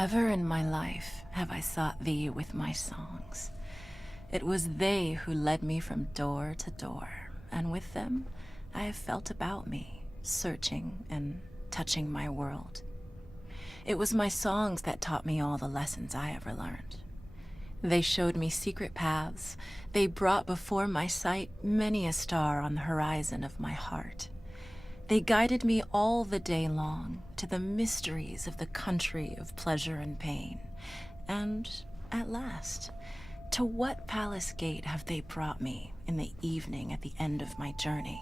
Ever in my life have I sought thee with my songs. It was they who led me from door to door, and with them I have felt about me, searching and touching my world. It was my songs that taught me all the lessons I ever learned. They showed me secret paths. They brought before my sight many a star on the horizon of my heart. They guided me all the day long to the mysteries of the country of pleasure and pain. And at last, to what palace gate have they brought me in the evening at the end of my journey?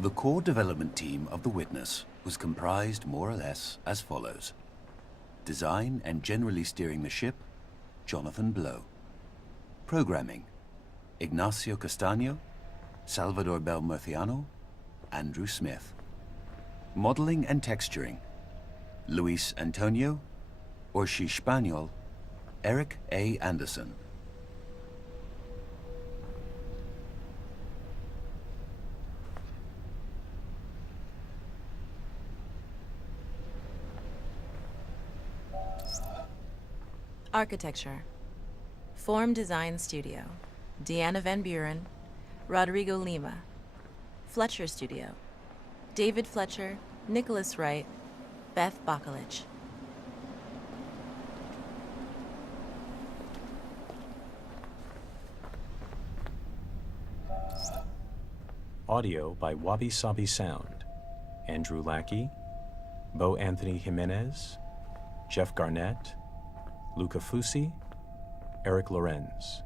The core development team of The Witness was comprised more or less as follows. Design and generally steering the ship, Jonathan Blow. Programming, Ignacio Castaño, Salvador Belmurciano, Andrew Smith. Modeling and texturing, Luis Antonio, Orshi Spaniol, Eric A. Anderson. Architecture. Form Design Studio. Deanna Van Buren, Rodrigo Lima. Fletcher Studio. David Fletcher, Nicholas Wright, Beth Bacalich. Audio by Wabi Sabi Sound. Andrew Lackey, Bo Anthony Jimenez, Jeff Garnett, Luca Fusi, Eric Lorenz.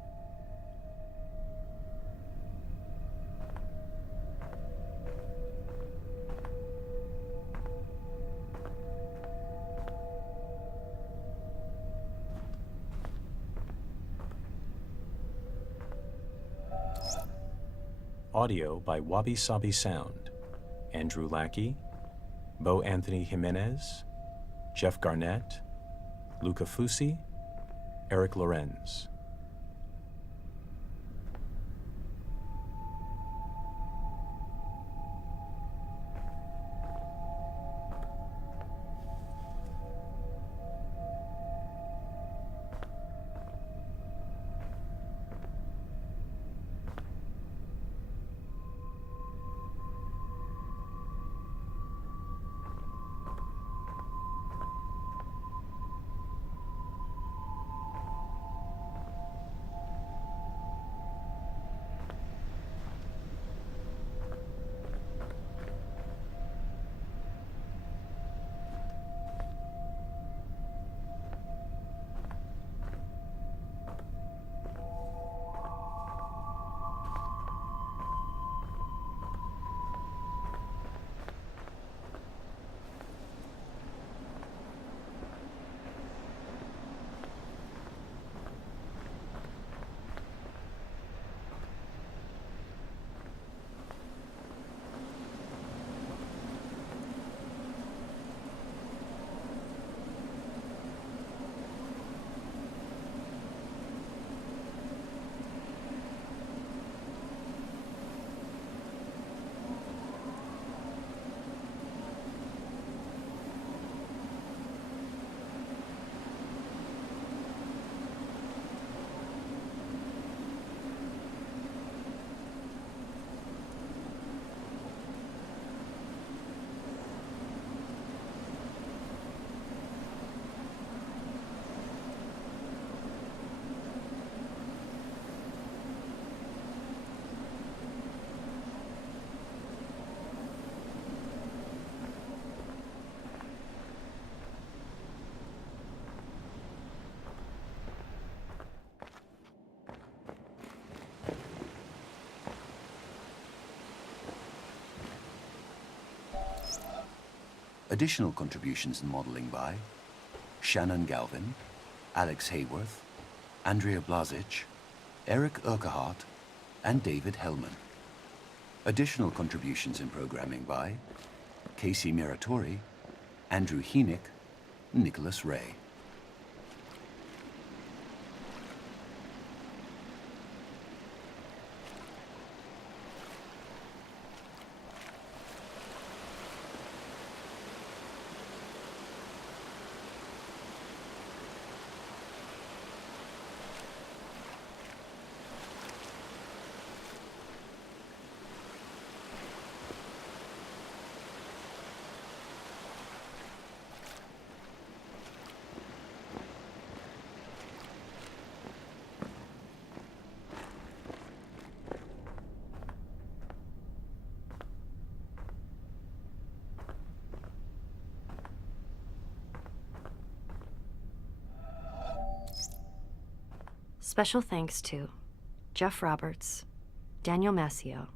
Audio by Wabi Sabi Sound. Andrew Lackey, Bo Anthony Jimenez, Jeff Garnett, Luca Fusi, Eric Lorenz. Additional contributions in modeling by Shannon Galvin, Alex Hayworth, Andrea Blazic, Eric Urquhart, and David Hellman. Additional contributions in programming by Casey Muratori, Andrew Heenick, Nicholas Ray. Special thanks to Jeff Roberts, Daniel Massio,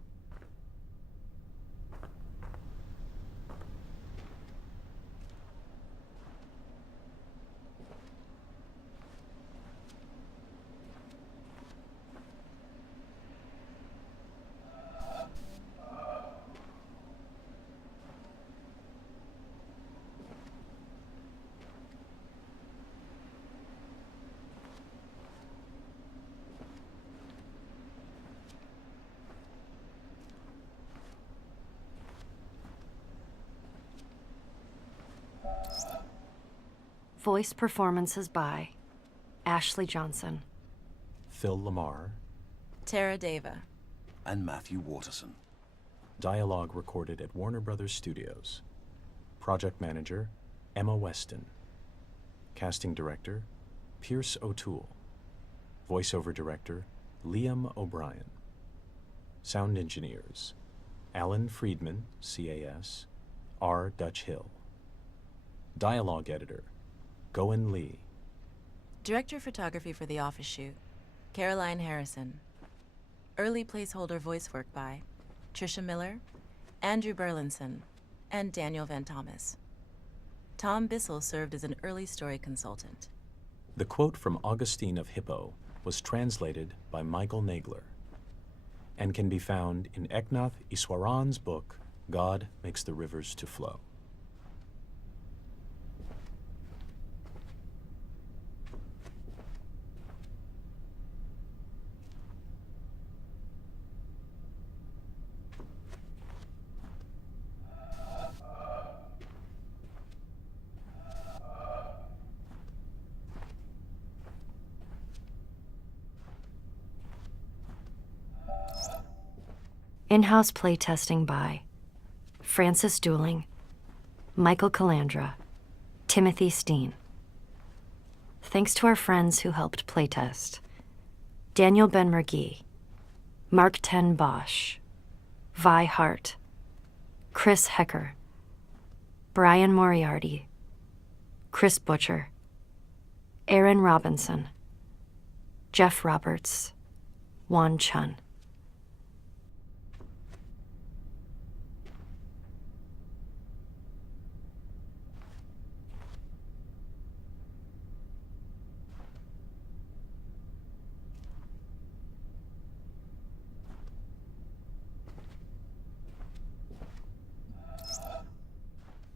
voice performances by Ashley Johnson, Phil Lamar. Tara Deva. And Matthew Waterson. Dialogue recorded at Warner Brothers Studios. Project Manager, Emma Weston. Casting Director, Pierce O'Toole. Voiceover Director, Liam O'Brien. Sound Engineers, Alan Friedman, CAS, R. Dutch Hill. Dialogue Editor, Goen Lee. Director Photography for the office shoot, Caroline Harrison. Early placeholder voice work by Tricia Miller, Andrew Burlinson, and Daniel Van Thomas. Tom Bissell served as an early story consultant. The quote from Augustine of Hippo was translated by Michael Nagler and can be found in Eknath Iswaran's book, God Makes the Rivers to Flow. in-house playtesting by Francis Dooling, Michael Calandra, Timothy Steen. Thanks to our friends who helped playtest: Daniel Ben-Mergui, Mark Ten Bosch, Vi Hart, Chris Hecker, Brian Moriarty, Chris Butcher, Aaron Robinson, Jeff Roberts, Juan Chun.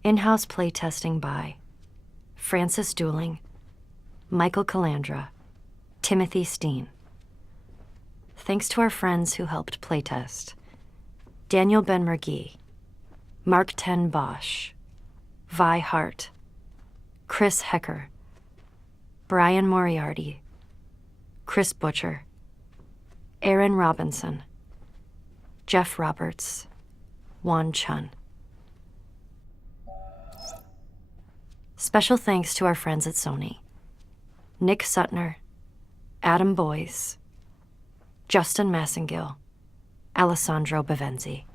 In-house playtesting by Francis Dooling, Michael Calandra, Timothy Steen. Thanks to our friends who helped playtest: Daniel Ben-Mergui, Mark Ten Bosch, Vi Hart, Chris Hecker, Brian Moriarty, Chris Butcher, Aaron Robinson, Jeff Roberts, Juan Chun. Special thanks to our friends at Sony: Nick Sutner, Adam Boyes, Justin Massengill, Alessandro Bavenzi.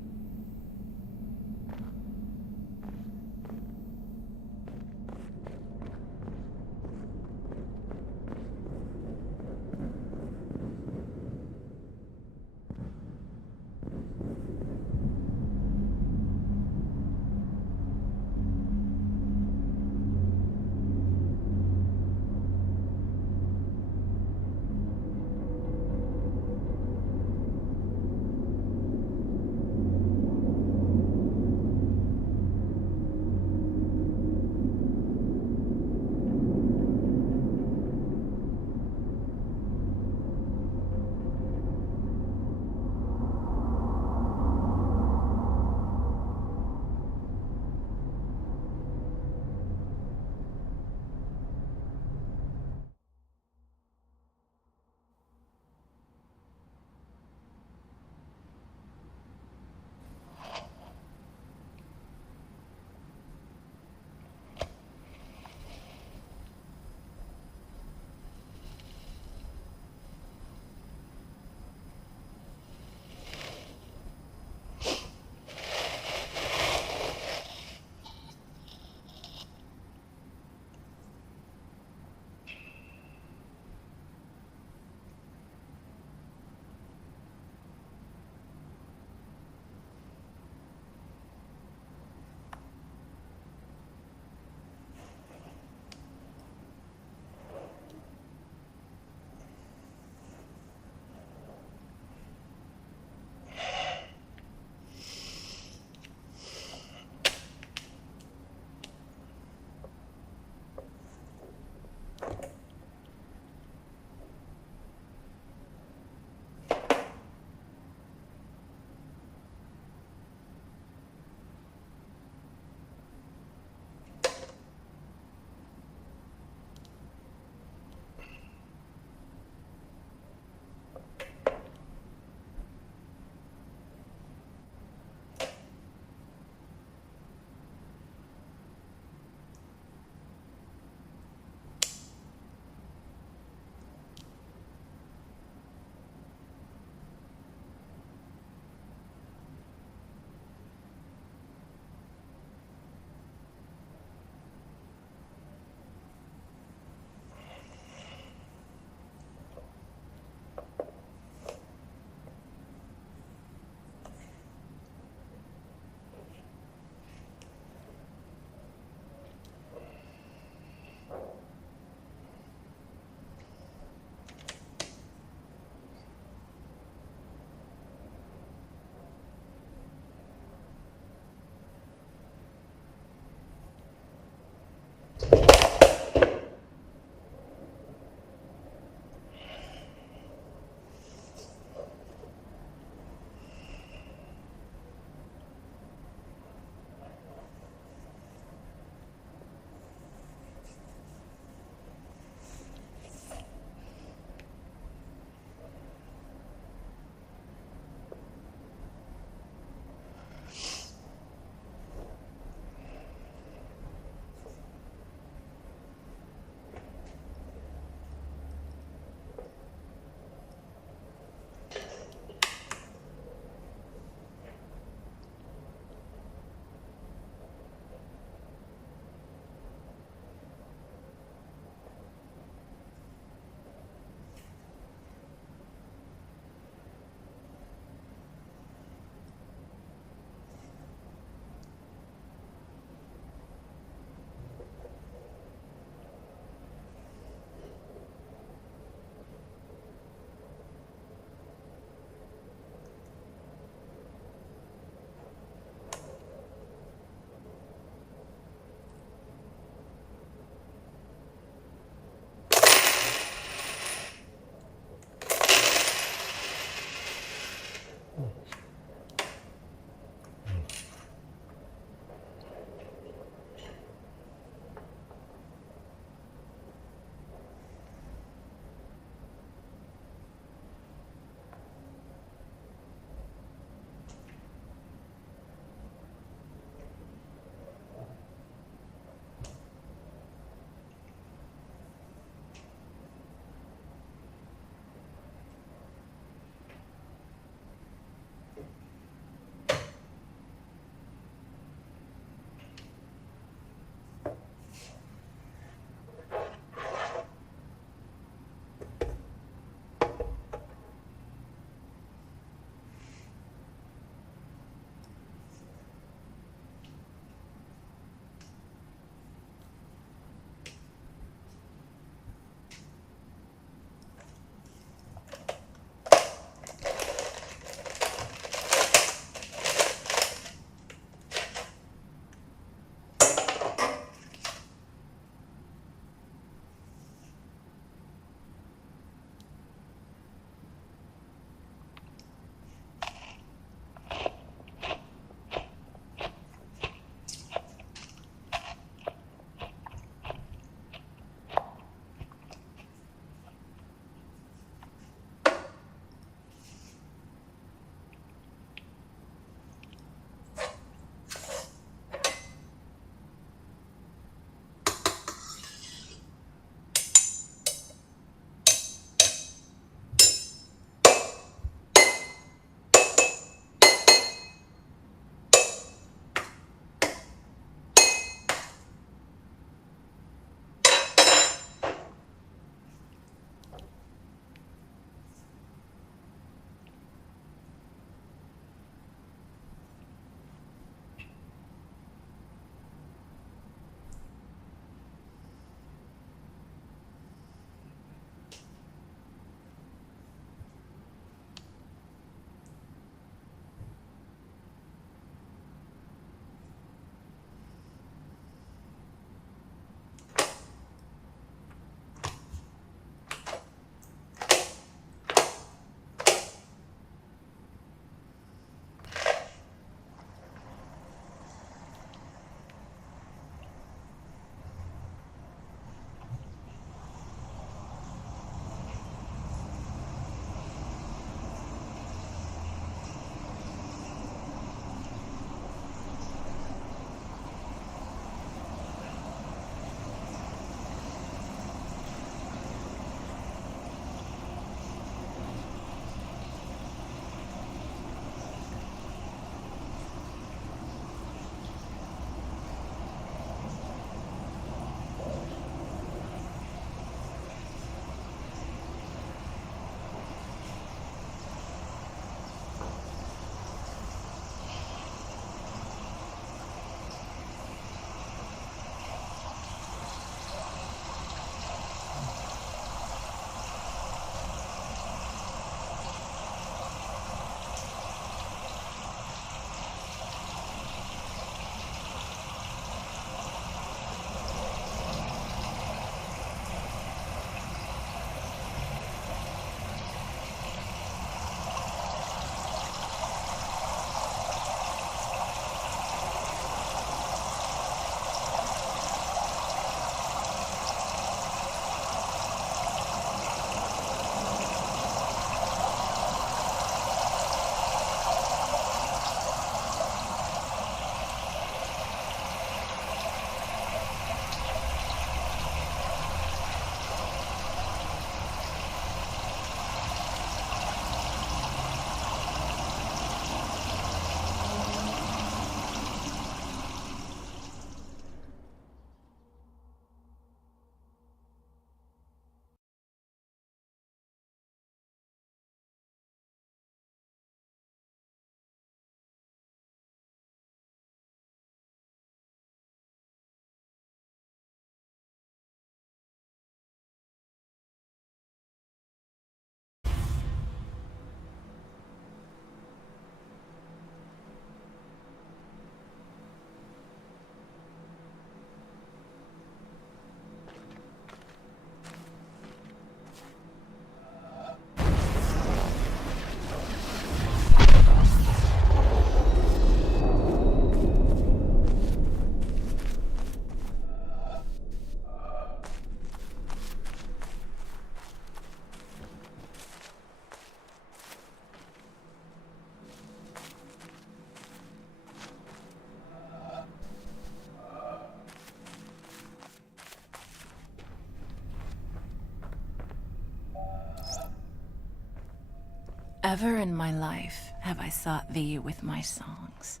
Ever in my life have I sought thee with my songs.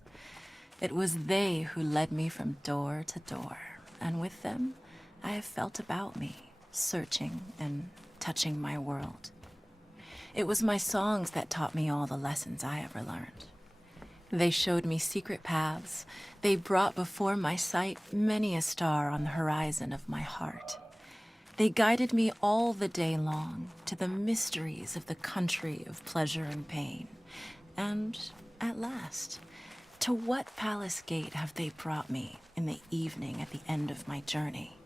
It was they who led me from door to door, and with them I have felt about me, searching and touching my world. It was my songs that taught me all the lessons I ever learned. They showed me secret paths. They brought before my sight many a star on the horizon of my heart. They guided me all the day long to the mysteries of the country of pleasure and pain. And at last, to what palace gate have they brought me in the evening at the end of my journey?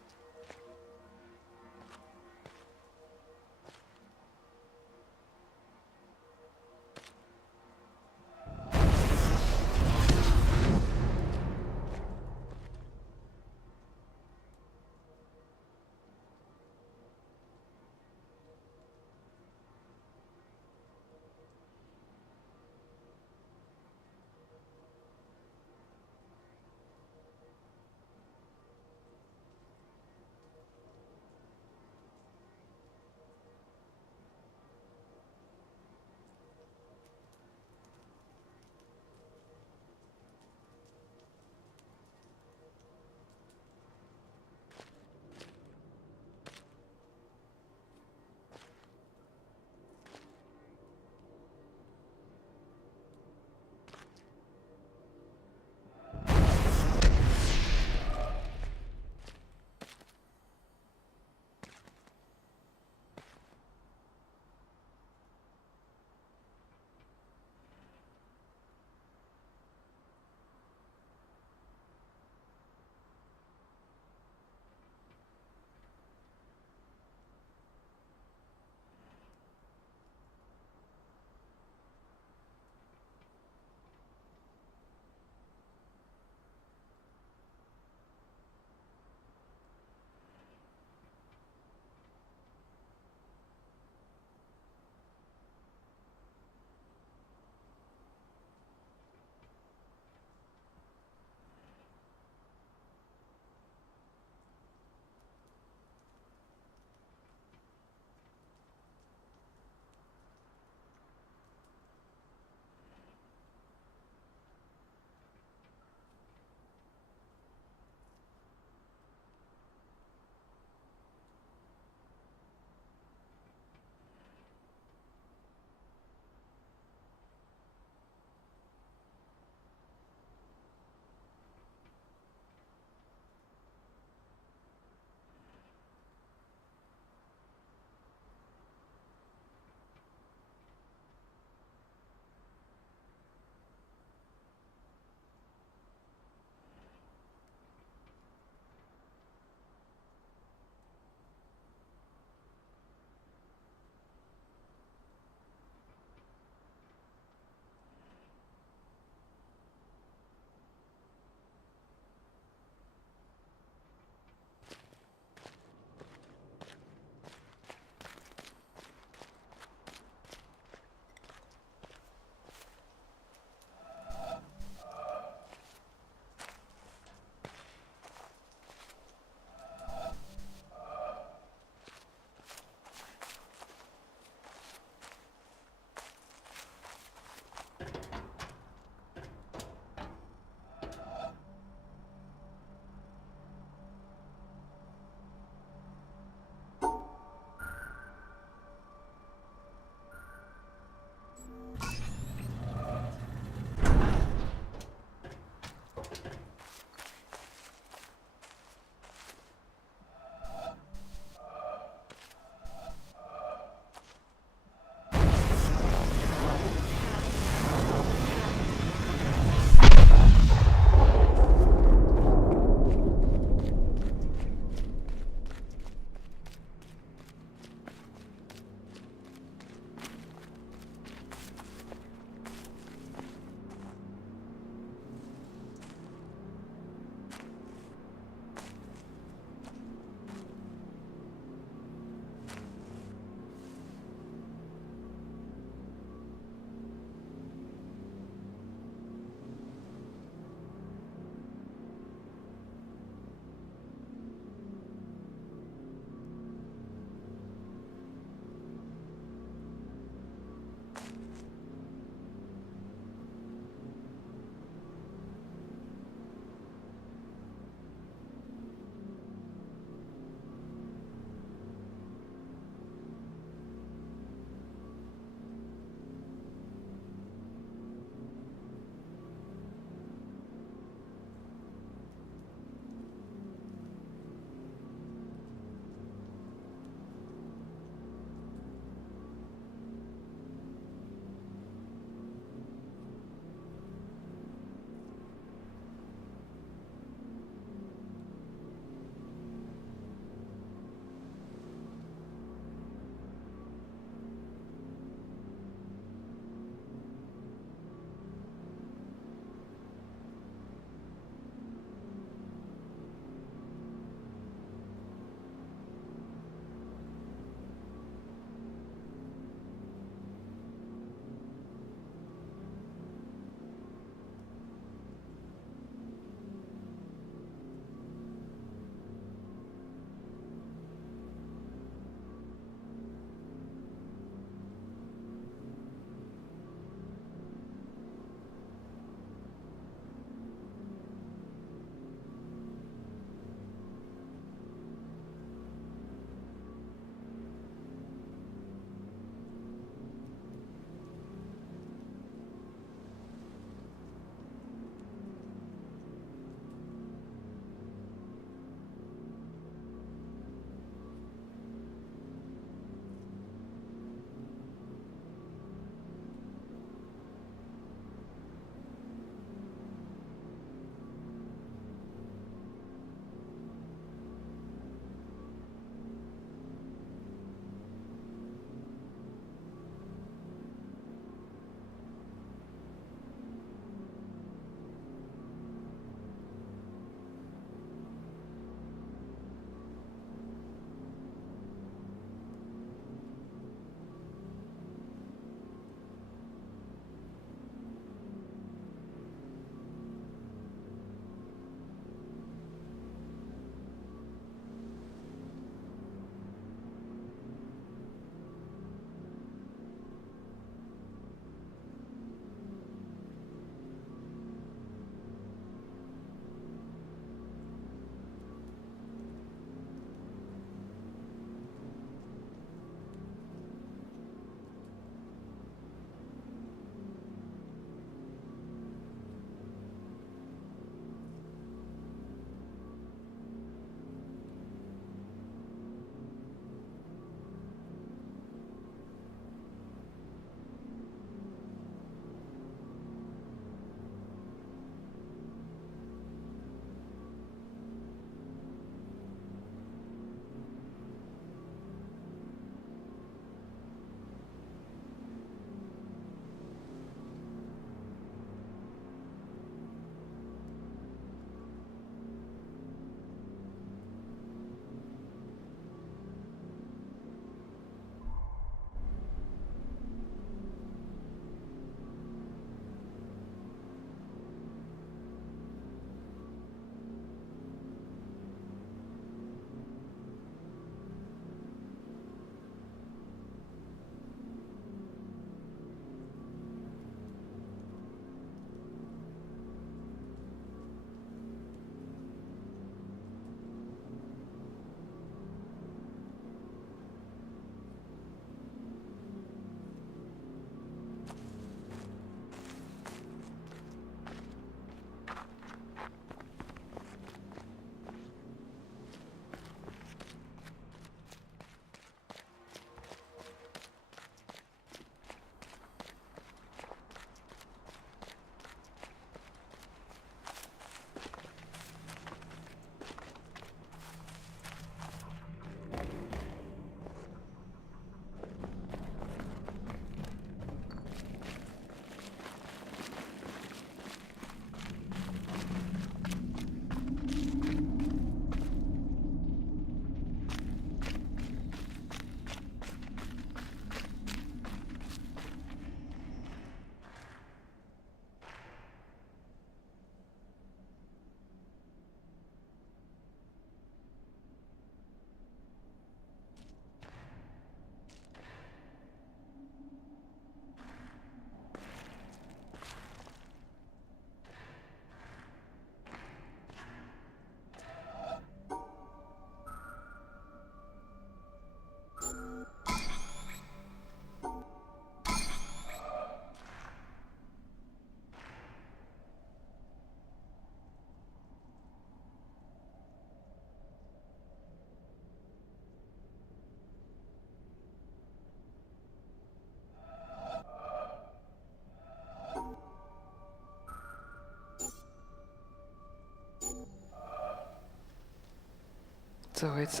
So it's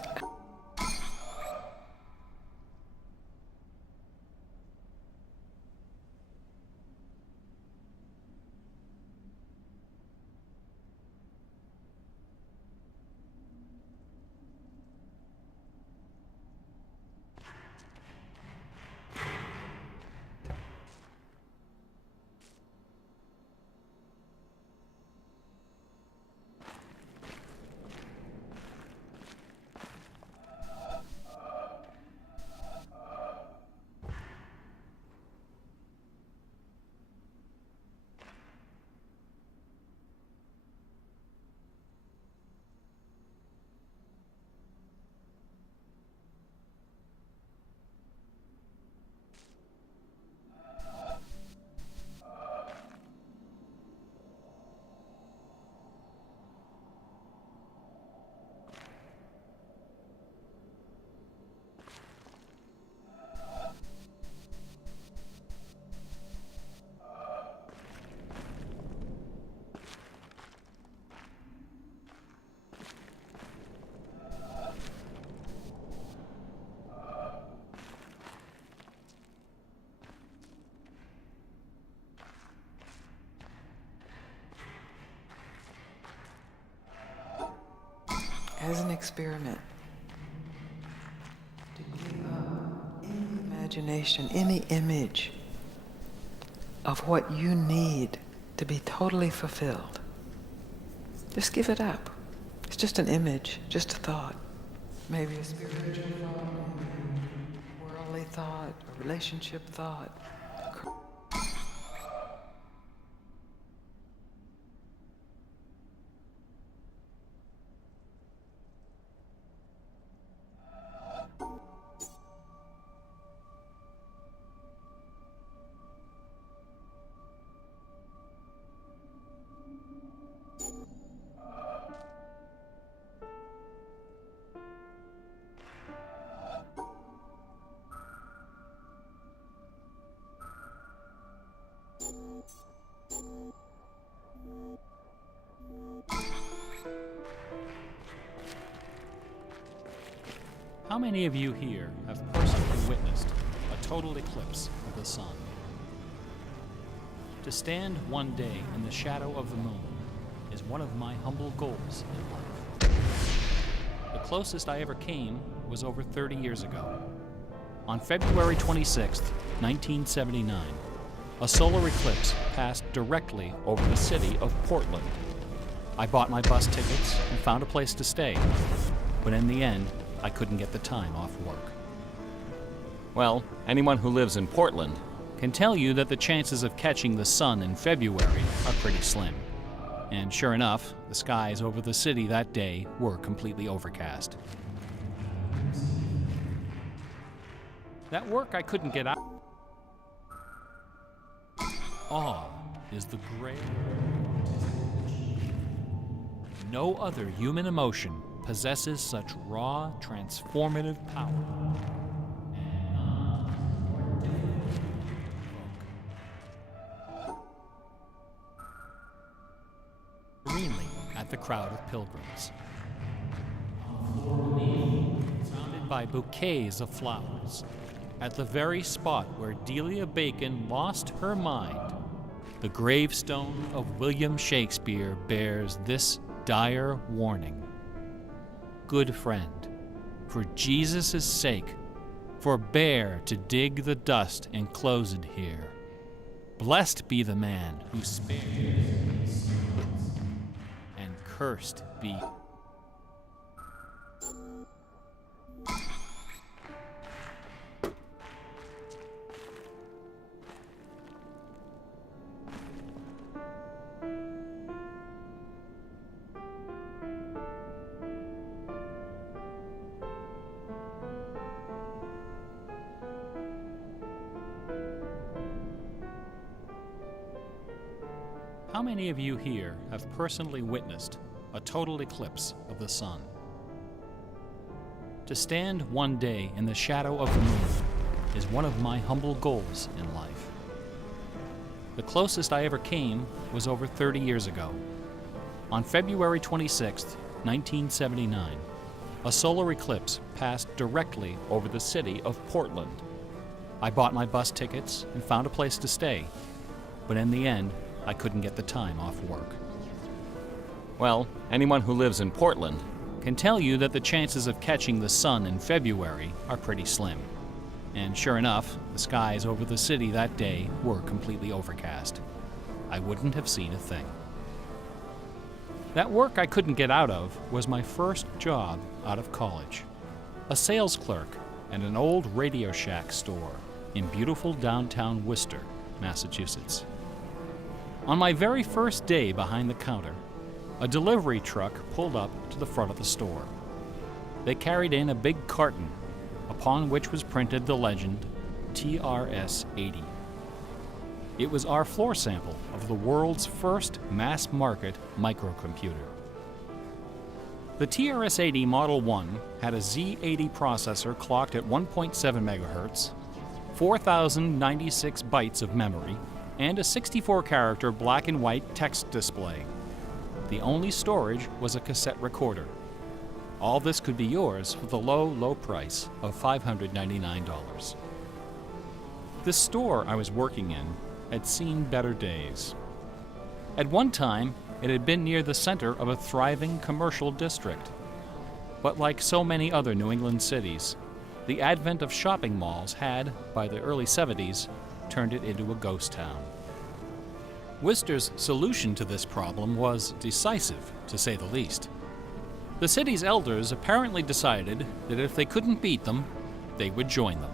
as an experiment. To give up any imagination, any image of what you need to be totally fulfilled. Just give it up. It's just an image, just a thought. Maybe a spiritual thought, maybe a worldly thought, a relationship thought. How many of you here have personally witnessed a total eclipse of the sun? To stand one day in the shadow of the moon is one of my humble goals in life. The closest I ever came was over 30 years ago. On February 26, 1979, a solar eclipse passed directly over the city of Portland. I bought my bus tickets and found a place to stay, but in the end, I couldn't get the time off work. Well, anyone who lives in Portland can tell you that the chances of catching the sun in February are pretty slim. And sure enough, the skies over the city that day were completely overcast. That work I couldn't get out. Awe is the great. No other human emotion possesses such raw, transformative power. Serenely at the crowd of pilgrims. Surrounded by bouquets of flowers, at the very spot where Delia Bacon lost her mind, the gravestone of William Shakespeare bears this dire warning. Good friend, for Jesus' sake, forbear to dig the dust enclosed here. Blessed be the man who spares his sons, and cursed be. How many of you here have personally witnessed a total eclipse of the sun? To stand one day in the shadow of the moon is one of my humble goals in life. The closest I ever came was over 30 years ago. On February 26, 1979, a solar eclipse passed directly over the city of Portland. I bought my bus tickets and found a place to stay, but in the end, I couldn't get the time off work. Well, anyone who lives in Portland can tell you that the chances of catching the sun in February are pretty slim. And sure enough, the skies over the city that day were completely overcast. I wouldn't have seen a thing. That work I couldn't get out of was my first job out of college. A sales clerk at an old Radio Shack store in beautiful downtown Worcester, Massachusetts. On my very first day behind the counter, a delivery truck pulled up to the front of the store. They carried in a big carton, upon which was printed the legend TRS-80. It was our floor sample of the world's first mass-market microcomputer. The TRS-80 Model 1 had a Z80 processor clocked at 1.7 MHz, 4,096 bytes of memory, and a 64-character black and white text display. The only storage was a cassette recorder. All this could be yours for the low, low price of $599. The store I was working in had seen better days. At one time, it had been near the center of a thriving commercial district. But like so many other New England cities, the advent of shopping malls had, by the early 70s, turned it into a ghost town. Worcester's solution to this problem was decisive, to say the least. The city's elders apparently decided that if they couldn't beat them, they would join them.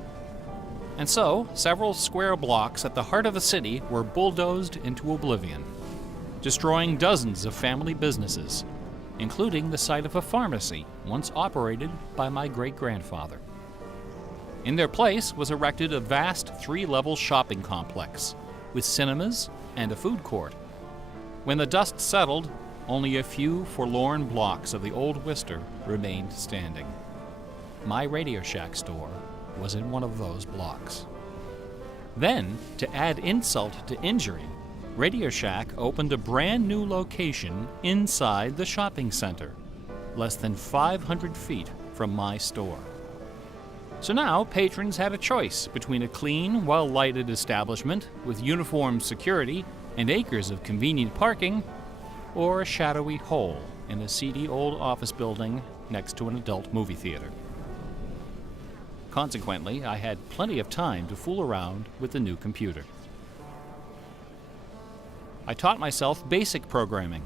And so, several square blocks at the heart of the city were bulldozed into oblivion, destroying dozens of family businesses, including the site of a pharmacy once operated by my great-grandfather. In their place was erected a vast 3-level shopping complex with cinemas and a food court. When the dust settled, only a few forlorn blocks of the old Worcester remained standing. My Radio Shack store was in one of those blocks. Then, to add insult to injury, Radio Shack opened a brand new location inside the shopping center, less than 500 feet from my store. So now patrons had a choice between a clean, well-lighted establishment with uniformed security and acres of convenient parking, or a shadowy hole in a seedy old office building next to an adult movie theater. Consequently, I had plenty of time to fool around with the new computer. I taught myself basic programming.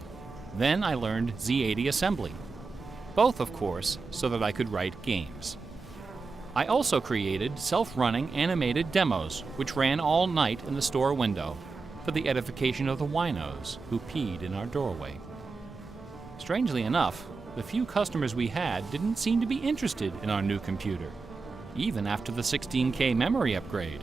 Then I learned Z80 assembly. Both, of course, so that I could write games. I also created self-running animated demos, which ran all night in the store window for the edification of the winos who peed in our doorway. Strangely enough, the few customers we had didn't seem to be interested in our new computer, even after the 16K memory upgrade.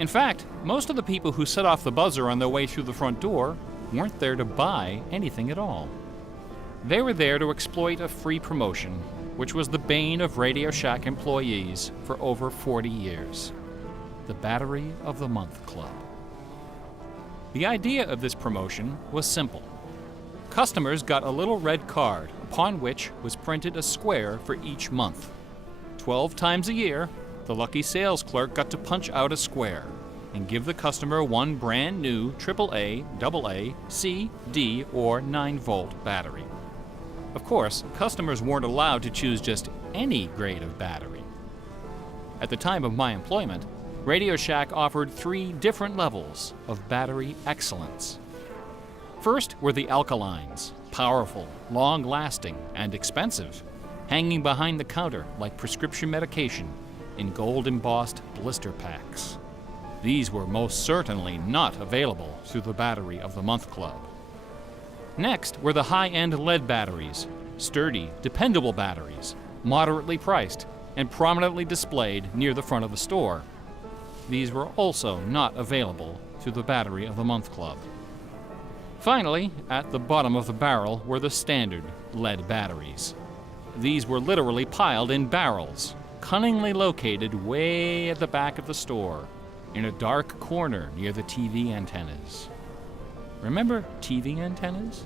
In fact, most of the people who set off the buzzer on their way through the front door weren't there to buy anything at all. They were there to exploit a free promotion, which was the bane of Radio Shack employees for over 40 years. The Battery of the Month Club. The idea of this promotion was simple. Customers got a little red card upon which was printed a square for each month. 12 times a year, the lucky sales clerk got to punch out a square and give the customer one brand new AAA, AA, C, D, or 9-volt battery. Of course, customers weren't allowed to choose just any grade of battery. At the time of my employment, Radio Shack offered 3 different levels of battery excellence. First were the alkalines, powerful, long-lasting, and expensive, hanging behind the counter like prescription medication in gold-embossed blister packs. These were most certainly not available through the Battery of the Month Club. Next were the high-end lead batteries, sturdy, dependable batteries, moderately priced, and prominently displayed near the front of the store. These were also not available through the Battery of the Month Club. Finally, at the bottom of the barrel were the standard lead batteries. These were literally piled in barrels, cunningly located way at the back of the store, in a dark corner near the TV antennas. Remember TV antennas?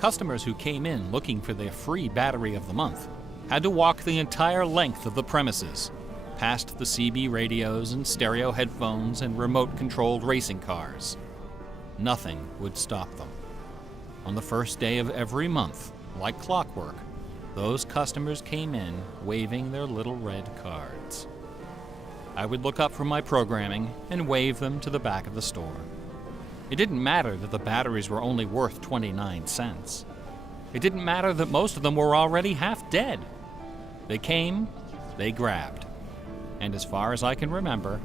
Customers who came in looking for their free battery of the month had to walk the entire length of the premises, past the CB radios and stereo headphones and remote-controlled racing cars. Nothing would stop them. On the first day of every month, like clockwork, those customers came in waving their little red cards. I would look up from my programming and wave them to the back of the store. It didn't matter that the batteries were only worth 29 cents. It didn't matter that most of them were already half dead. They came, they grabbed. And as far as I can remember,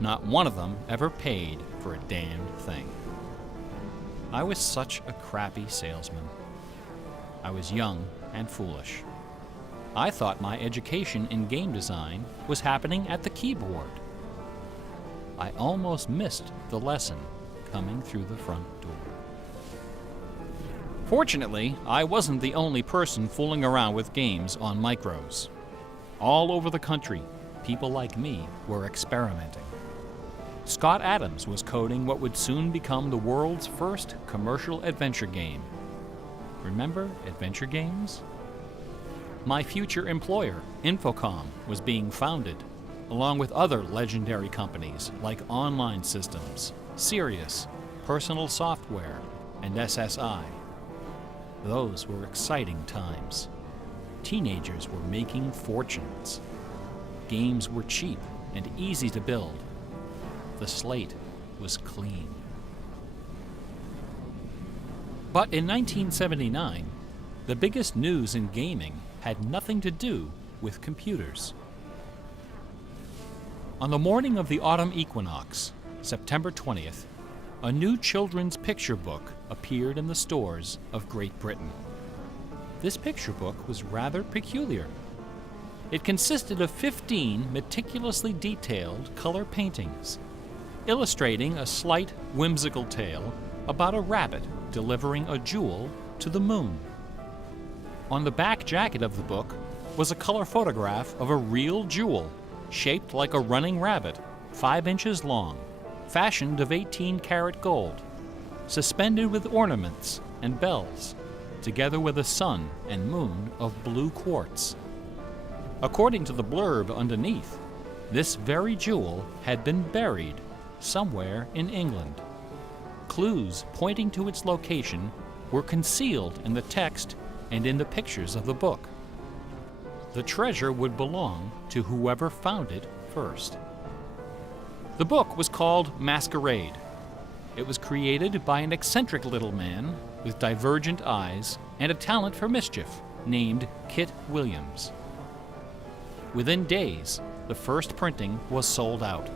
not one of them ever paid for a damned thing. I was such a crappy salesman. I was young and foolish. I thought my education in game design was happening at the keyboard. I almost missed the lesson coming through the front door. Fortunately, I wasn't the only person fooling around with games on micros. All over the country, people like me were experimenting. Scott Adams was coding what would soon become the world's first commercial adventure game. Remember adventure games? My future employer, Infocom, was being founded, along with other legendary companies like Online Systems, Sirius, Personal Software, and SSI. Those were exciting times. Teenagers were making fortunes. Games were cheap and easy to build. The slate was clean. But in 1979, the biggest news in gaming had nothing to do with computers. On the morning of the autumn equinox, September 20th, a new children's picture book appeared in the stores of Great Britain. This picture book was rather peculiar. It consisted of 15 meticulously detailed color paintings, illustrating a slight whimsical tale about a rabbit delivering a jewel to the moon. On the back jacket of the book was a color photograph of a real jewel, shaped like a running rabbit, 5 inches long, fashioned of 18-karat gold, suspended with ornaments and bells, together with a sun and moon of blue quartz. According to the blurb underneath, this very jewel had been buried somewhere in England. Clues pointing to its location were concealed in the text and in the pictures of the book. The treasure would belong to whoever found it first. The book was called Masquerade. It was created by an eccentric little man with divergent eyes and a talent for mischief named Kit Williams. Within days, the first printing was sold out,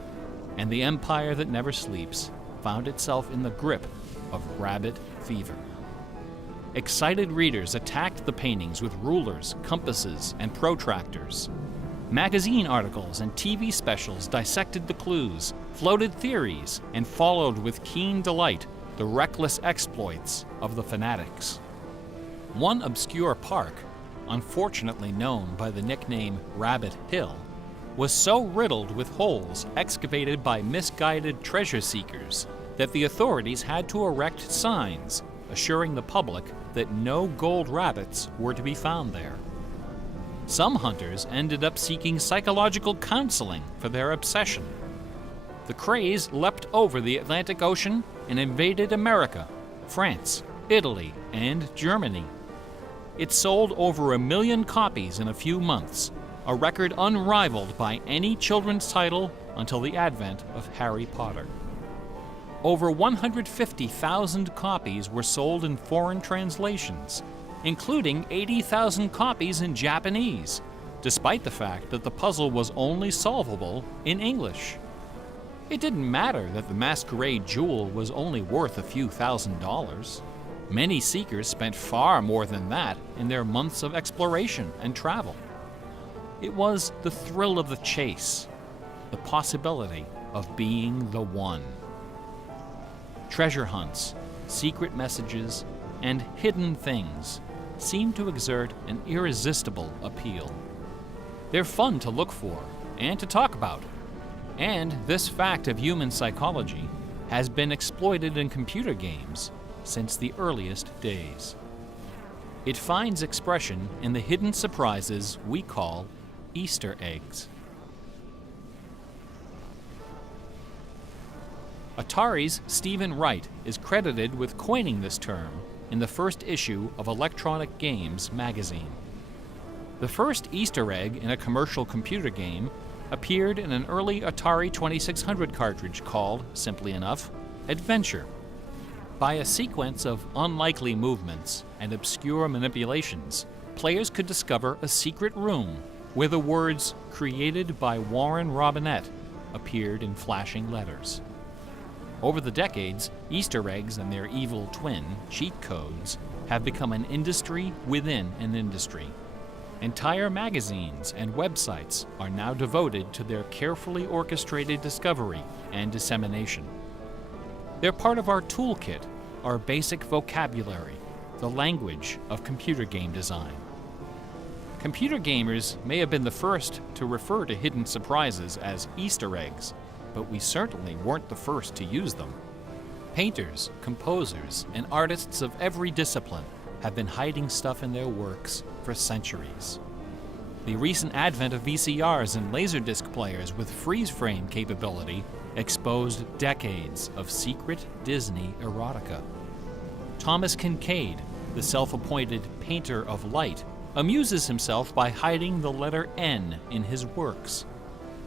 and the empire that never sleeps found itself in the grip of rabbit fever. Excited readers attacked the paintings with rulers, compasses, and protractors. Magazine articles and TV specials dissected the clues, floated theories, and followed with keen delight the reckless exploits of the fanatics. One obscure park, unfortunately known by the nickname Rabbit Hill, was so riddled with holes excavated by misguided treasure seekers that the authorities had to erect signs assuring the public that no gold rabbits were to be found there. Some hunters ended up seeking psychological counseling for their obsession. The craze leapt over the Atlantic Ocean and invaded America, France, Italy, and Germany. It sold over 1 million copies in a few months, a record unrivaled by any children's title until the advent of Harry Potter. Over 150,000 copies were sold in foreign translations, including 80,000 copies in Japanese, despite the fact that the puzzle was only solvable in English. It didn't matter that the Masquerade jewel was only worth a few $1,000s. Many seekers spent far more than that in their months of exploration and travel. It was the thrill of the chase, the possibility of being the one. Treasure hunts, secret messages, and hidden things seem to exert an irresistible appeal. They're fun to look for and to talk about, and this fact of human psychology has been exploited in computer games since the earliest days. It finds expression in the hidden surprises we call Easter eggs. Atari's Stephen Wright is credited with coining this term in the first issue of Electronic Games magazine. The first Easter egg in a commercial computer game appeared in an early Atari 2600 cartridge called, simply enough, Adventure. By a sequence of unlikely movements and obscure manipulations, players could discover a secret room where the words "Created by Warren Robinette" appeared in flashing letters. Over the decades, Easter eggs and their evil twin, cheat codes, have become an industry within an industry. Entire magazines and websites are now devoted to their carefully orchestrated discovery and dissemination. They're part of our toolkit, our basic vocabulary, the language of computer game design. Computer gamers may have been the first to refer to hidden surprises as Easter eggs, but we certainly weren't the first to use them. Painters, composers, and artists of every discipline have been hiding stuff in their works for centuries. The recent advent of VCRs and Laserdisc players with freeze-frame capability exposed decades of secret Disney erotica. Thomas Kincaid, the self-appointed painter of light, amuses himself by hiding the letter N in his works.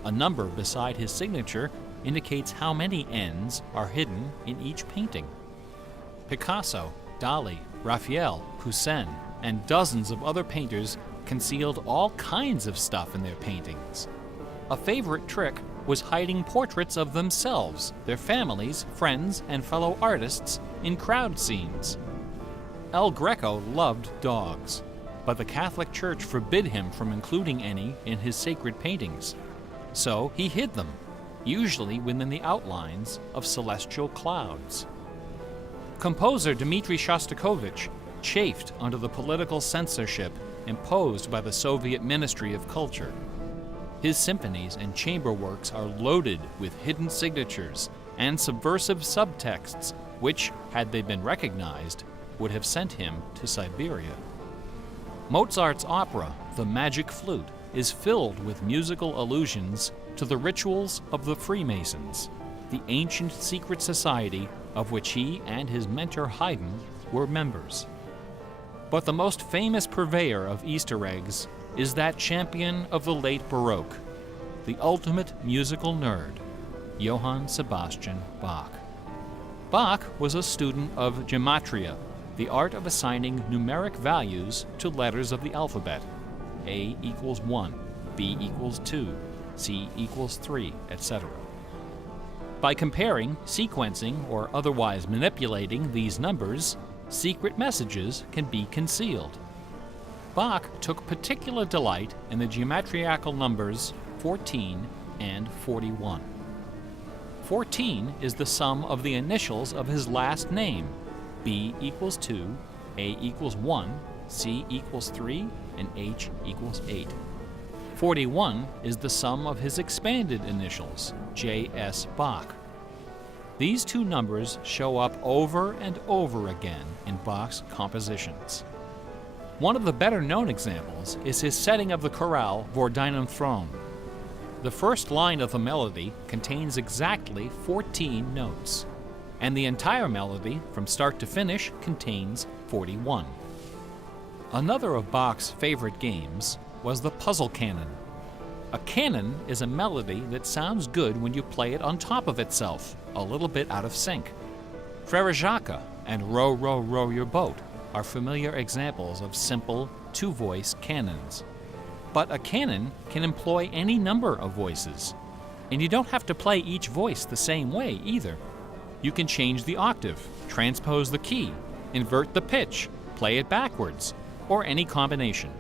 A number beside his signature indicates how many N's are hidden in each painting. Picasso, Dali, Raphael, Poussin, and dozens of other painters concealed all kinds of stuff in their paintings. A favorite trick was hiding portraits of themselves, their families, friends, and fellow artists in crowd scenes. El Greco loved dogs, but the Catholic Church forbid him from including any in his sacred paintings. So he hid them, usually within the outlines of celestial clouds. Composer Dmitri Shostakovich chafed under the political censorship imposed by the Soviet Ministry of Culture. His symphonies and chamber works are loaded with hidden signatures and subversive subtexts which, had they been recognized, would have sent him to Siberia. Mozart's opera, The Magic Flute, is filled with musical allusions to the rituals of the Freemasons, the ancient secret society of which he and his mentor Haydn were members. But the most famous purveyor of Easter eggs is that champion of the late Baroque, the ultimate musical nerd, Johann Sebastian Bach. Bach was a student of gematria, the art of assigning numeric values to letters of the alphabet. A equals 1, B equals 2, C equals 3, etc. By comparing, sequencing, or otherwise manipulating these numbers, secret messages can be concealed. Bach took particular delight in the geometrical numbers 14 and 41. 14 is the sum of the initials of his last name. B equals 2, A equals 1, C equals 3, and H equals 8. 41 is the sum of his expanded initials, J.S. Bach. These two numbers show up over and over again in Bach's compositions. One of the better-known examples is his setting of the chorale Vor deinem Thron. The first line of the melody contains exactly 14 notes, and the entire melody, from start to finish, contains 41. Another of Bach's favorite games was the puzzle canon. A canon is a melody that sounds good when you play it on top of itself, a little bit out of sync. Frere Jacques and Row, Row, Row Your Boat are familiar examples of simple two-voice canons. But a canon can employ any number of voices, and you don't have to play each voice the same way either. You can change the octave, transpose the key, invert the pitch, play it backwards, or any combination.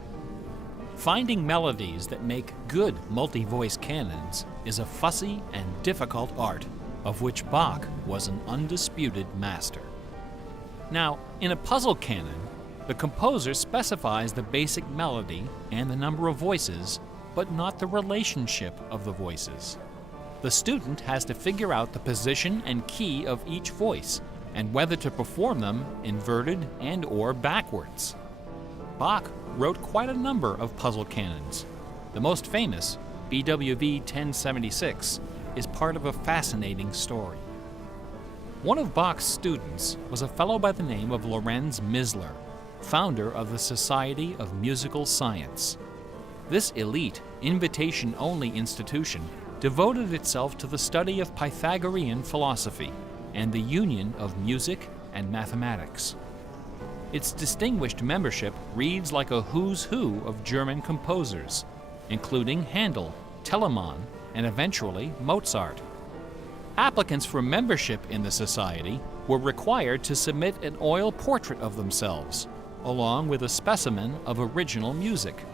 Finding melodies that make good multi-voice canons is a fussy and difficult art, of which Bach was an undisputed master. Now, in a puzzle canon, the composer specifies the basic melody and the number of voices, but not the relationship of the voices. The student has to figure out the position and key of each voice, and whether to perform them inverted and/or backwards. Bach wrote quite a number of puzzle canons. The most famous, BWV 1076, is part of a fascinating story. One of Bach's students was a fellow by the name of Lorenz Misler, founder of the Society of Musical Science. This elite, invitation-only institution devoted itself to the study of Pythagorean philosophy and the union of music and mathematics. Its distinguished membership reads like a who's who of German composers, including Handel, Telemann, and eventually Mozart. Applicants for membership in the society were required to submit an oil portrait of themselves, along with a specimen of original music.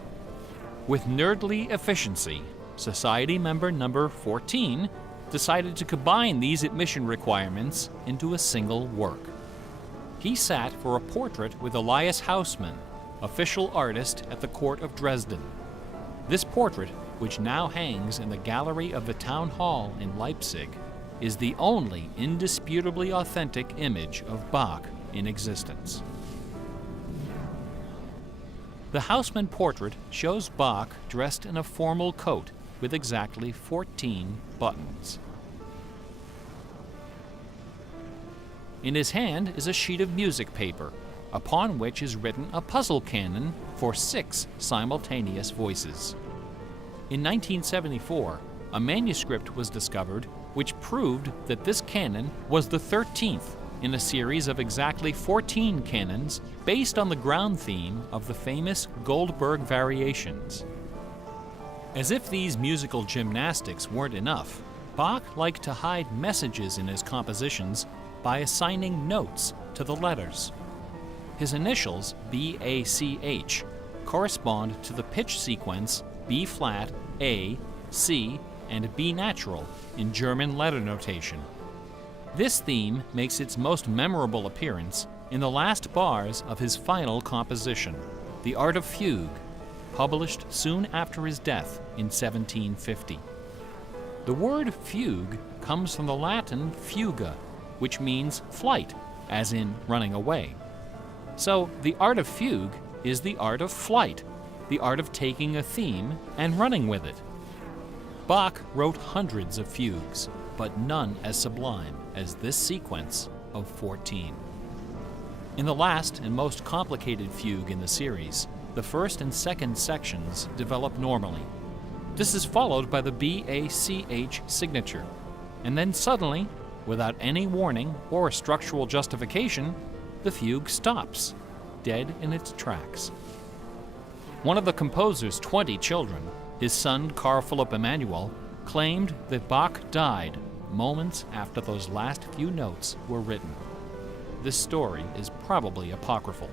With nerdly efficiency, Society member number 14 decided to combine these admission requirements into a single work. He sat for a portrait with Elias Haussmann, official artist at the court of Dresden. This portrait, which now hangs in the gallery of the town hall in Leipzig, is the only indisputably authentic image of Bach in existence. The Haussmann portrait shows Bach dressed in a formal coat with exactly 14 buttons. In his hand is a sheet of music paper, upon which is written a puzzle canon for 6 simultaneous voices. In 1974, a manuscript was discovered which proved that this canon was the 13th in a series of exactly 14 canons based on the ground theme of the famous Goldberg variations. As if these musical gymnastics weren't enough, Bach liked to hide messages in his compositions by assigning notes to the letters. His initials, B-A-C-H, correspond to the pitch sequence B flat, A, C, and B natural in German letter notation. This theme makes its most memorable appearance in the last bars of his final composition, The Art of Fugue, published soon after his death in 1750. The word fugue comes from the Latin fuga, which means flight, as in running away. So the art of fugue is the art of flight, the art of taking a theme and running with it. Bach wrote hundreds of fugues, but none as sublime as this sequence of 14. In the last and most complicated fugue in the series, the first and second sections develop normally. This is followed by the B-A-C-H signature, and then suddenly, without any warning or structural justification, the fugue stops, dead in its tracks. One of the composer's 20 children, his son Carl Philipp Emanuel, claimed that Bach died moments after those last few notes were written. This story is probably apocryphal.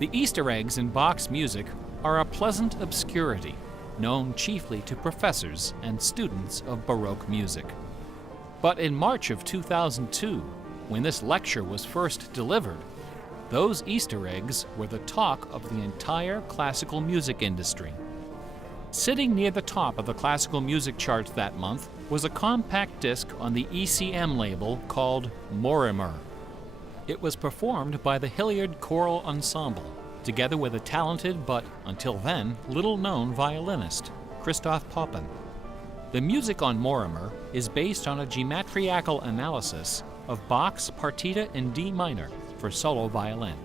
The Easter eggs in Bach's music are a pleasant obscurity, known chiefly to professors and students of Baroque music. But in March of 2002, when this lecture was first delivered, those Easter eggs were the talk of the entire classical music industry. Sitting near the top of the classical music charts that month was a compact disc on the ECM label called Morimer. It was performed by the Hilliard Choral Ensemble, together with a talented but, until then, little-known violinist, Christoph Poppen. The music on Morimer is based on a geometrical analysis of Bach's Partita in D minor for solo violin.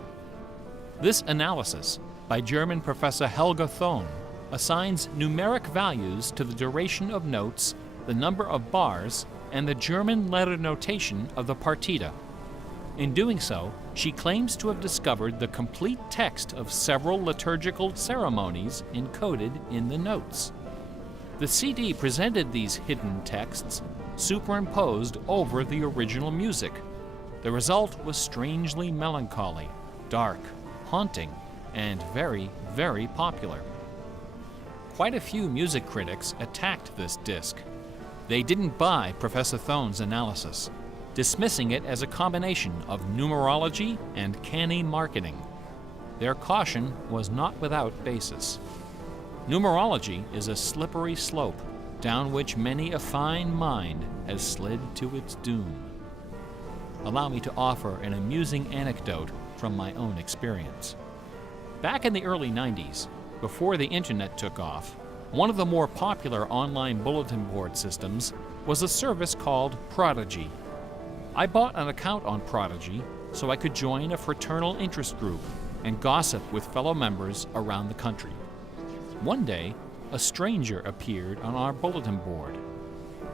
This analysis, by German professor Helga Thon, assigns numeric values to the duration of notes, the number of bars, and the German letter notation of the partita. In doing so, she claims to have discovered the complete text of several liturgical ceremonies encoded in the notes. The CD presented these hidden texts superimposed over the original music. The result was strangely melancholy, dark, haunting, and very, very popular. Quite a few music critics attacked this disc. They didn't buy Professor Thon's analysis, dismissing it as a combination of numerology and canny marketing. Their caution was not without basis. Numerology is a slippery slope down which many a fine mind has slid to its doom. Allow me to offer an amusing anecdote from my own experience. Back in the early 90s, before the internet took off, one of the more popular online bulletin board systems was a service called Prodigy. I bought an account on Prodigy so I could join a fraternal interest group and gossip with fellow members around the country. One day, a stranger appeared on our bulletin board.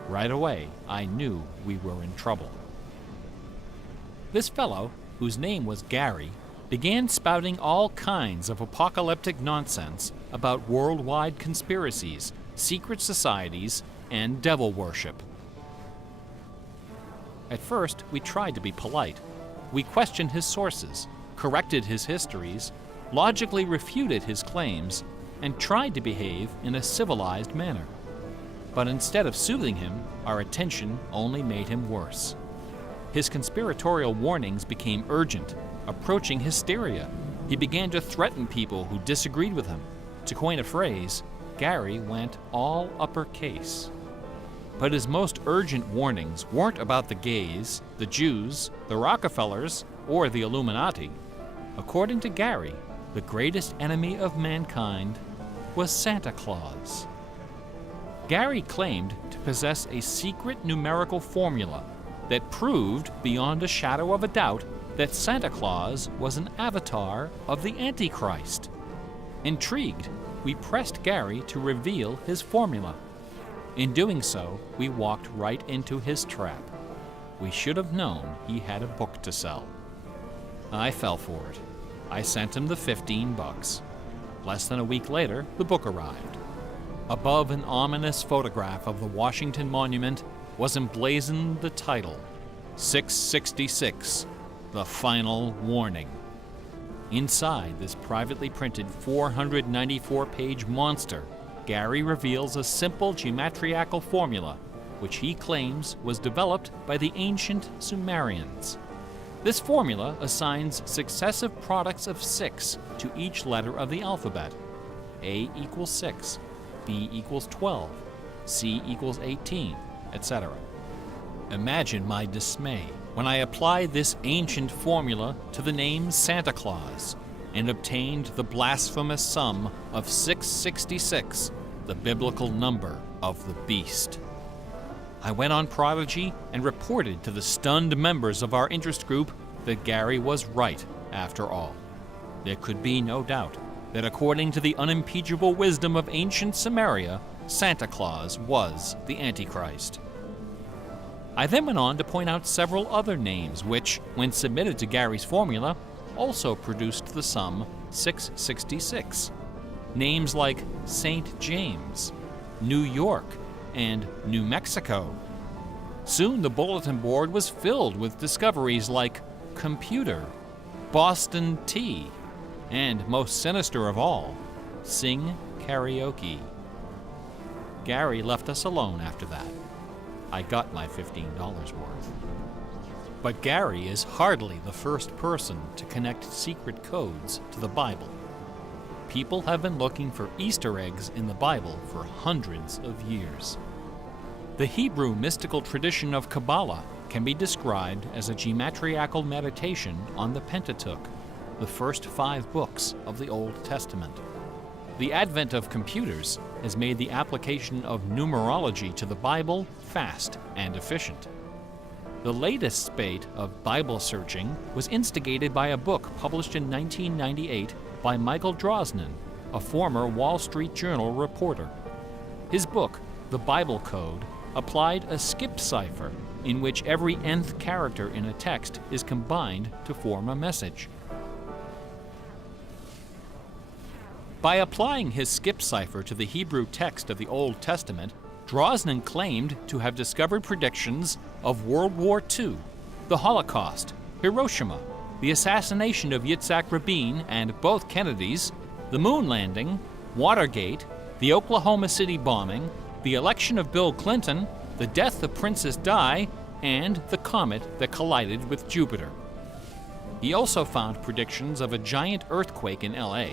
Right away, I knew we were in trouble. This fellow, whose name was Gary, began spouting all kinds of apocalyptic nonsense about worldwide conspiracies, secret societies, and devil worship. At first, we tried to be polite. We questioned his sources, corrected his histories, logically refuted his claims, and tried to behave in a civilized manner. But instead of soothing him, our attention only made him worse. His conspiratorial warnings became urgent, approaching hysteria. He began to threaten people who disagreed with him. To coin a phrase, Gary went all uppercase. But his most urgent warnings weren't about the gays, the Jews, the Rockefellers, or the Illuminati. According to Gary, the greatest enemy of mankind was Santa Claus. Gary claimed to possess a secret numerical formula that proved beyond a shadow of a doubt that Santa Claus was an avatar of the Antichrist. Intrigued, we pressed Gary to reveal his formula. In doing so, we walked right into his trap. We should have known he had a book to sell. I fell for it. I sent him the $15. Less than a week later, the book arrived. Above an ominous photograph of the Washington Monument was emblazoned the title, 666, The Final Warning. Inside this privately printed 494-page monster, Gary reveals a simple geometrical formula, which he claims was developed by the ancient Sumerians. This formula assigns successive products of 6 to each letter of the alphabet. A equals 6, B equals 12, C equals 18, etc. Imagine my dismay when I applied this ancient formula to the name Santa Claus and obtained the blasphemous sum of 666, the biblical number of the beast. I went on Prodigy and reported to the stunned members of our interest group that Gary was right after all. There could be no doubt that according to the unimpeachable wisdom of ancient Samaria, Santa Claus was the Antichrist. I then went on to point out several other names which, when submitted to Gary's formula, also produced the sum 666. Names like St. James, New York, and New Mexico. Soon the bulletin board was filled with discoveries like computer, Boston tea, and most sinister of all, sing karaoke. Gary left us alone after that. I got my $15 worth. But Gary is hardly the first person to connect secret codes to the Bible. People have been looking for Easter eggs in the Bible for hundreds of years. The Hebrew mystical tradition of Kabbalah can be described as a geometrical meditation on the Pentateuch, the first 5 books of the Old Testament. The advent of computers has made the application of numerology to the Bible fast and efficient. The latest spate of Bible searching was instigated by a book published in 1998 by Michael Drosnin, a former Wall Street Journal reporter. His book, The Bible Code, applied a skip cipher in which every nth character in a text is combined to form a message. By applying his skip cipher to the Hebrew text of the Old Testament, Drosnin claimed to have discovered predictions of World War II, the Holocaust, Hiroshima, the assassination of Yitzhak Rabin and both Kennedys, the moon landing, Watergate, the Oklahoma City bombing, the election of Bill Clinton, the death of Princess Di, and the comet that collided with Jupiter. He also found predictions of a giant earthquake in LA,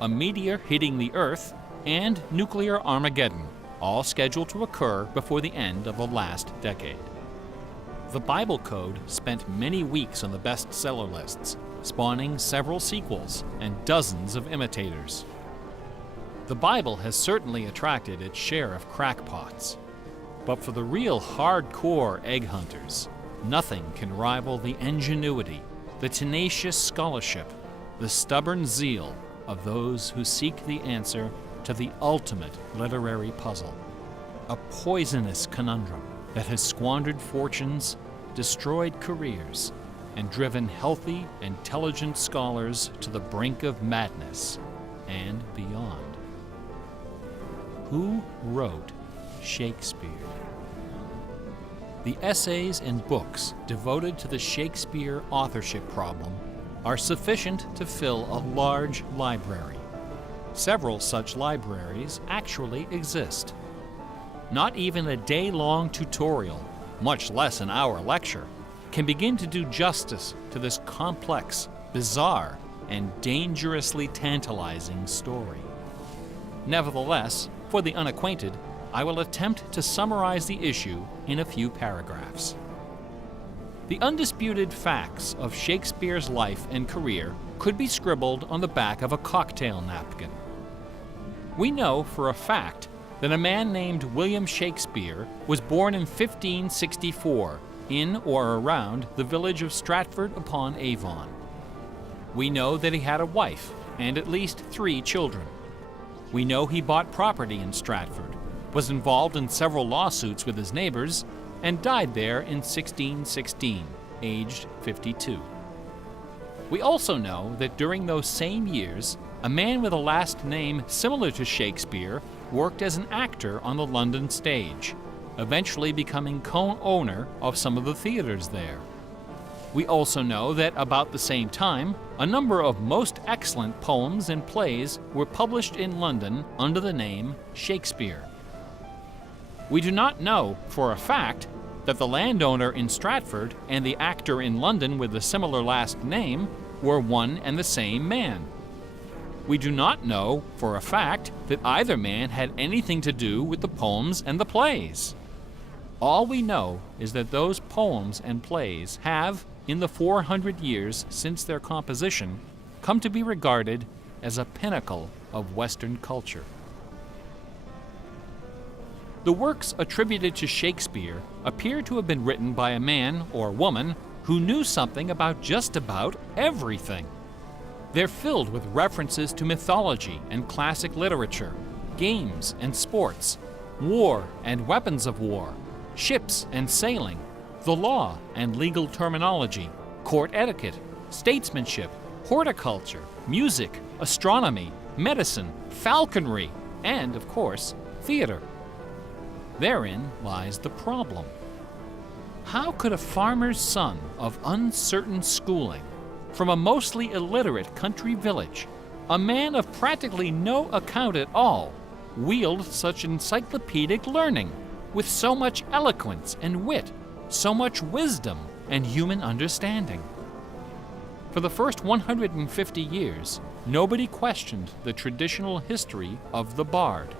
a meteor hitting the Earth, and nuclear Armageddon, all scheduled to occur before the end of the last decade. The Bible Code spent many weeks on the bestseller lists, spawning several sequels and dozens of imitators. The Bible has certainly attracted its share of crackpots, but for the real hardcore egg hunters, nothing can rival the ingenuity, the tenacious scholarship, the stubborn zeal of those who seek the answer to the ultimate literary puzzle, a poisonous conundrum that has squandered fortunes, destroyed careers, and driven healthy, intelligent scholars to the brink of madness and beyond. Who wrote Shakespeare? The essays and books devoted to the Shakespeare authorship problem are sufficient to fill a large library. Several such libraries actually exist. Not even a day-long tutorial, much less an hour lecture, can begin to do justice to this complex, bizarre, and dangerously tantalizing story. Nevertheless, for the unacquainted, I will attempt to summarize the issue in a few paragraphs. The undisputed facts of Shakespeare's life and career could be scribbled on the back of a cocktail napkin. We know for a fact that a man named William Shakespeare was born in 1564 in or around the village of Stratford-upon-Avon. We know that he had a wife and at least 3 children. We know he bought property in Stratford, was involved in several lawsuits with his neighbors, and died there in 1616, aged 52. We also know that during those same years, a man with a last name similar to Shakespeare worked as an actor on the London stage, eventually becoming co-owner of some of the theaters there. We also know that about the same time, a number of most excellent poems and plays were published in London under the name Shakespeare. We do not know for a fact that the landowner in Stratford and the actor in London with a similar last name were one and the same man. We do not know for a fact that either man had anything to do with the poems and the plays. All we know is that those poems and plays have, in the 400 years since their composition, come to be regarded as a pinnacle of Western culture. The works attributed to Shakespeare appear to have been written by a man or woman who knew something about just about everything. They're filled with references to mythology and classic literature, games and sports, war and weapons of war, ships and sailing, the law and legal terminology, court etiquette, statesmanship, horticulture, music, astronomy, medicine, falconry, and, of course, theater. Therein lies the problem. How could a farmer's son of uncertain schooling, from a mostly illiterate country village, a man of practically no account at all, wield such encyclopedic learning, with so much eloquence and wit, so much wisdom and human understanding? For the first 150 years, nobody questioned the traditional history of the bard.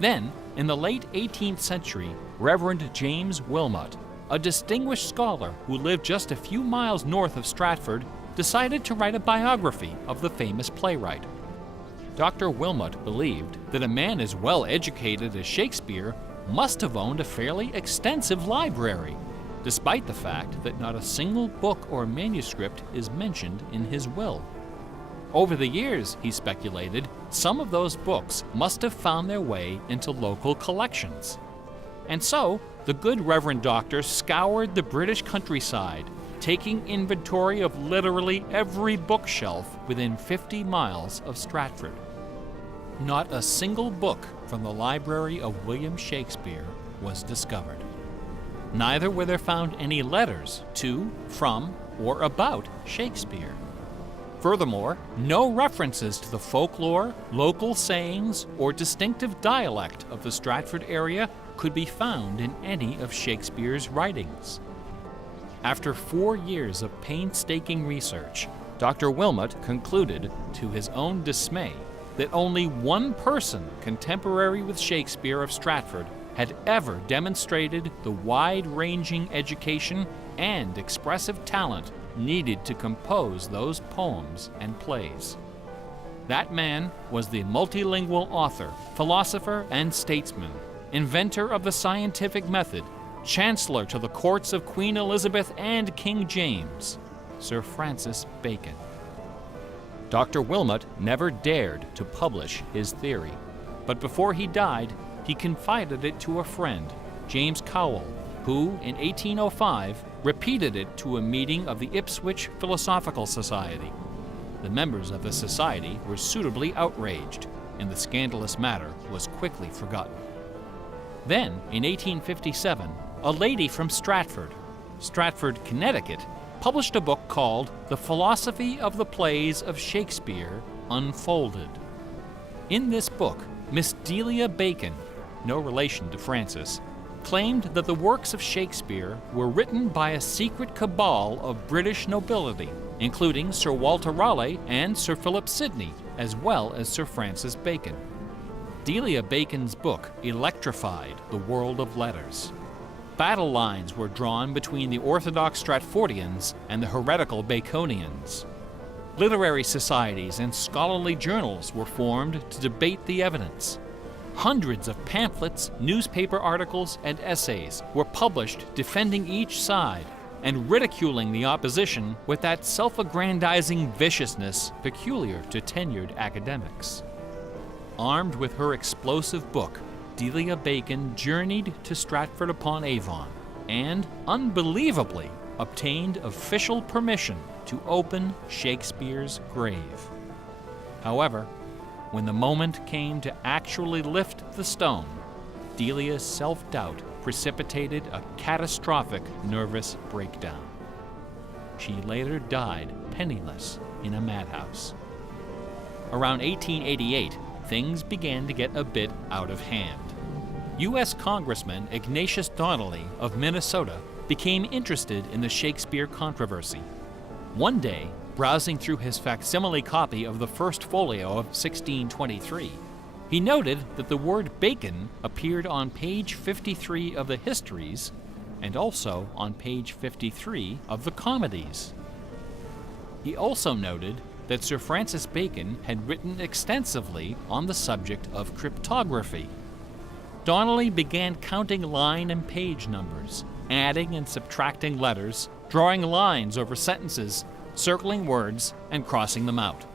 Then, in the late 18th century, Reverend James Wilmot, a distinguished scholar who lived just a few miles north of Stratford, decided to write a biography of the famous playwright. Dr. Wilmot believed that a man as well educated as Shakespeare must have owned a fairly extensive library, despite the fact that not a single book or manuscript is mentioned in his will. Over the years, he speculated, some of those books must have found their way into local collections. And so, the good Reverend Doctor scoured the British countryside, taking inventory of literally every bookshelf within 50 miles of Stratford. Not a single book from the library of William Shakespeare was discovered. Neither were there found any letters to, from, or about Shakespeare. Furthermore, no references to the folklore, local sayings, or distinctive dialect of the Stratford area could be found in any of Shakespeare's writings. After 4 years of painstaking research, Dr. Wilmot concluded, to his own dismay, that only one person contemporary with Shakespeare of Stratford had ever demonstrated the wide-ranging education and expressive talent needed to compose those poems and plays. That man was the multilingual author, philosopher, and statesman, inventor of the scientific method, chancellor to the courts of Queen Elizabeth and King James, Sir Francis Bacon. Dr. Wilmot never dared to publish his theory, but before he died, he confided it to a friend, James Cowell, who, in 1805, repeated it to a meeting of the Ipswich Philosophical Society. The members of the society were suitably outraged, and the scandalous matter was quickly forgotten. Then, in 1857, a lady from Stratford, Connecticut, published a book called The Philosophy of the Plays of Shakespeare Unfolded. In this book, Miss Delia Bacon, no relation to Francis, claimed that the works of Shakespeare were written by a secret cabal of British nobility, including Sir Walter Raleigh and Sir Philip Sidney, as well as Sir Francis Bacon. Delia Bacon's book electrified the world of letters. Battle lines were drawn between the orthodox Stratfordians and the heretical Baconians. Literary societies and scholarly journals were formed to debate the evidence. Hundreds of pamphlets, newspaper articles, and essays were published defending each side and ridiculing the opposition with that self-aggrandizing viciousness peculiar to tenured academics. Armed with her explosive book, Delia Bacon journeyed to Stratford-upon-Avon and, unbelievably, obtained official permission to open Shakespeare's grave. However, when the moment came to actually lift the stone, Delia's self-doubt precipitated a catastrophic nervous breakdown. She later died penniless in a madhouse. Around 1888, things began to get a bit out of hand. U.S. Congressman Ignatius Donnelly of Minnesota became interested in the Shakespeare controversy. One day, browsing through his facsimile copy of the First Folio of 1623, he noted that the word bacon appeared on page 53 of the Histories and also on page 53 of the Comedies. He also noted that Sir Francis Bacon had written extensively on the subject of cryptography. Donnelly began counting line and page numbers, adding and subtracting letters, drawing lines over sentences, circling words, and crossing them out.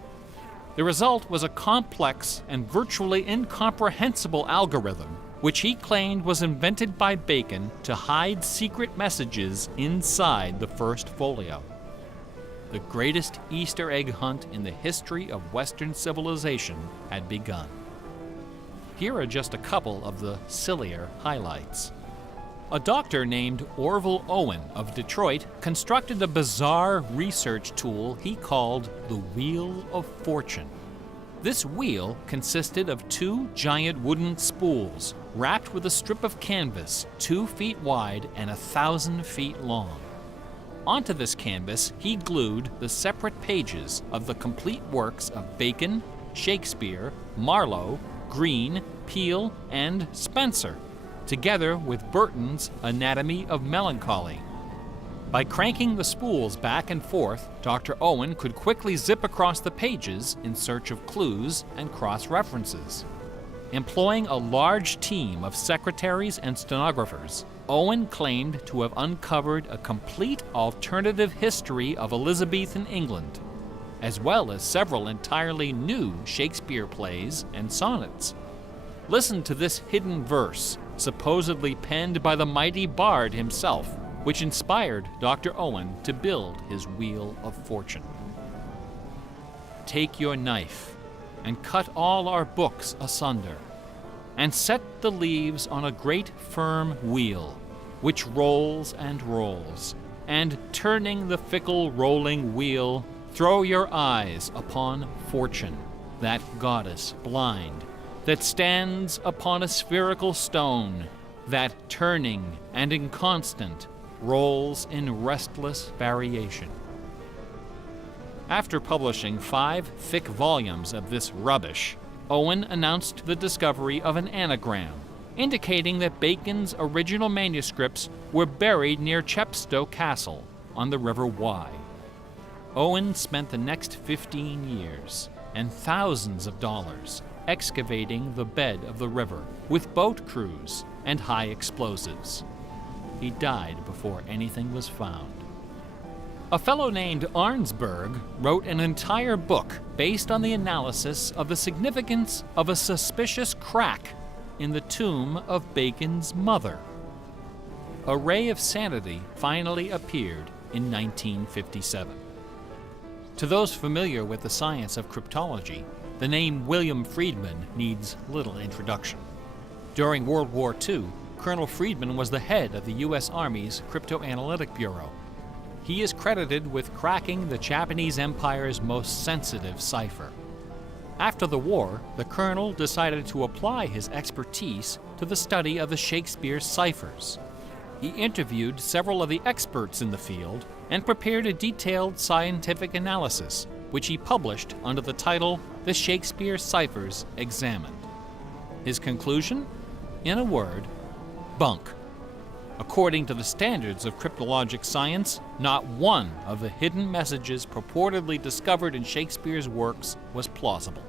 The result was a complex and virtually incomprehensible algorithm, which he claimed was invented by Bacon to hide secret messages inside the First Folio. The greatest Easter egg hunt in the history of Western civilization had begun. Here are just a couple of the sillier highlights. A doctor named Orville Owen of Detroit constructed a bizarre research tool he called the Wheel of Fortune. This wheel consisted of two giant wooden spools wrapped with a strip of canvas 2 feet wide and 1,000 feet long. Onto this canvas, he glued the separate pages of the complete works of Bacon, Shakespeare, Marlowe, Greene, Peele, and Spenser, together with Burton's Anatomy of Melancholy. By cranking the spools back and forth, Dr. Owen could quickly zip across the pages in search of clues and cross-references. Employing a large team of secretaries and stenographers, Owen claimed to have uncovered a complete alternative history of Elizabethan England, as well as several entirely new Shakespeare plays and sonnets. Listen to this hidden verse, supposedly penned by the mighty bard himself, which inspired Dr. Owen to build his Wheel of Fortune. Take your knife and cut all our books asunder, and set the leaves on a great firm wheel, which rolls and rolls, and turning the fickle rolling wheel, throw your eyes upon Fortune, that goddess blind, that stands upon a spherical stone, that turning and inconstant rolls in restless variation. After publishing 5 thick volumes of this rubbish, Owen announced the discovery of an anagram, indicating that Bacon's original manuscripts were buried near Chepstow Castle on the River Wye. Owen spent the next 15 years and thousands of dollars excavating the bed of the river with boat crews and high explosives. He died before anything was found. A fellow named Arnsberg wrote an entire book based on the analysis of the significance of a suspicious crack in the tomb of Bacon's mother. A Ray of Sanity finally appeared in 1957. To those familiar with the science of cryptology, the name William Friedman needs little introduction. During World War II, Colonel Friedman was the head of the U.S. Army's Cryptoanalytic Bureau. He is credited with cracking the Japanese Empire's most sensitive cipher. After the war, the colonel decided to apply his expertise to the study of the Shakespeare ciphers. He interviewed several of the experts in the field and prepared a detailed scientific analysis, which he published under the title The Shakespeare Ciphers Examined. His conclusion? In a word, bunk. According to the standards of cryptologic science, not one of the hidden messages purportedly discovered in Shakespeare's works was plausible.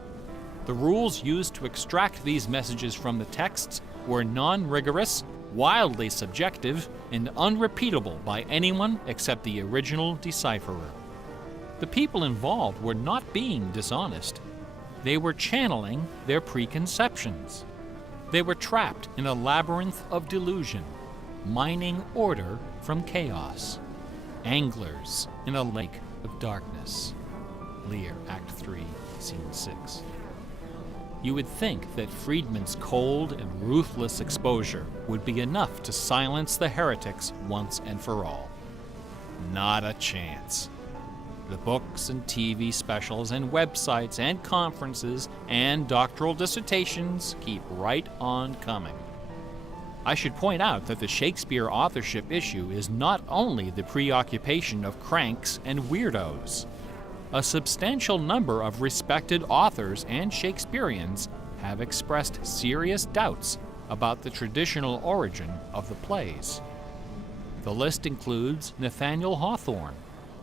The rules used to extract these messages from the texts were non-rigorous, wildly subjective, and unrepeatable by anyone except the original decipherer. The people involved were not being dishonest. They were channeling their preconceptions. They were trapped in a labyrinth of delusion, mining order from chaos. Anglers in a lake of darkness. Lear, Act 3, Scene 6. You would think that Friedman's cold and ruthless exposure would be enough to silence the heretics once and for all. Not a chance. The books and TV specials and websites and conferences and doctoral dissertations keep right on coming. I should point out that the Shakespeare authorship issue is not only the preoccupation of cranks and weirdos. A substantial number of respected authors and Shakespeareans have expressed serious doubts about the traditional origin of the plays. The list includes Nathaniel Hawthorne,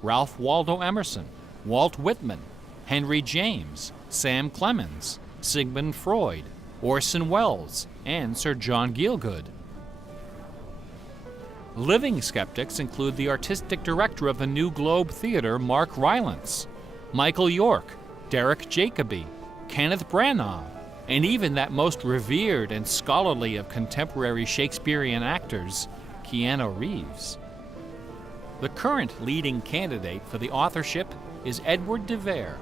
Ralph Waldo Emerson, Walt Whitman, Henry James, Sam Clemens, Sigmund Freud, Orson Welles, and Sir John Gielgud. Living skeptics include the artistic director of the New Globe Theatre, Mark Rylance, Michael York, Derek Jacobi, Kenneth Branagh, and even that most revered and scholarly of contemporary Shakespearean actors, Keanu Reeves. The current leading candidate for the authorship is Edward de Vere,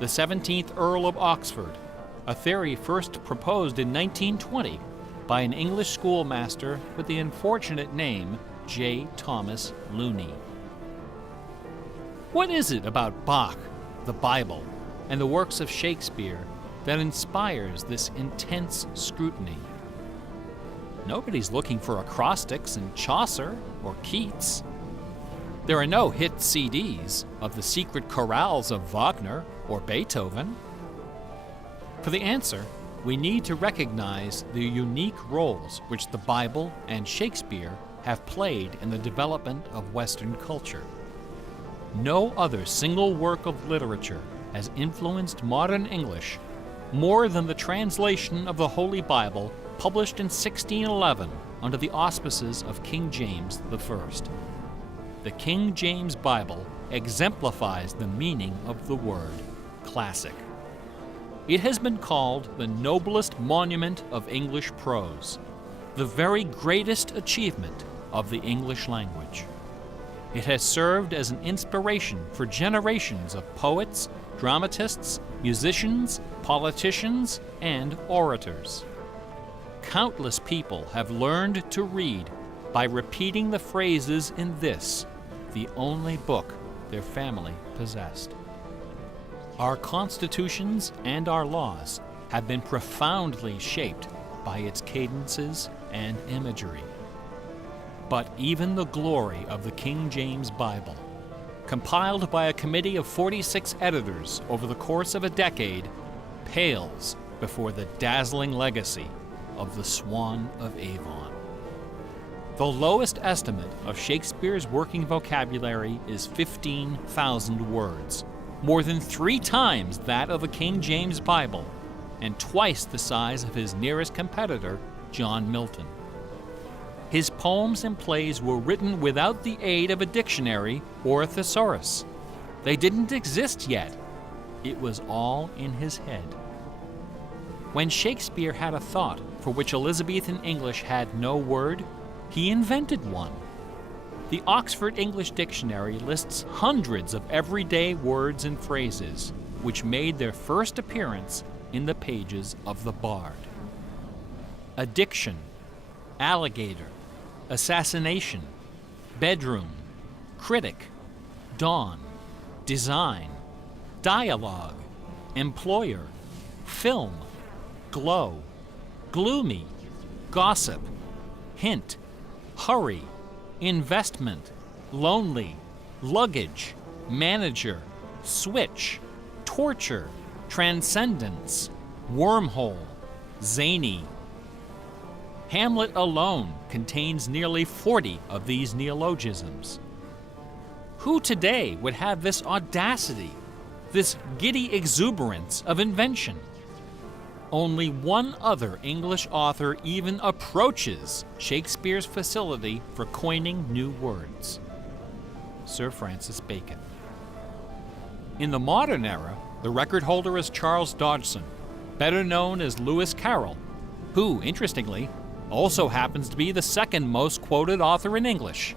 the 17th Earl of Oxford, a theory first proposed in 1920 by an English schoolmaster with the unfortunate name J. Thomas Looney. What is it about Bach, the Bible, and the works of Shakespeare that inspires this intense scrutiny? Nobody's looking for acrostics in Chaucer or Keats. There are no hit CDs of the secret chorales of Wagner or Beethoven. For the answer, we need to recognize the unique roles which the Bible and Shakespeare have played in the development of Western culture. No other single work of literature has influenced modern English more than the translation of the Holy Bible published in 1611 under the auspices of King James I. The King James Bible exemplifies the meaning of the word classic. It has been called the noblest monument of English prose, the very greatest achievement of the English language. It has served as an inspiration for generations of poets, dramatists, musicians, politicians, and orators. Countless people have learned to read by repeating the phrases in this, the only book their family possessed. Our constitutions and our laws have been profoundly shaped by its cadences and imagery. But even the glory of the King James Bible, compiled by a committee of 46 editors over the course of a decade, pales before the dazzling legacy of the Swan of Avon. The lowest estimate of Shakespeare's working vocabulary is 15,000 words, more than 3 times that of the King James Bible, and twice the size of his nearest competitor, John Milton. His poems and plays were written without the aid of a dictionary or a thesaurus. They didn't exist yet. It was all in his head. When Shakespeare had a thought for which Elizabethan English had no word, he invented one. The Oxford English Dictionary lists hundreds of everyday words and phrases which made their first appearance in the pages of the Bard. Addiction, alligator, assassination, bedroom, critic, dawn, design, dialogue, employer, film, glow, gloomy, gossip, hint, hurry, investment, lonely, luggage, manager, switch, torture, transcendence, wormhole, zany. Hamlet alone contains nearly 40 of these neologisms. Who today would have this audacity, this giddy exuberance of invention? Only one other English author even approaches Shakespeare's facility for coining new words: Sir Francis Bacon. In the modern era, the record holder is Charles Dodgson, better known as Lewis Carroll, who, interestingly, also happens to be the second most quoted author in English,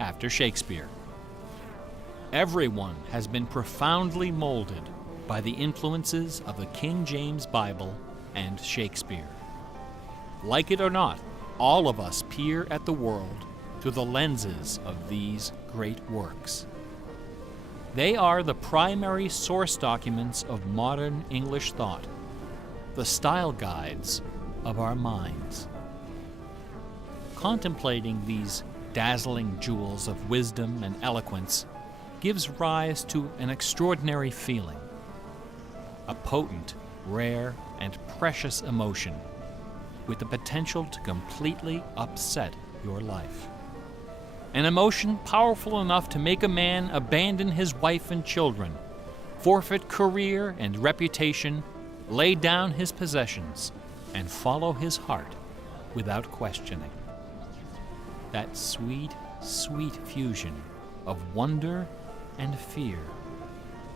after Shakespeare. Everyone has been profoundly molded by the influences of the King James Bible and Shakespeare. Like it or not, all of us peer at the world through the lenses of these great works. They are the primary source documents of modern English thought, the style guides of our minds. Contemplating these dazzling jewels of wisdom and eloquence gives rise to an extraordinary feeling, a potent, rare, and precious emotion with the potential to completely upset your life. An emotion powerful enough to make a man abandon his wife and children, forfeit career and reputation, lay down his possessions, and follow his heart without questioning. That sweet, sweet fusion of wonder and fear,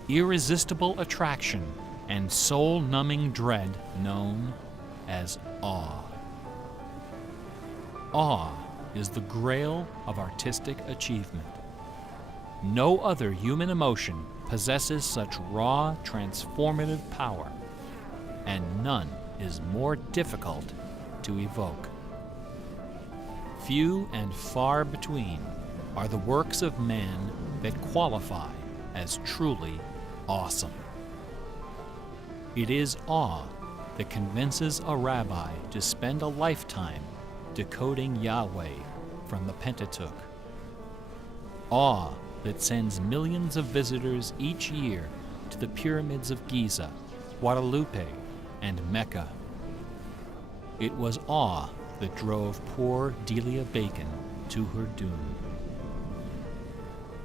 irresistible attraction, and soul-numbing dread known as awe. Awe is the grail of artistic achievement. No other human emotion possesses such raw, transformative power, and none is more difficult to evoke. Few and far between are the works of man that qualify as truly awesome. It is awe that convinces a rabbi to spend a lifetime decoding Yahweh from the Pentateuch. Awe that sends millions of visitors each year to the pyramids of Giza, Guadalupe, and Mecca. It was awe that drove poor Delia Bacon to her doom.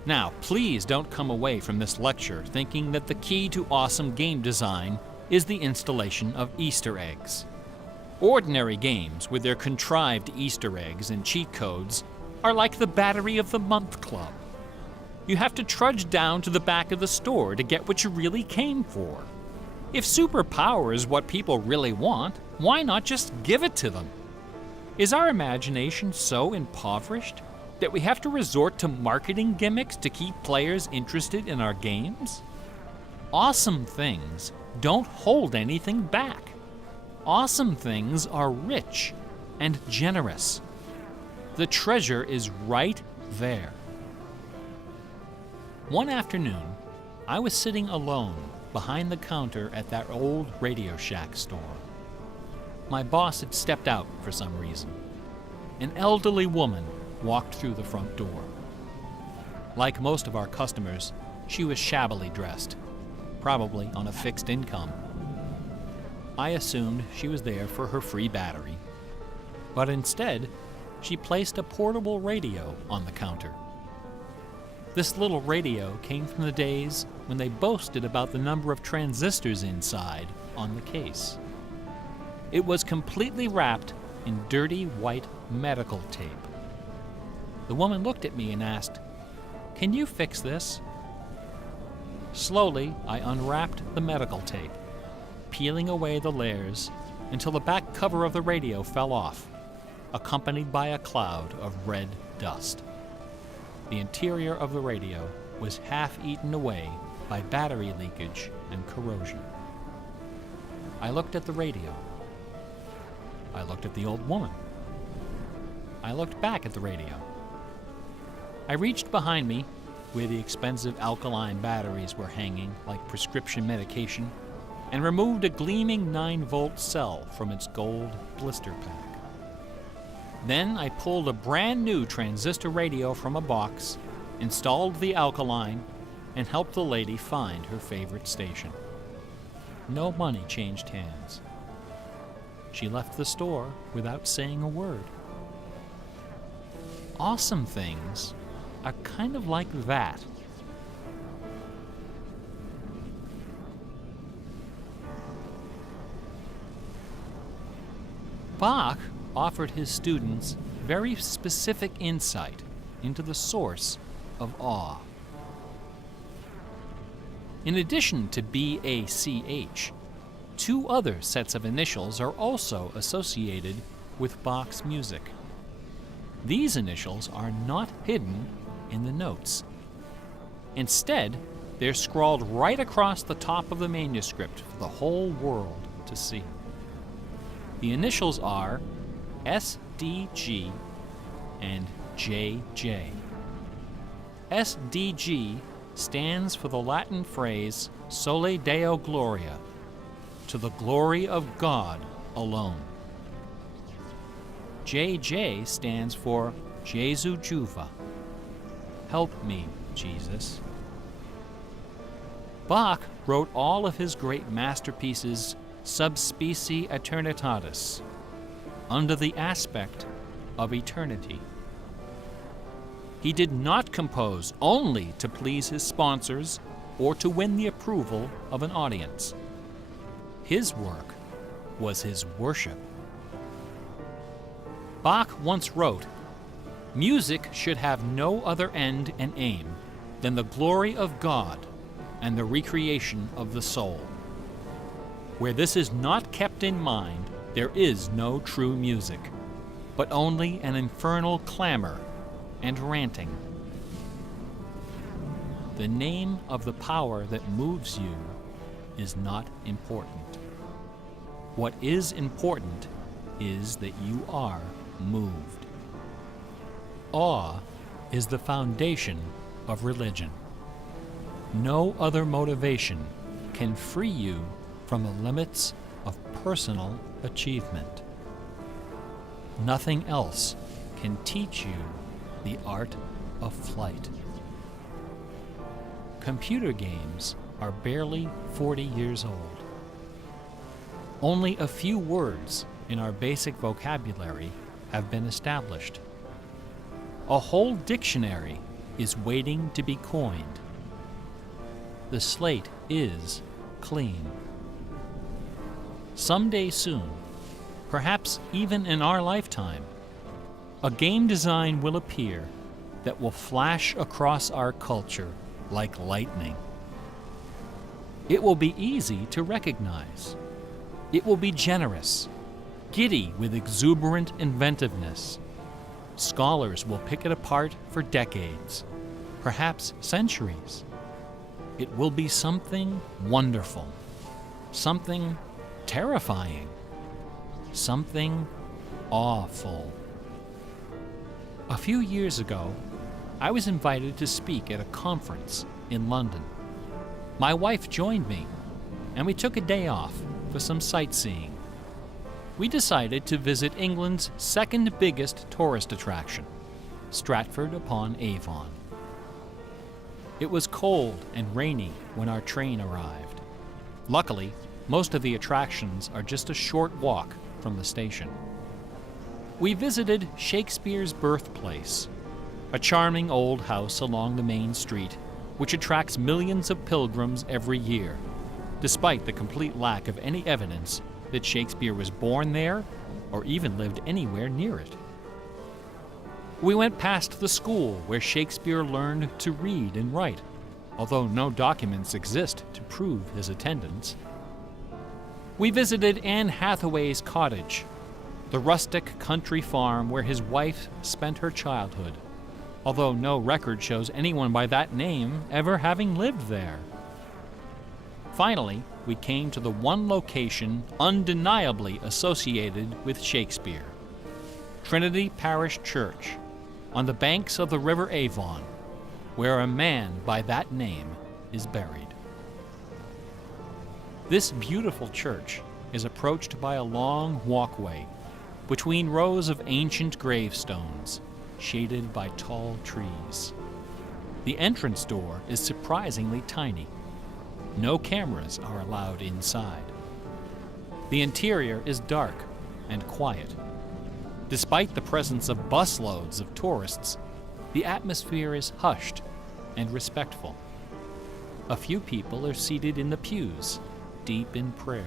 Now, please don't come away from this lecture thinking that the key to awesome game design is the installation of Easter eggs. Ordinary games with their contrived Easter eggs and cheat codes are like the Battery of the Month Club. You have to trudge down to the back of the store to get what you really came for. If superpower is what people really want, why not just give it to them? Is our imagination so impoverished that we have to resort to marketing gimmicks to keep players interested in our games? Awesome things don't hold anything back. Awesome things are rich and generous. The treasure is right there. One afternoon, I was sitting alone behind the counter at that old Radio Shack store. My boss had stepped out for some reason. An elderly woman walked through the front door. Like most of our customers, she was shabbily dressed, probably on a fixed income. I assumed she was there for her free battery, but instead, she placed a portable radio on the counter. This little radio came from the days when they boasted about the number of transistors inside on the case. It was completely wrapped in dirty white medical tape. The woman looked at me and asked, "Can you fix this?" Slowly, I unwrapped the medical tape, peeling away the layers until the back cover of the radio fell off, accompanied by a cloud of red dust. The interior of the radio was half eaten away by battery leakage and corrosion. I looked at the radio. I looked at the old woman. I looked back at the radio. I reached behind me, where the expensive alkaline batteries were hanging like prescription medication, and removed a gleaming 9-volt cell from its gold blister pack. Then I pulled a brand new transistor radio from a box, installed the alkaline, and helped the lady find her favorite station. No money changed hands. She left the store without saying a word. Awesome things are kind of like that. Bach offered his students very specific insight into the source of awe. In addition to BACH, 2 other sets of initials are also associated with Bach's music. These initials are not hidden in the notes. Instead, they're scrawled right across the top of the manuscript for the whole world to see. The initials are SDG and JJ. SDG stands for the Latin phrase Sole Deo Gloria, to the glory of God alone. JJ stands for Jesu Juva, help me, Jesus. Bach wrote all of his great masterpieces sub specie aeternitatis, under the aspect of eternity. He did not compose only to please his sponsors or to win the approval of an audience. His work was his worship. Bach once wrote, "Music should have no other end and aim than the glory of God and the recreation of the soul. Where this is not kept in mind, there is no true music, but only an infernal clamor and ranting." The name of the power that moves you is not important. What is important is that you are moved. Awe is the foundation of religion. No other motivation can free you from the limits of personal achievement. Nothing else can teach you the art of flight. Computer games are barely 40 years old. Only a few words in our basic vocabulary have been established. A whole dictionary is waiting to be coined. The slate is clean. Someday soon, perhaps even in our lifetime, a game design will appear that will flash across our culture like lightning. It will be easy to recognize. It will be generous, giddy with exuberant inventiveness. Scholars will pick it apart for decades, perhaps centuries. It will be something wonderful, something terrifying, something awful. A few years ago, I was invited to speak at a conference in London. My wife joined me, and we took a day off for some sightseeing. We decided to visit England's second biggest tourist attraction, Stratford-upon-Avon. It was cold and rainy when our train arrived. Luckily, most of the attractions are just a short walk from the station. We visited Shakespeare's birthplace, a charming old house along the main street, which attracts millions of pilgrims every year, despite the complete lack of any evidence that Shakespeare was born there or even lived anywhere near it. We went past the school where Shakespeare learned to read and write, although no documents exist to prove his attendance. We visited Anne Hathaway's cottage, the rustic country farm where his wife spent her childhood, although no record shows anyone by that name ever having lived there. Finally, we came to the one location undeniably associated with Shakespeare, Trinity Parish Church, on the banks of the River Avon, where a man by that name is buried. This beautiful church is approached by a long walkway between rows of ancient gravestones, shaded by tall trees. The entrance door is surprisingly tiny. No cameras are allowed inside. The interior is dark and quiet. Despite the presence of busloads of tourists, the atmosphere is hushed and respectful. A few people are seated in the pews, deep in prayer.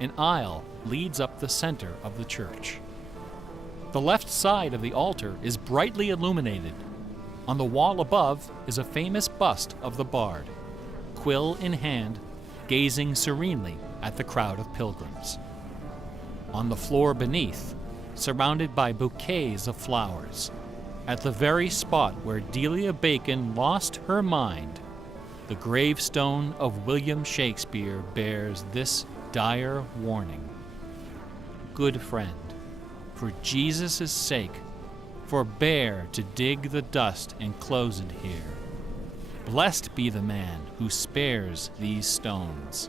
An aisle leads up the center of the church. The left side of the altar is brightly illuminated. On the wall above is a famous bust of the bard, quill in hand, gazing serenely at the crowd of pilgrims. On the floor beneath, surrounded by bouquets of flowers, at the very spot where Delia Bacon lost her mind, the gravestone of William Shakespeare bears this dire warning. Good friend, for Jesus' sake, forbear to dig the dust enclosed here. Blessed be the man who spares these stones,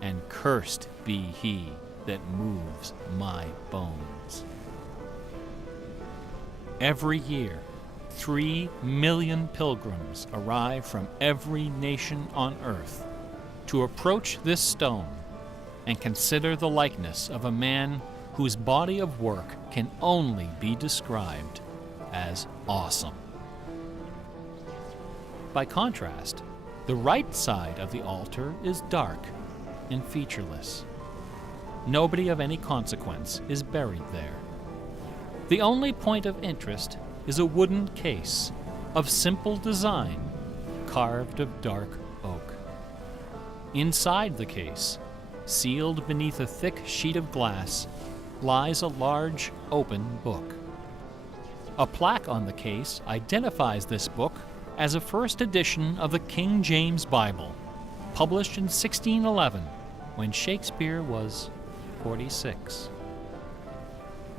and cursed be he that moves my bones. Every year, 3 million pilgrims arrive from every nation on earth to approach this stone and consider the likeness of a man whose body of work can only be described as awesome. By contrast, the right side of the altar is dark and featureless. Nobody of any consequence is buried there. The only point of interest is a wooden case of simple design, carved of dark oak. Inside the case, sealed beneath a thick sheet of glass, lies a large, open book. A plaque on the case identifies this book as a first edition of the King James Bible, published in 1611, when Shakespeare was 46.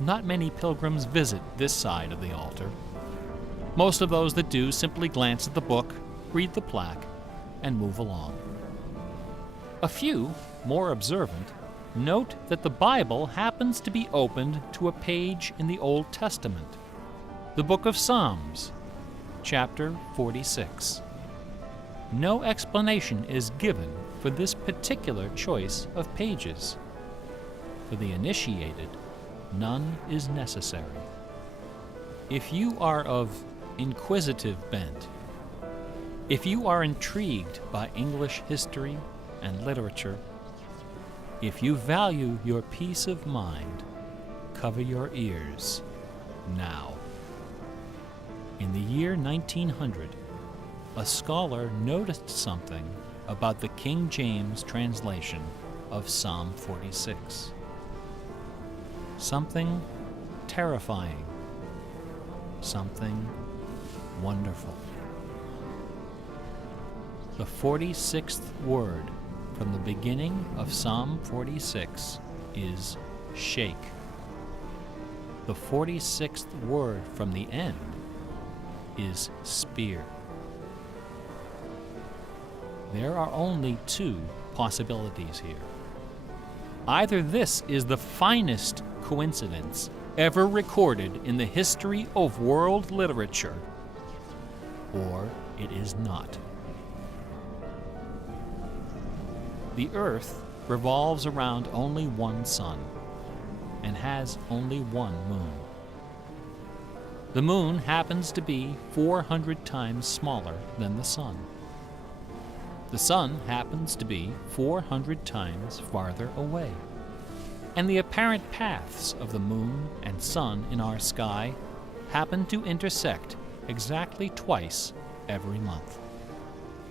Not many pilgrims visit this side of the altar. Most of those that do simply glance at the book, read the plaque, and move along. A few, more observant, note that the Bible happens to be opened to a page in the Old Testament, the book of Psalms, chapter 46. No explanation is given for this particular choice of pages. For the initiated, none is necessary. If you are of inquisitive bent, if you are intrigued by English history and literature, if you value your peace of mind, cover your ears now. In the year 1900, a scholar noticed something about the King James translation of Psalm 46. Something terrifying, something wonderful. The 46th word from the beginning of Psalm 46 is shake. The 46th word from the end is spear. There are only 2 possibilities here. Either this is the finest coincidence ever recorded in the history of world literature, or it is not. The Earth revolves around only one sun. and has only one moon. The moon happens to be 400 times smaller than the sun. The sun happens to be 400 times farther away. And the apparent paths of the moon and sun in our sky happen to intersect exactly twice every month.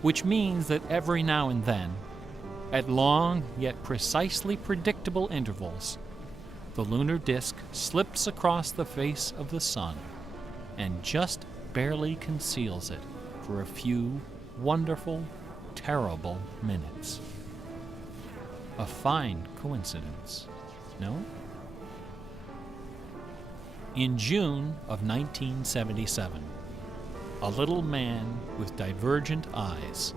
Which means that every now and then, at long yet precisely predictable intervals, the lunar disk slips across the face of the sun and just barely conceals it for a few wonderful, terrible minutes. A fine coincidence, no? In June of 1977, a little man with divergent eyes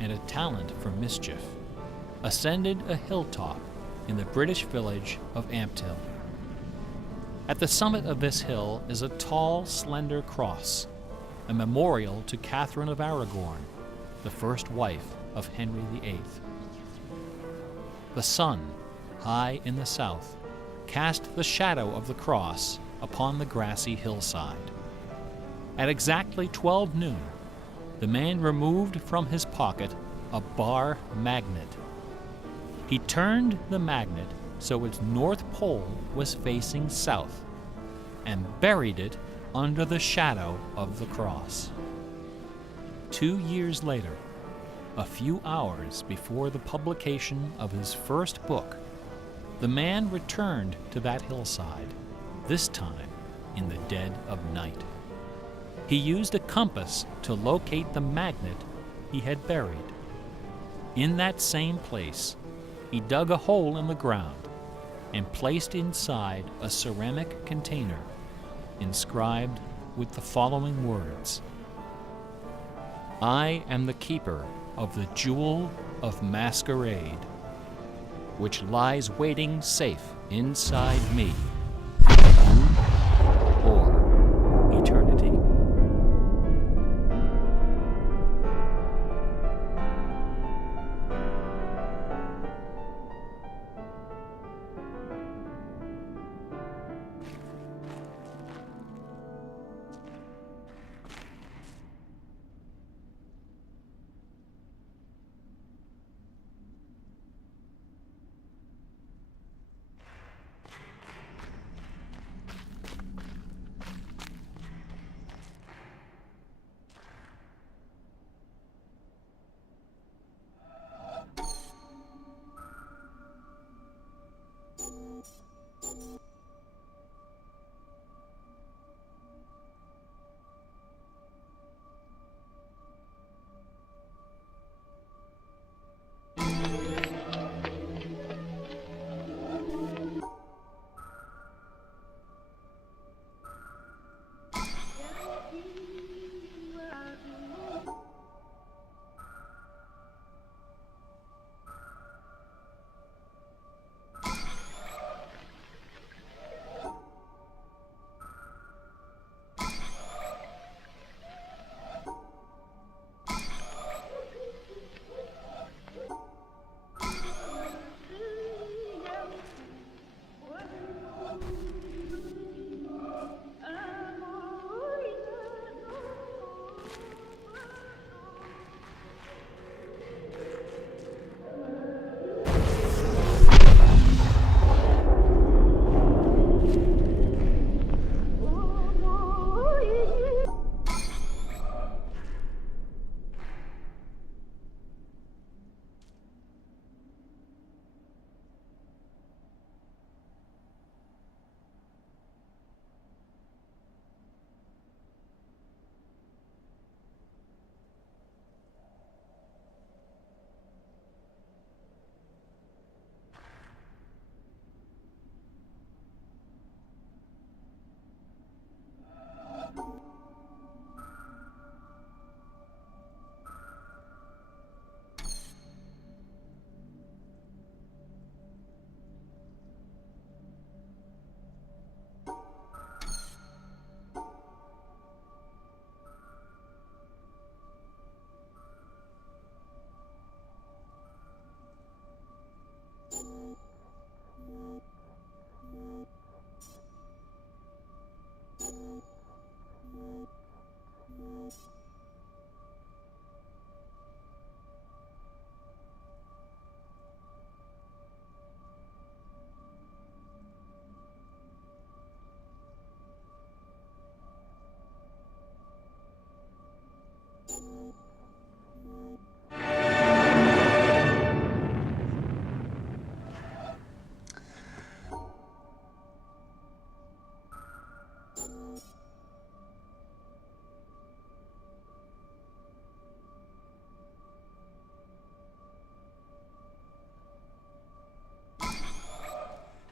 and a talent for mischief ascended a hilltop in the British village of Ampthill. At the summit of this hill is a tall, slender cross, a memorial to Catherine of Aragon, the first wife of Henry VIII. The sun, high in the south, cast the shadow of the cross upon the grassy hillside. At exactly 12 noon, the man removed from his pocket a bar magnet. He turned the magnet so its north pole was facing south and buried it under the shadow of the cross. 2 years later, a few hours before the publication of his first book, the man returned to that hillside, this time in the dead of night. He used a compass to locate the magnet he had buried. In that same place, he dug a hole in the ground and placed inside a ceramic container inscribed with the following words: "I am the keeper of the jewel of masquerade, which lies waiting safe inside me, you or eternity."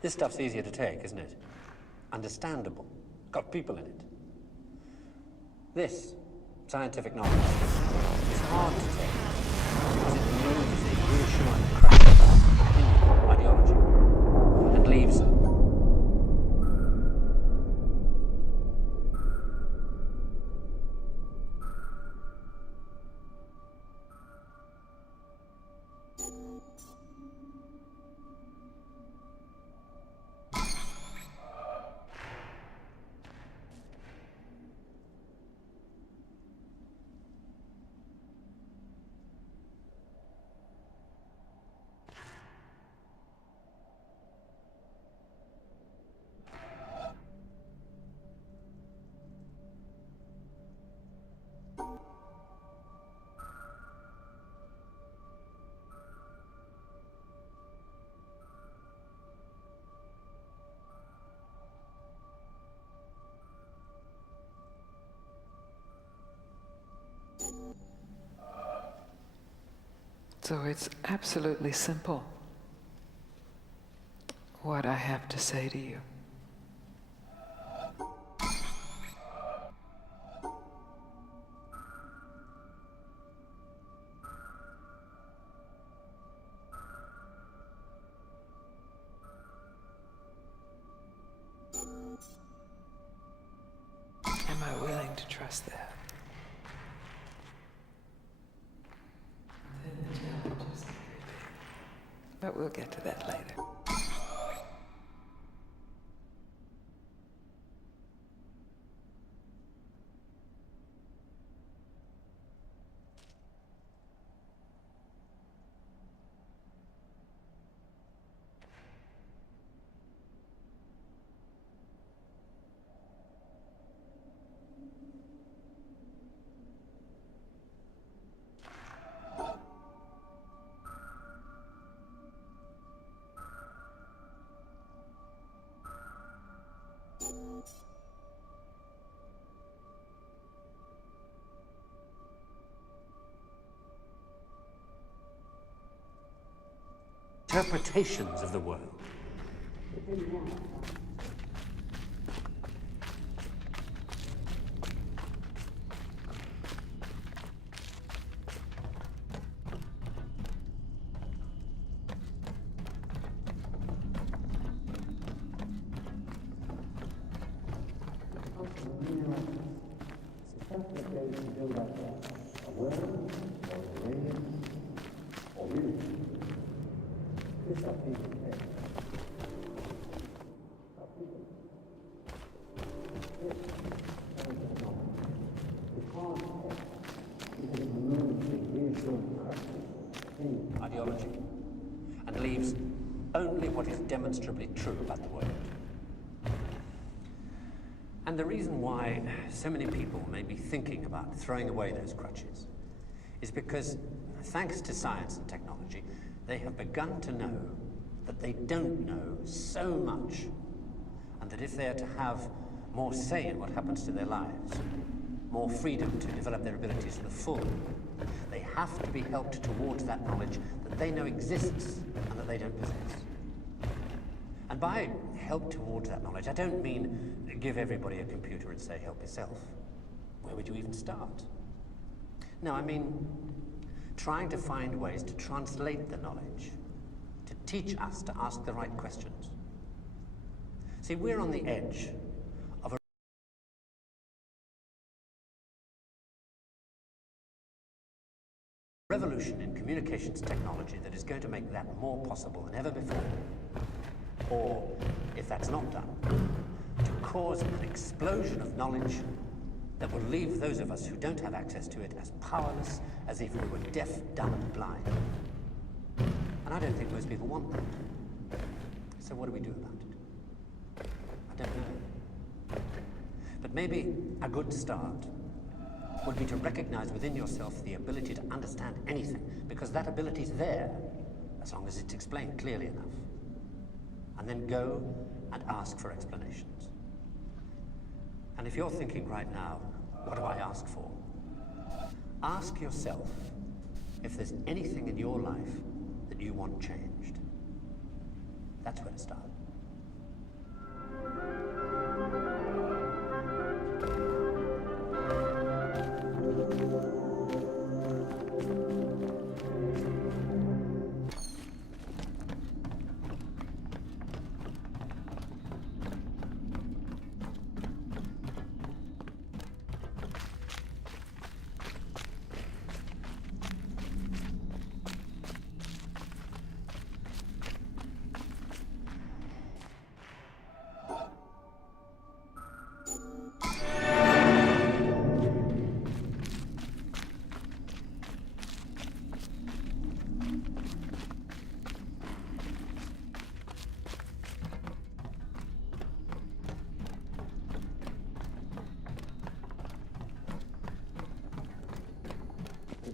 This stuff's easier to take, isn't it? Understandable. Got people in it. This, scientific knowledge, is hard to take because it removes the reassuring cracks in ideology and leaves So it's absolutely simple what I have to say to you. Am I willing to trust that? But we'll get to that later. interpretations of the world. Ideology, and leaves only what is demonstrably true about the world. And the reason why so many people may be thinking about throwing away those crutches is because, thanks to science and technology, they have begun to know that they don't know so much, and that if they are to have more say in what happens to their lives, more freedom to develop their abilities to the full, they have to be helped towards that knowledge that they know exists and that they don't possess. And by help towards that knowledge, I don't mean give everybody a computer and say, help yourself. Where would you even start? No, I mean trying to find ways to translate the knowledge, to teach us to ask the right questions. See, we're on the edge of a revolution in communications technology that is going to make that more possible than ever before. Or, if that's not done, to cause an explosion of knowledge that will leave those of us who don't have access to it as powerless as if we were deaf, dumb, and blind. And I don't think most people want that. So what do we do about it? I don't know. But maybe a good start would be to recognize within yourself the ability to understand anything, because that ability is there, as long as it's explained clearly enough. And then go and ask for explanations. And if you're thinking right now, what do I ask for? Ask yourself if there's anything in your life that you want changed. That's where to start.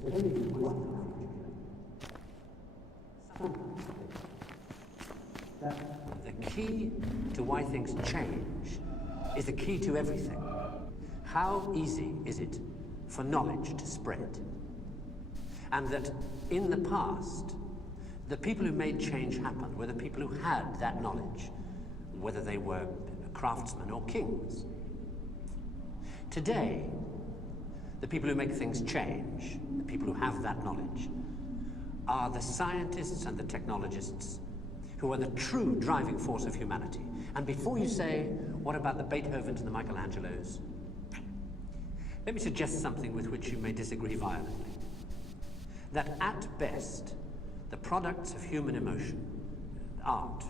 The key to why things change is the key to everything. How easy is it for knowledge to spread? And that in the past, the people who made change happen were the people who had that knowledge, whether they were craftsmen or kings. Today, the people who make things change, the people who have that knowledge, are the scientists and the technologists who are the true driving force of humanity. And before you say, what about the Beethovens and the Michelangelos? Let me suggest something with which you may disagree violently. That at best, the products of human emotion, art,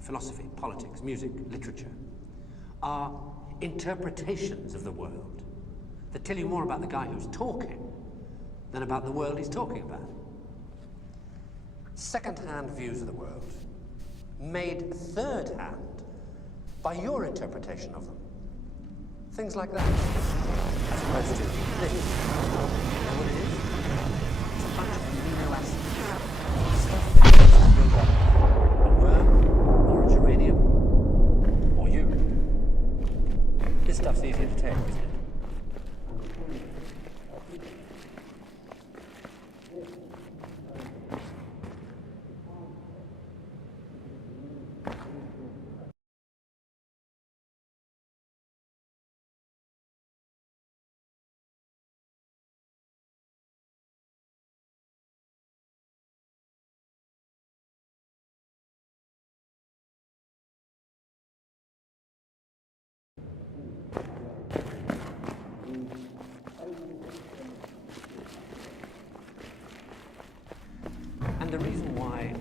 philosophy, politics, music, literature, are interpretations of the world that tell you more about the guy who's talking than about the world he's talking about. Second-hand views of the world, made third-hand by your interpretation of them. Things like that. As opposed to this. You know what it is? It's a bunch of amino acids. Stuff that goes to build up a worm, or a geranium, or you. This stuff's easier to take, isn't it? And the reason why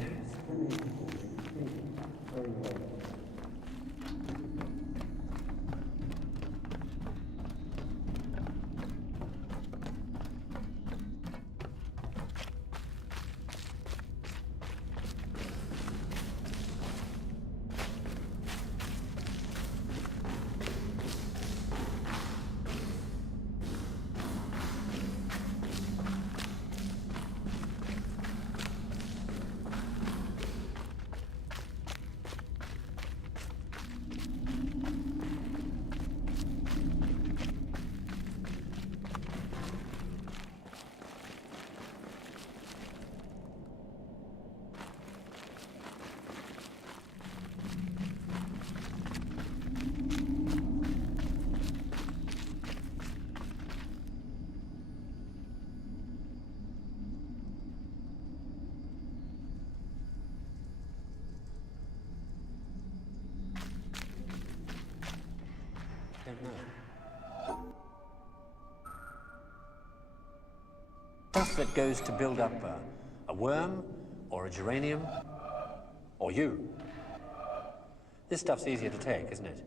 stuff that goes to build up a worm, or a geranium, or you. This stuff's easier to take, isn't it?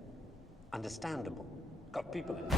Understandable. Got people in it.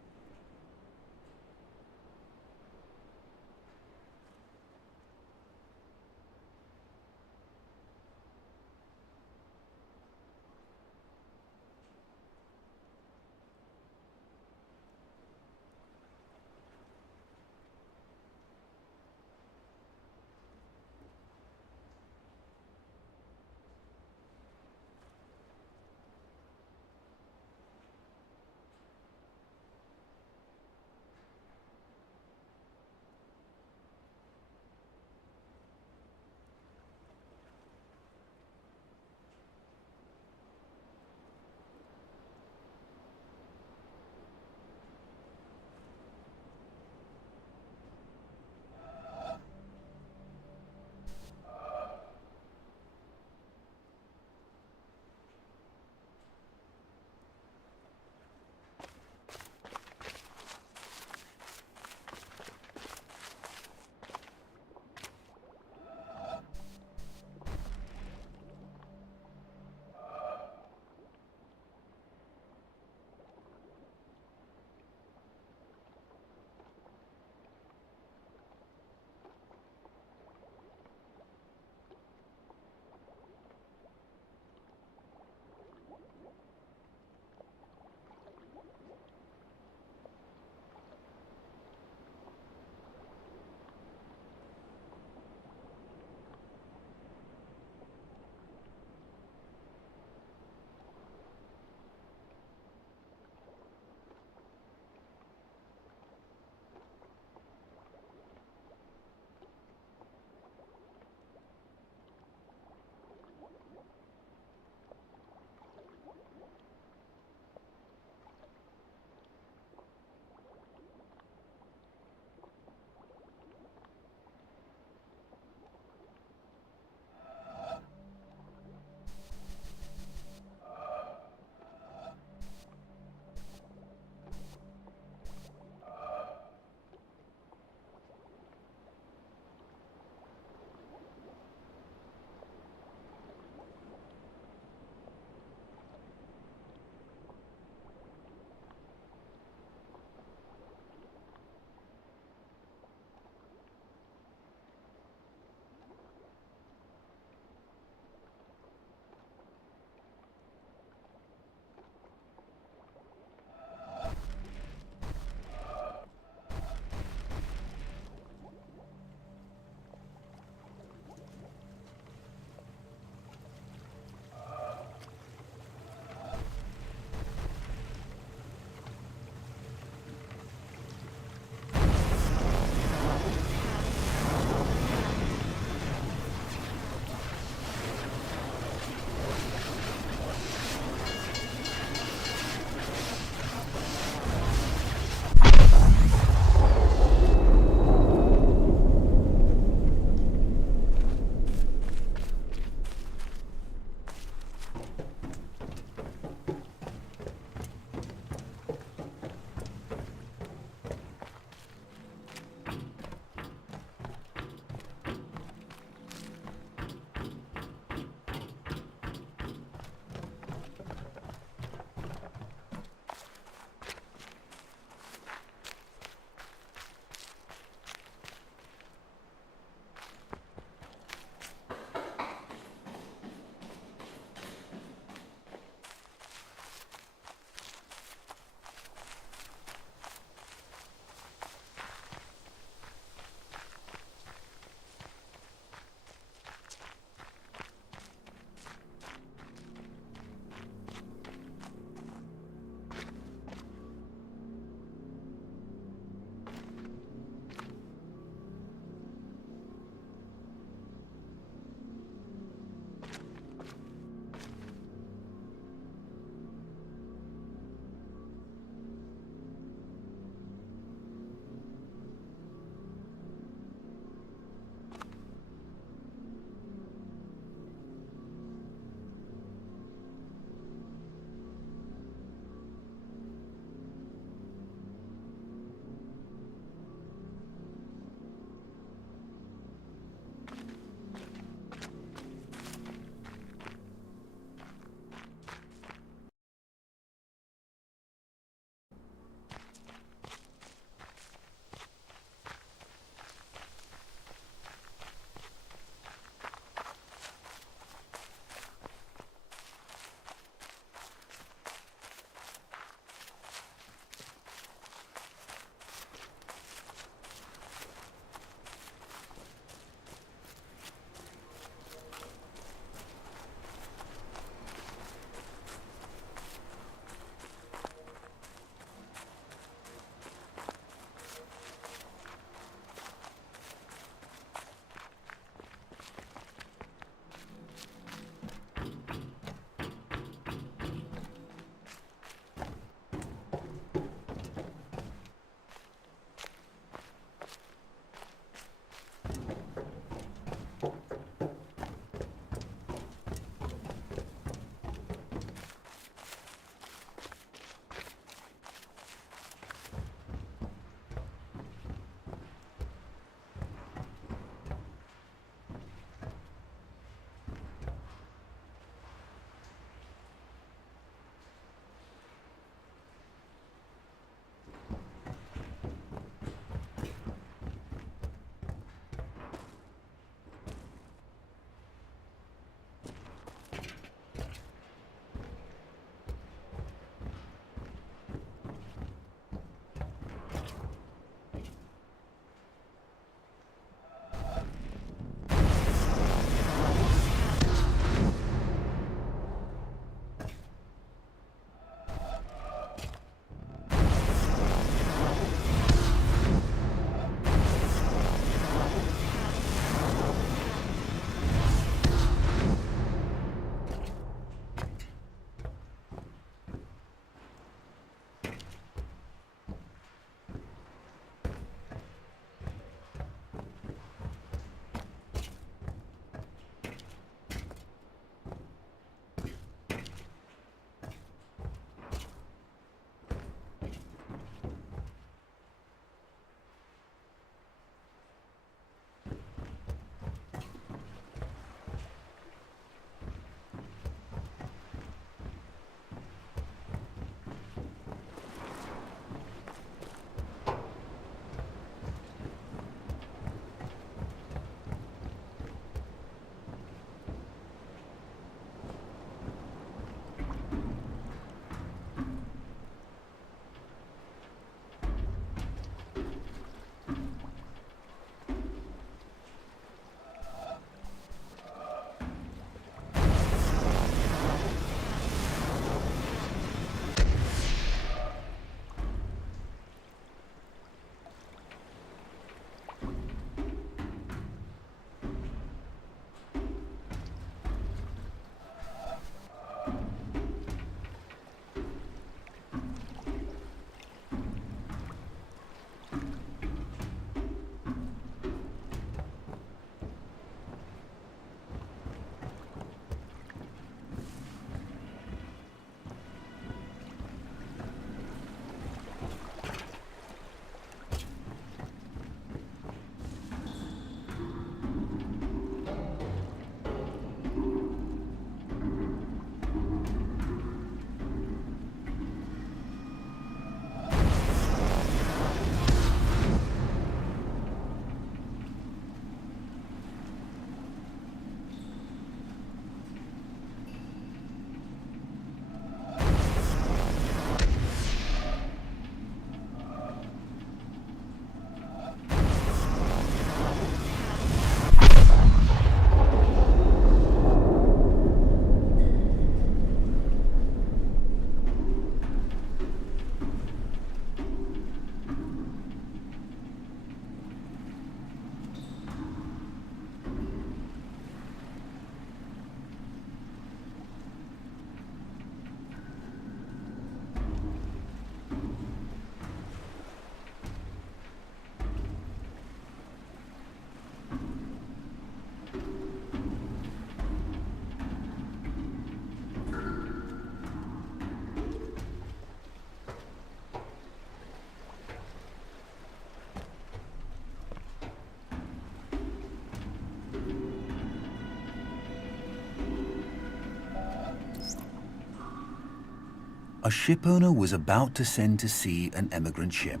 A shipowner was about to send to sea an emigrant ship.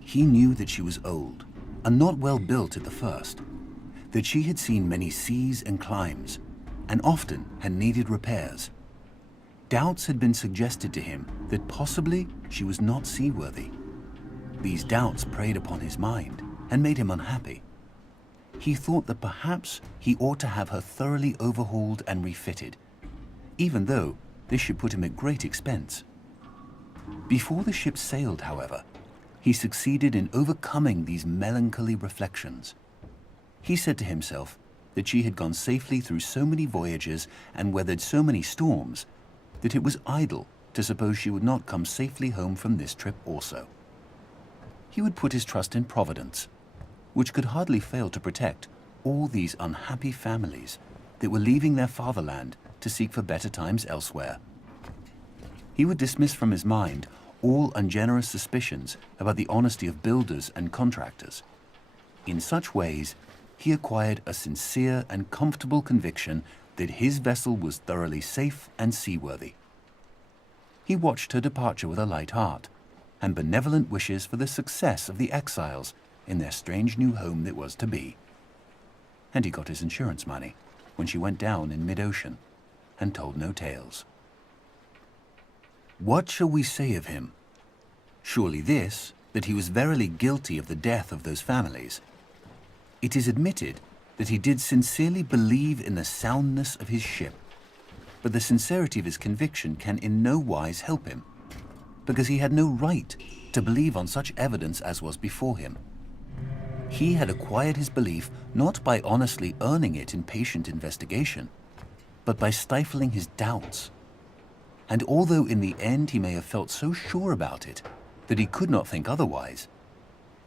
He knew that she was old and not well built at the first, that she had seen many seas and climes, and often had needed repairs. Doubts had been suggested to him that possibly she was not seaworthy. These doubts preyed upon his mind and made him unhappy. He thought that perhaps he ought to have her thoroughly overhauled and refitted, even though this should put him at great expense. Before the ship sailed, however, he succeeded in overcoming these melancholy reflections. He said to himself that she had gone safely through so many voyages and weathered so many storms that it was idle to suppose she would not come safely home from this trip also. He would put his trust in Providence, which could hardly fail to protect all these unhappy families that were leaving their fatherland to seek for better times elsewhere. He would dismiss from his mind all ungenerous suspicions about the honesty of builders and contractors. In such ways, he acquired a sincere and comfortable conviction that his vessel was thoroughly safe and seaworthy. He watched her departure with a light heart and benevolent wishes for the success of the exiles in their strange new home that was to be. And he got his insurance money when she went down in mid-ocean and told no tales. What shall we say of him? Surely this, that he was verily guilty of the death of those families. It is admitted that he did sincerely believe in the soundness of his ship, but the sincerity of his conviction can in no wise help him, because he had no right to believe on such evidence as was before him. He had acquired his belief not by honestly earning it in patient investigation, but by stifling his doubts. And although in the end he may have felt so sure about it that he could not think otherwise,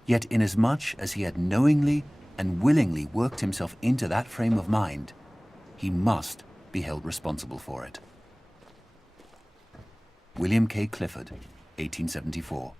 yet inasmuch as he had knowingly and willingly worked himself into that frame of mind, he must be held responsible for it. William K. Clifford, 1874.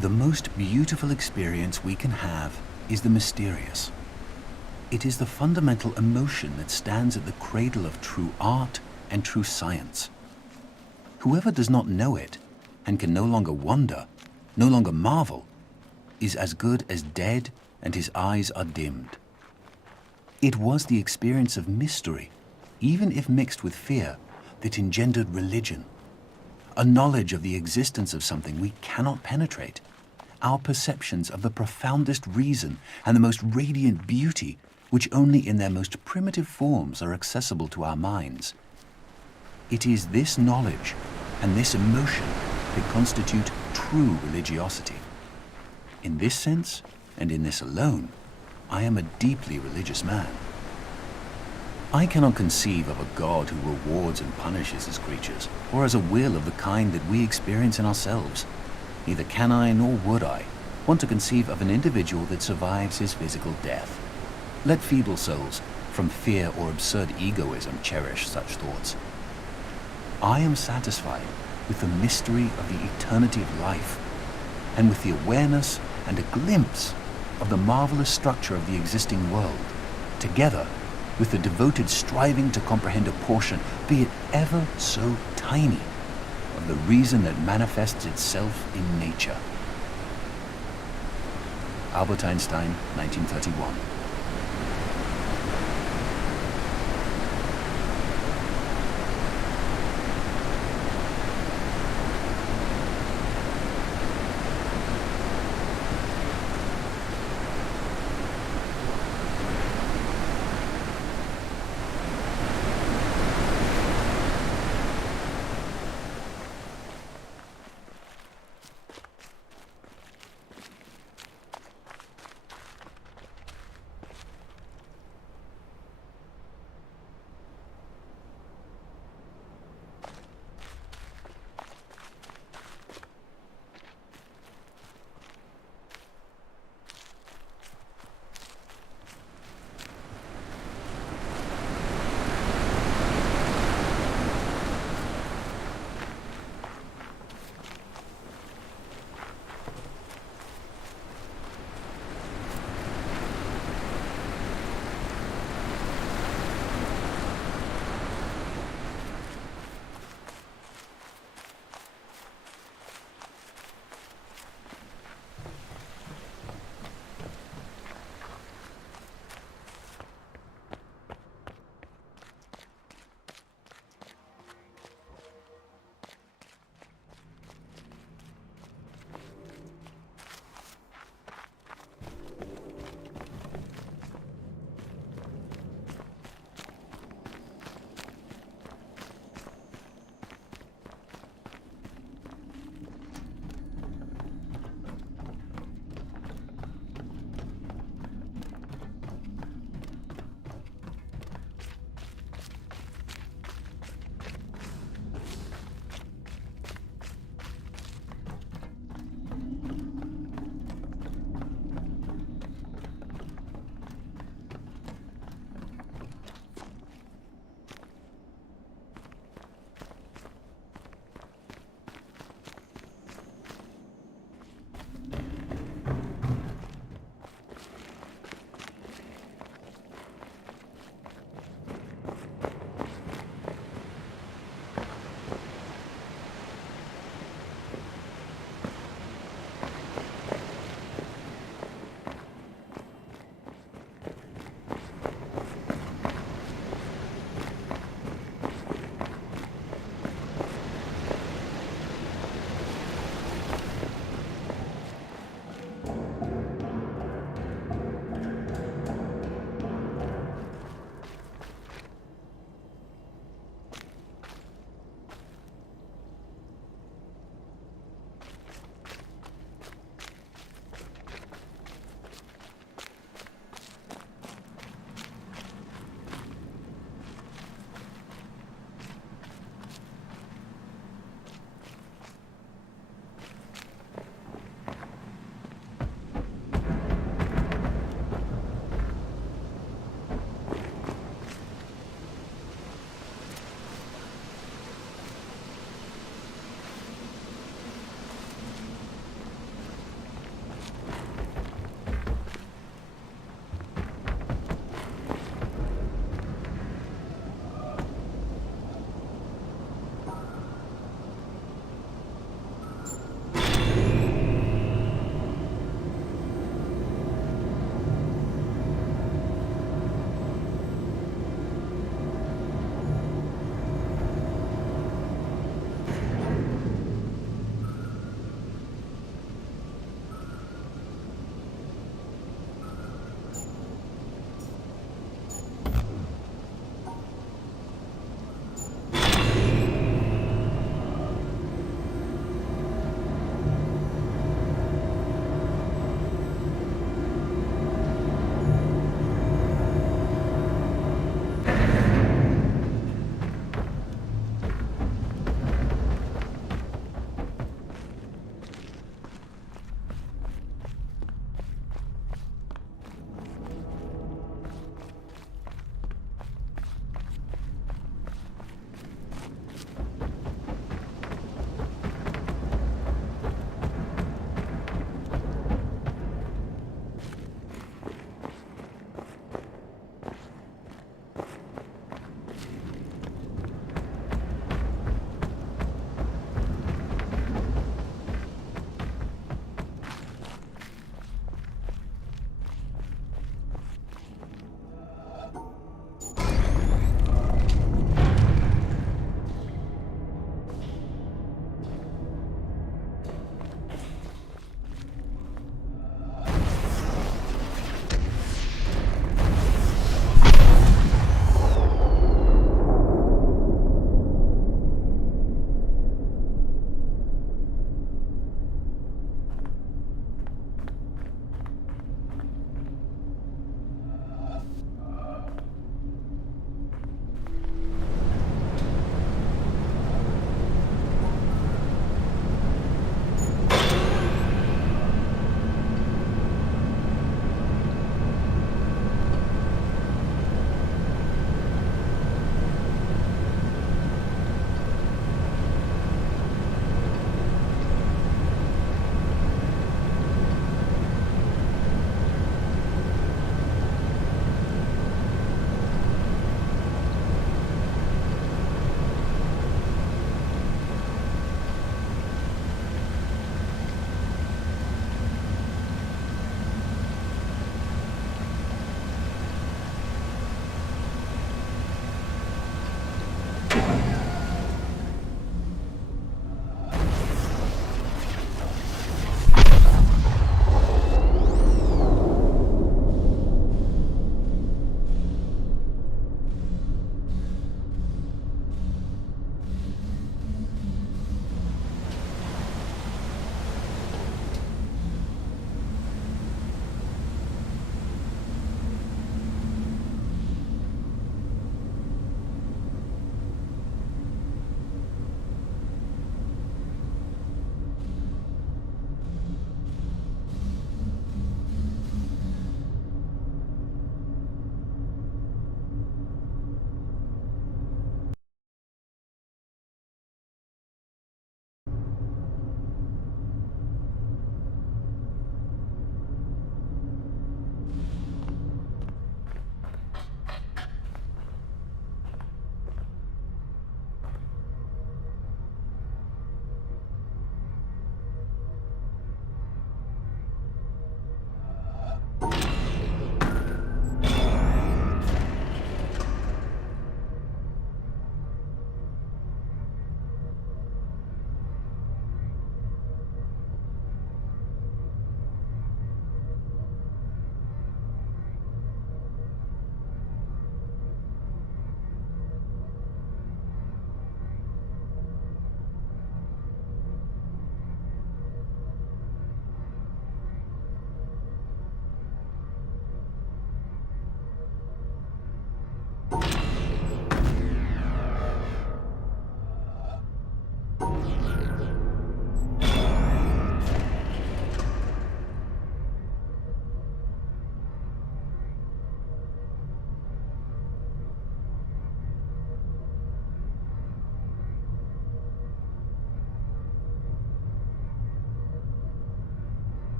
The most beautiful experience we can have is the mysterious. It is the fundamental emotion that stands at the cradle of true art and true science. Whoever does not know it and can no longer wonder, no longer marvel, is as good as dead and his eyes are dimmed. It was the experience of mystery, even if mixed with fear, that engendered religion. A knowledge of the existence of something we cannot penetrate, our perceptions of the profoundest reason and the most radiant beauty, which only in their most primitive forms are accessible to our minds. It is this knowledge and this emotion that constitute true religiosity. In this sense, and in this alone, I am a deeply religious man. I cannot conceive of a God who rewards and punishes his creatures, or has a will of the kind that we experience in ourselves. Neither can I, nor would I, want to conceive of an individual that survives his physical death. Let feeble souls, from fear or absurd egoism, cherish such thoughts. I am satisfied with the mystery of the eternity of life, and with the awareness and a glimpse of the marvelous structure of the existing world, together with the devoted striving to comprehend a portion, be it ever so tiny, of the reason that manifests itself in nature. Albert Einstein, 1931.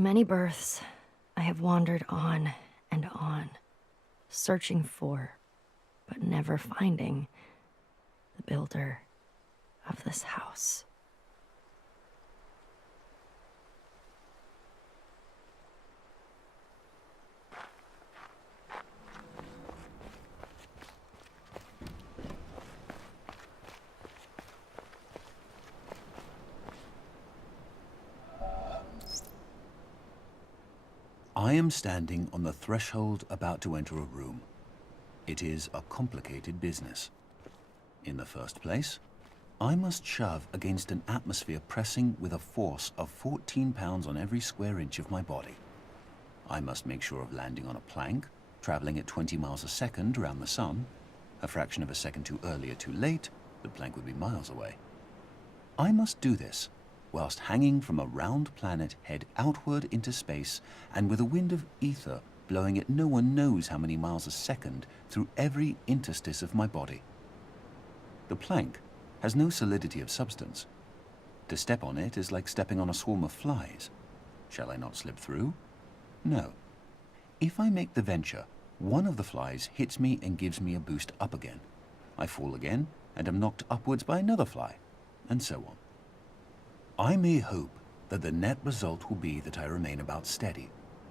Through many births, I have wandered on and on, searching for, but never finding, the builder of this house. I am standing on the threshold about to enter a room. It is a complicated business. In the first place, I must shove against an atmosphere pressing with a force of 14 pounds on every square inch of my body. I must make sure of landing on a plank, traveling at 20 miles a second around the sun. A fraction of a second too early or too late, the plank would be miles away. I must do this whilst hanging from a round planet head outward into space and with a wind of ether blowing at no one knows how many miles a second through every interstice of my body. The plank has no solidity of substance. To step on it is like stepping on a swarm of flies. Shall I not slip through? No. If I make the venture, one of the flies hits me and gives me a boost up again. I fall again and am knocked upwards by another fly, and so on. I may hope that the net result will be that I remain about steady,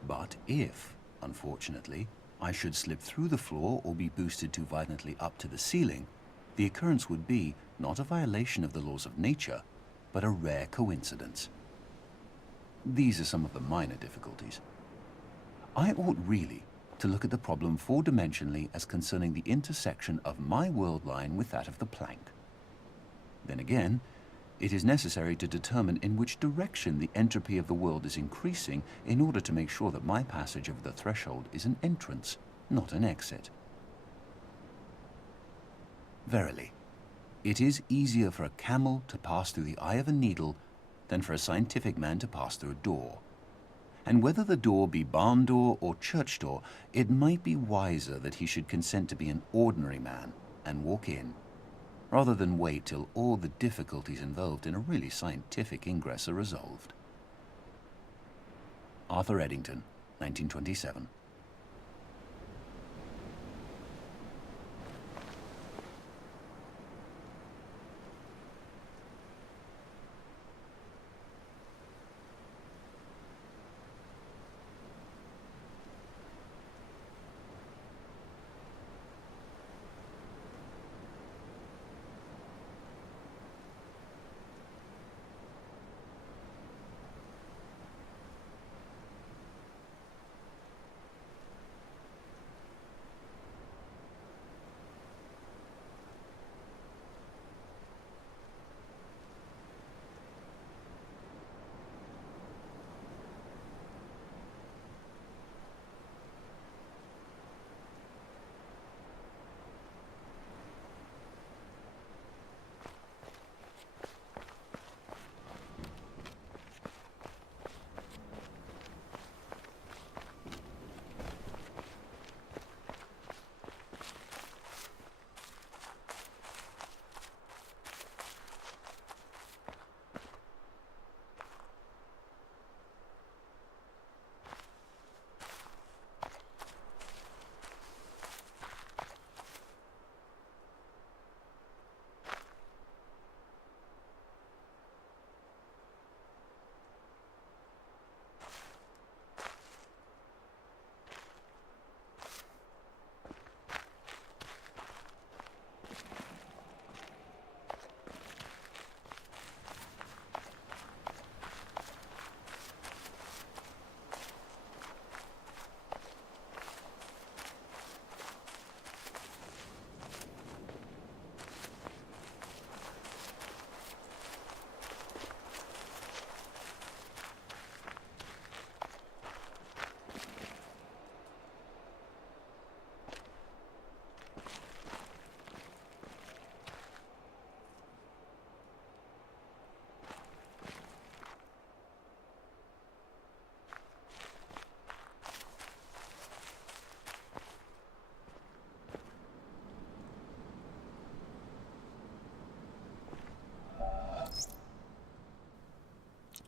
but if, unfortunately, I should slip through the floor or be boosted too violently up to the ceiling, the occurrence would be not a violation of the laws of nature, but a rare coincidence. These are some of the minor difficulties. I ought really to look at the problem four-dimensionally as concerning the intersection of my world line with that of the plank. Then again, it is necessary to determine in which direction the entropy of the world is increasing in order to make sure that my passage over the threshold is an entrance, not an exit. Verily, it is easier for a camel to pass through the eye of a needle than for a scientific man to pass through a door. And whether the door be barn door or church door, it might be wiser that he should consent to be an ordinary man and walk in, rather than wait till all the difficulties involved in a really scientific ingress are resolved. Arthur Eddington, 1927.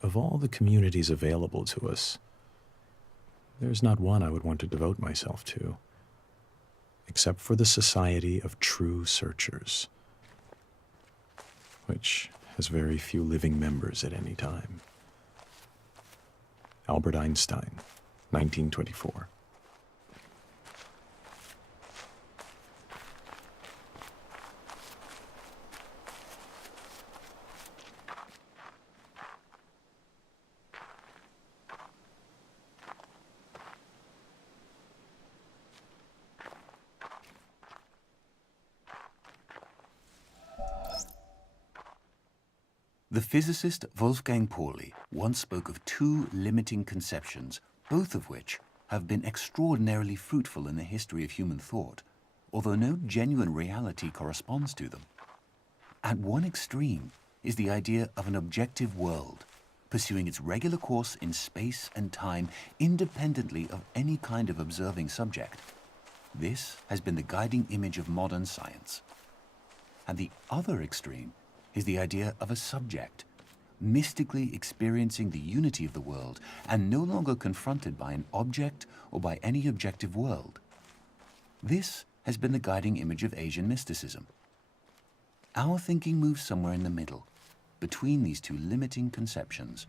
Of all the communities available to us, there's not one I would want to devote myself to, except for the Society of True Searchers, which has very few living members at any time. Albert Einstein, 1924. The physicist Wolfgang Pauli once spoke of two limiting conceptions, both of which have been extraordinarily fruitful in the history of human thought, although no genuine reality corresponds to them. At one extreme is the idea of an objective world, pursuing its regular course in space and time independently of any kind of observing subject. This has been the guiding image of modern science. At the other extreme is the idea of a subject, mystically experiencing the unity of the world and no longer confronted by an object or by any objective world. This has been the guiding image of Asian mysticism. Our thinking moves somewhere in the middle, between these two limiting conceptions.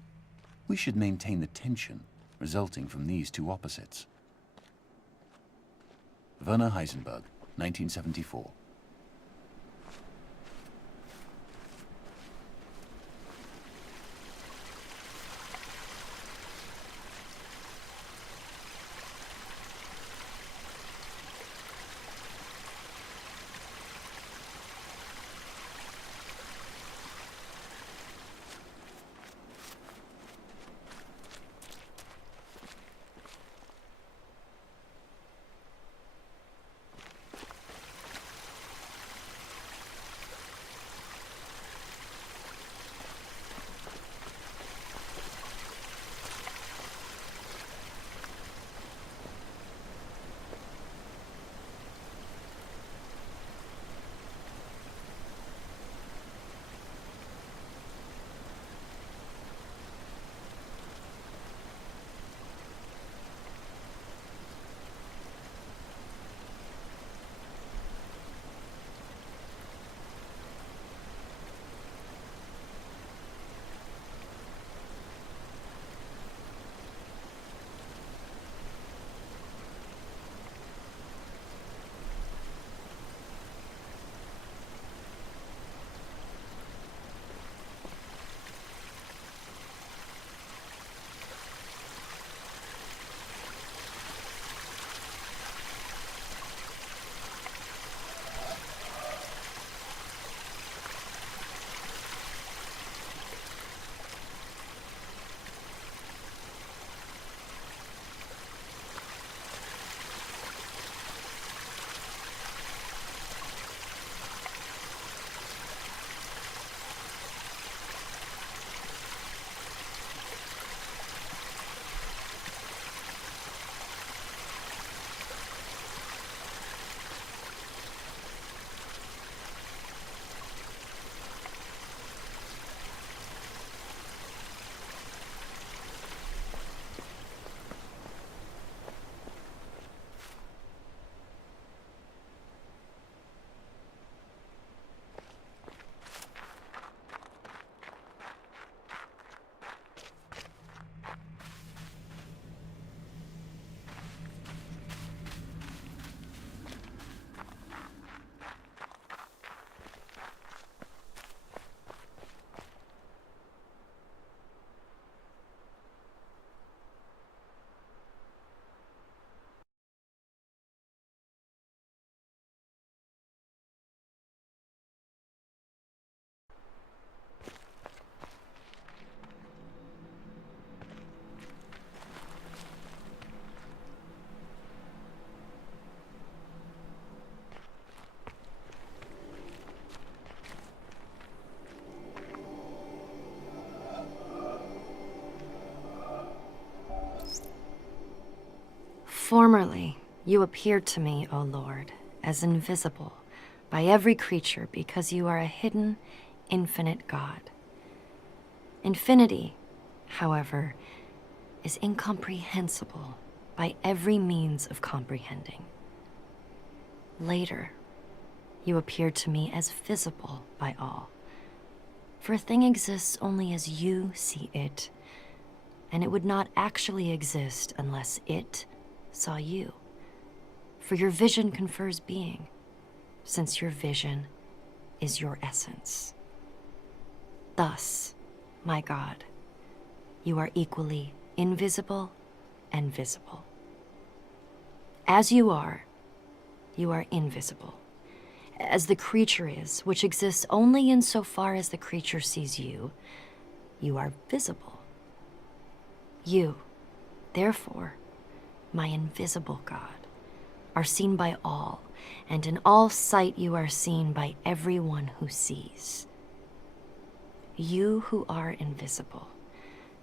We should maintain the tension resulting from these two opposites. Werner Heisenberg, 1974. Formerly, you appeared to me, O Lord, as invisible by every creature because you are a hidden, infinite God. Infinity, however, is incomprehensible by every means of comprehending. Later, you appeared to me as visible by all. For a thing exists only as you see it, and it would not actually exist unless it saw you. For your vision confers being, since your vision is your essence. Thus, my God, you are equally invisible and visible. As you are invisible, as the creature is, which exists only insofar as the creature sees you, you are visible. You, therefore, my invisible God, are seen by all, and in all sight you are seen by everyone who sees. You who are invisible,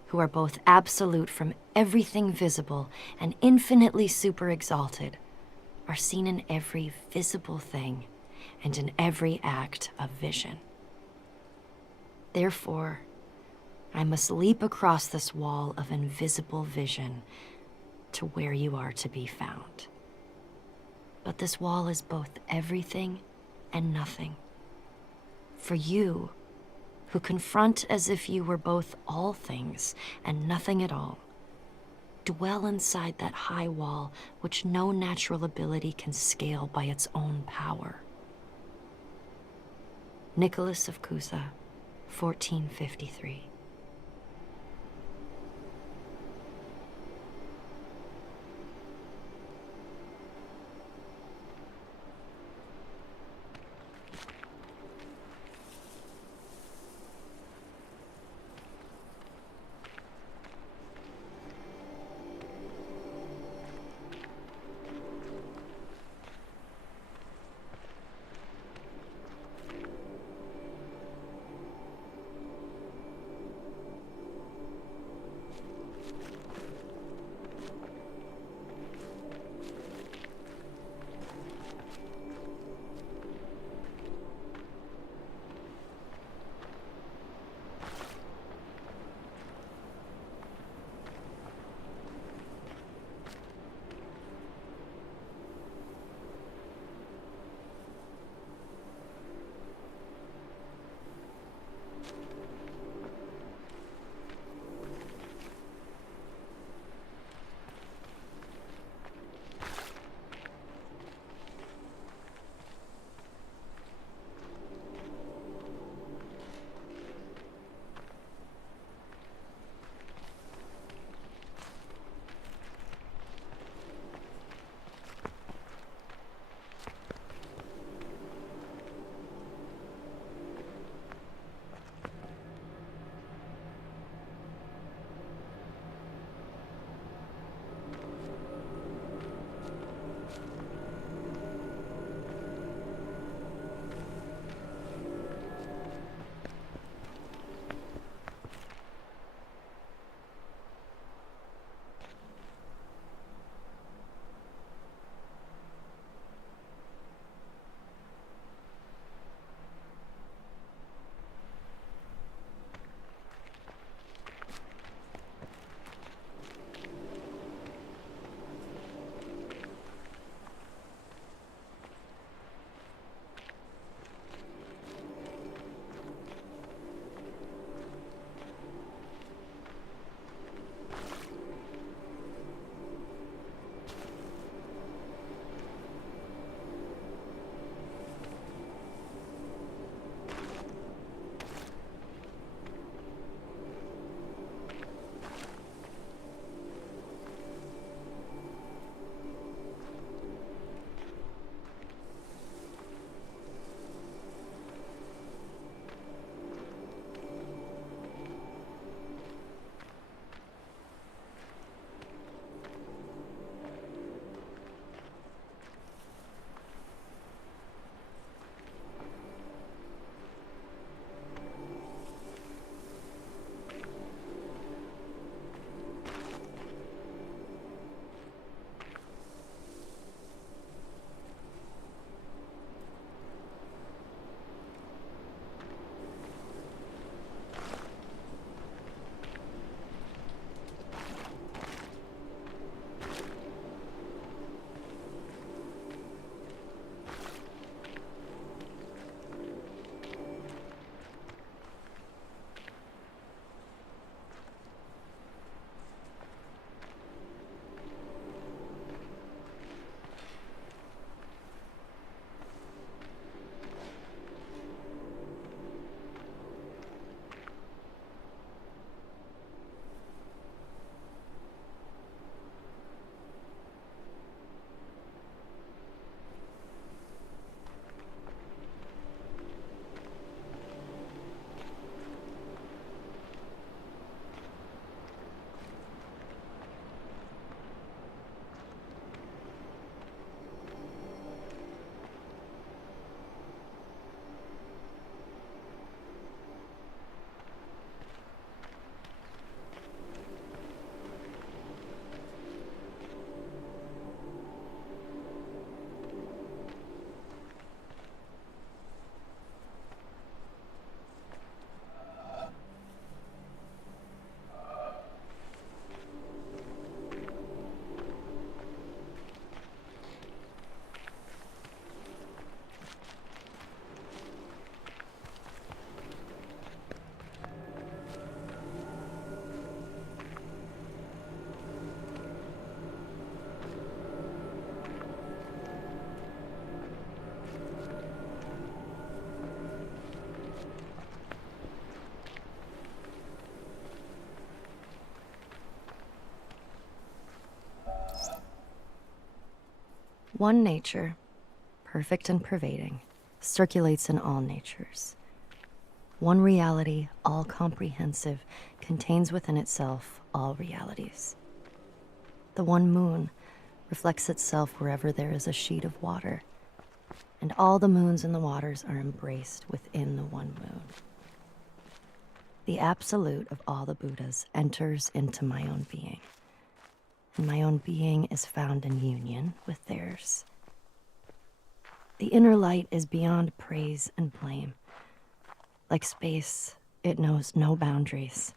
who are both absolute from everything visible and infinitely super-exalted, are seen in every visible thing and in every act of vision. Therefore, I must leap across this wall of invisible vision to where you are to be found. But this wall is both everything and nothing. For you, who confront as if you were both all things and nothing at all, dwell inside that high wall which no natural ability can scale by its own power. Nicholas of Cusa, 1453. One nature, perfect and pervading, circulates in all natures. One reality, all-comprehensive, contains within itself all realities. The one moon reflects itself wherever there is a sheet of water, and all the moons and the waters are embraced within the one moon. The absolute of all the Buddhas enters into my own being, and my own being is found in union with theirs. The inner light is beyond praise and blame. Like space, it knows no boundaries.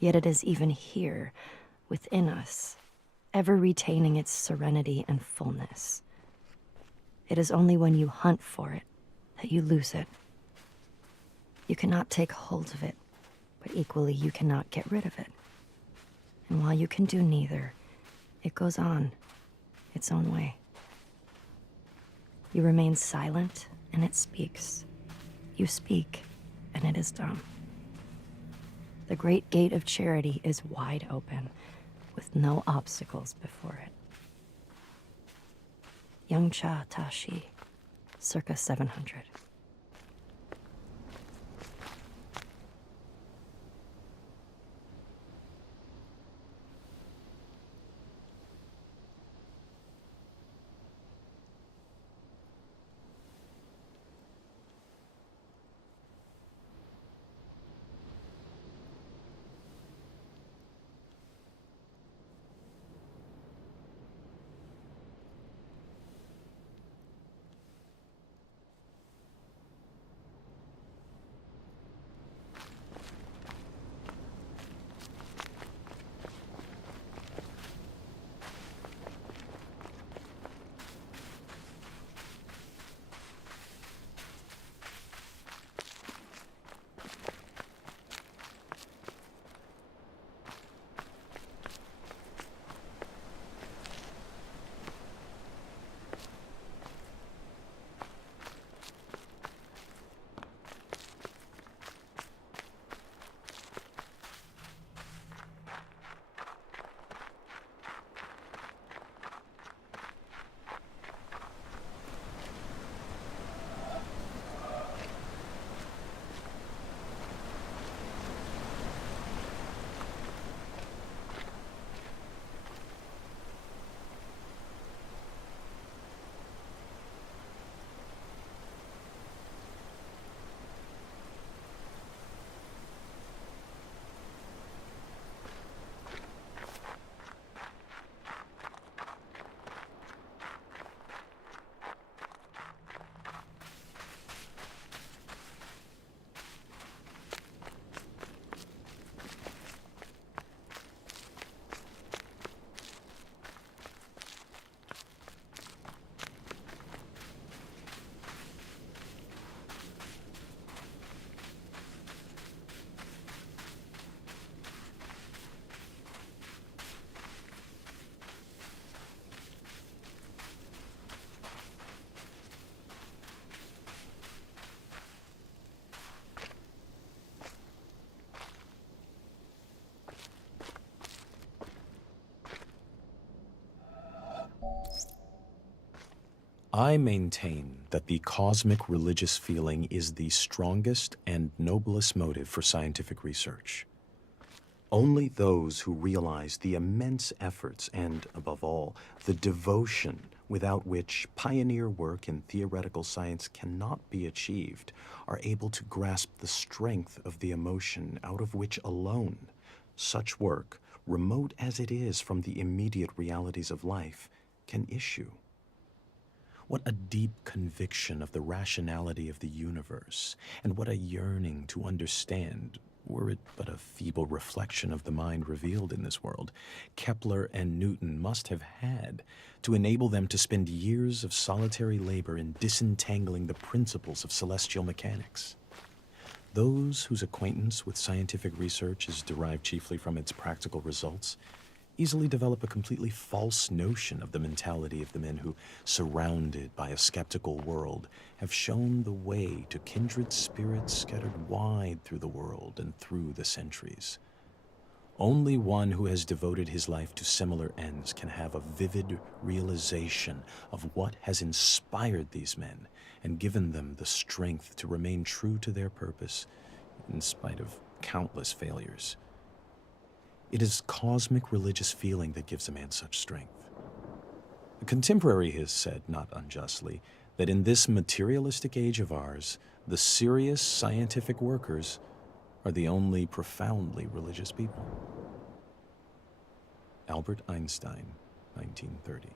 Yet it is even here, within us, ever retaining its serenity and fullness. It is only when you hunt for it that you lose it. You cannot take hold of it, but equally you cannot get rid of it. And while you can do neither, it goes on, its own way. You remain silent, and it speaks. You speak, and it is dumb. The great gate of charity is wide open, with no obstacles before it. Yongcha Tashi, circa 700. I maintain that the cosmic religious feeling is the strongest and noblest motive for scientific research. Only those who realize the immense efforts and, above all, the devotion without which pioneer work in theoretical science cannot be achieved are able to grasp the strength of the emotion out of which alone such work, remote as it is from the immediate realities of life, can issue. What a deep conviction of the rationality of the universe, and what a yearning to understand, were it but a feeble reflection of the mind revealed in this world, Kepler and Newton must have had to enable them to spend years of solitary labor in disentangling the principles of celestial mechanics. Those whose acquaintance with scientific research is derived chiefly from its practical results easily develop a completely false notion of the mentality of the men who, surrounded by a skeptical world, have shown the way to kindred spirits scattered wide through the world and through the centuries. Only one who has devoted his life to similar ends can have a vivid realization of what has inspired these men and given them the strength to remain true to their purpose in spite of countless failures. It is cosmic religious feeling that gives a man such strength. A contemporary has said, not unjustly, that in this materialistic age of ours, the serious scientific workers are the only profoundly religious people. Albert Einstein, 1930.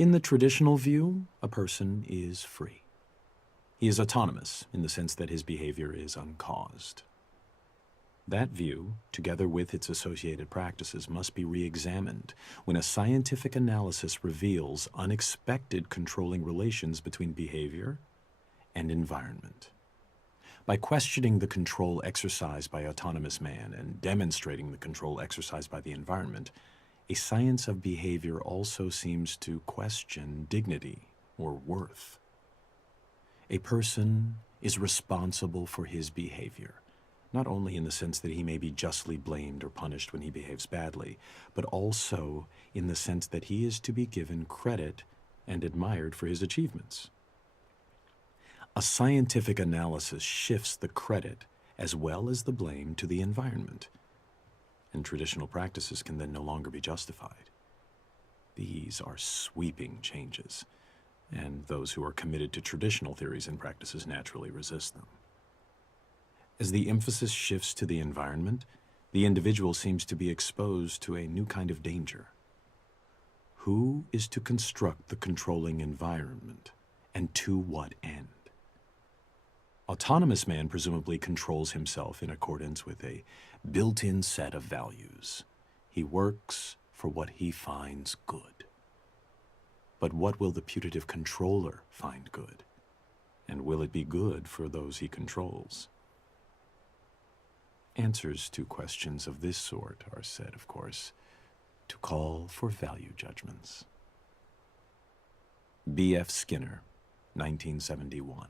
In the traditional view, a person is free. He is autonomous in the sense that his behavior is uncaused. That view, together with its associated practices, must be re-examined when a scientific analysis reveals unexpected controlling relations between behavior and environment. By questioning the control exercised by autonomous man and demonstrating the control exercised by the environment, a science of behavior also seems to question dignity or worth. A person is responsible for his behavior, not only in the sense that he may be justly blamed or punished when he behaves badly, but also in the sense that he is to be given credit and admired for his achievements. A scientific analysis shifts the credit as well as the blame to the environment, and traditional practices can then no longer be justified. These are sweeping changes, and those who are committed to traditional theories and practices naturally resist them. As the emphasis shifts to the environment, the individual seems to be exposed to a new kind of danger. Who is to construct the controlling environment, and to what end? Autonomous man presumably controls himself in accordance with a built-in set of values. He works for what he finds good. But what will the putative controller find good? And will it be good for those he controls? Answers to questions of this sort are said, of course, to call for value judgments. B.F. Skinner, 1971.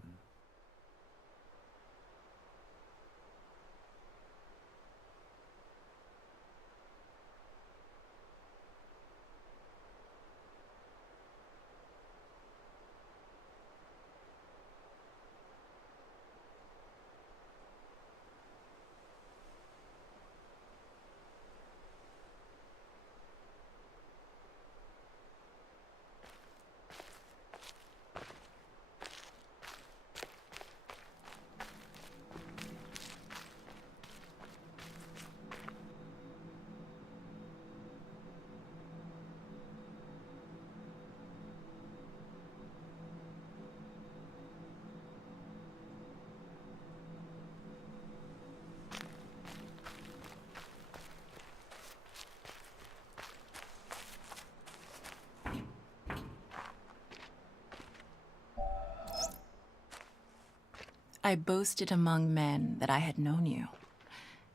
I boasted among men that I had known you.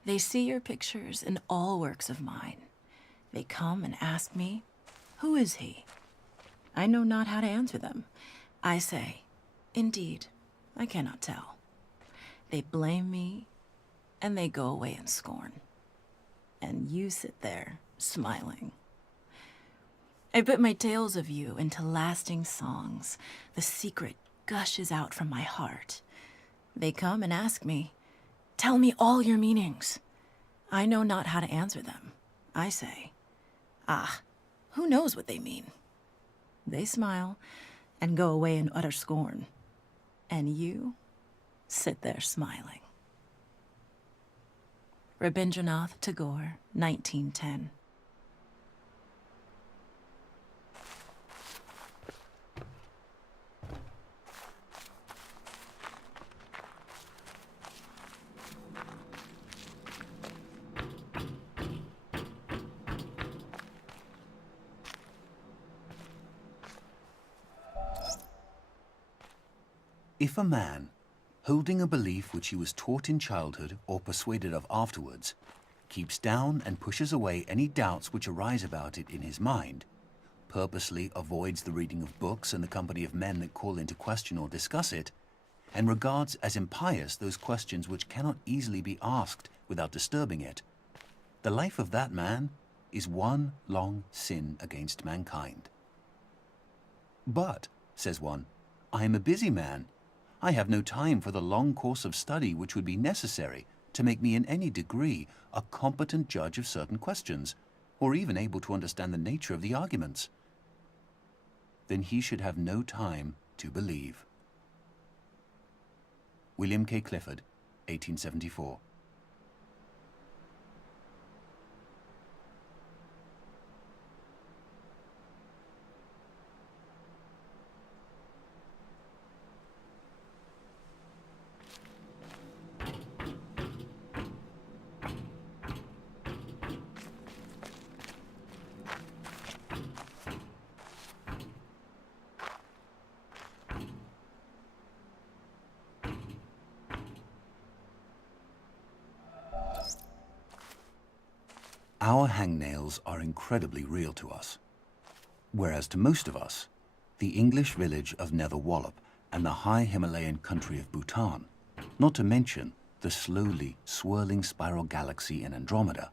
They see your pictures in all works of mine. They come and ask me, who is he? I know not how to answer them. I say, indeed, I cannot tell. They blame me, and they go away in scorn. And you sit there, smiling. I put my tales of you into lasting songs. The secret gushes out from my heart. They come and ask me, tell me all your meanings. I know not how to answer them. I say, who knows what they mean? They smile and go away in utter scorn. And you sit there smiling. Rabindranath Tagore, 1910. If a man, holding a belief which he was taught in childhood or persuaded of afterwards, keeps down and pushes away any doubts which arise about it in his mind, purposely avoids the reading of books and the company of men that call into question or discuss it, and regards as impious those questions which cannot easily be asked without disturbing it, the life of that man is one long sin against mankind. But, says one, I am a busy man. I have no time for the long course of study which would be necessary to make me in any degree a competent judge of certain questions, or even able to understand the nature of the arguments. Then he should have no time to believe. William K. Clifford, 1874. our hangnails are incredibly real to us. Whereas to most of us, the English village of Nether Wallop and the high Himalayan country of Bhutan, not to mention the slowly swirling spiral galaxy in Andromeda,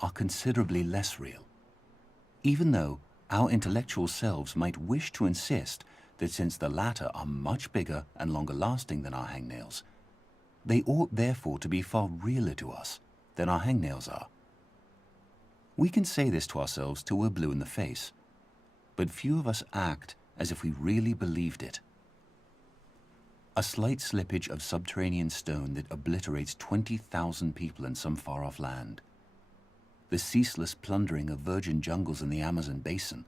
are considerably less real. Even though our intellectual selves might wish to insist that since the latter are much bigger and longer lasting than our hangnails, they ought therefore to be far realer to us than our hangnails are. We can say this to ourselves till we're blue in the face, but few of us act as if we really believed it. A slight slippage of subterranean stone that obliterates 20,000 people in some far-off land, the ceaseless plundering of virgin jungles in the Amazon basin,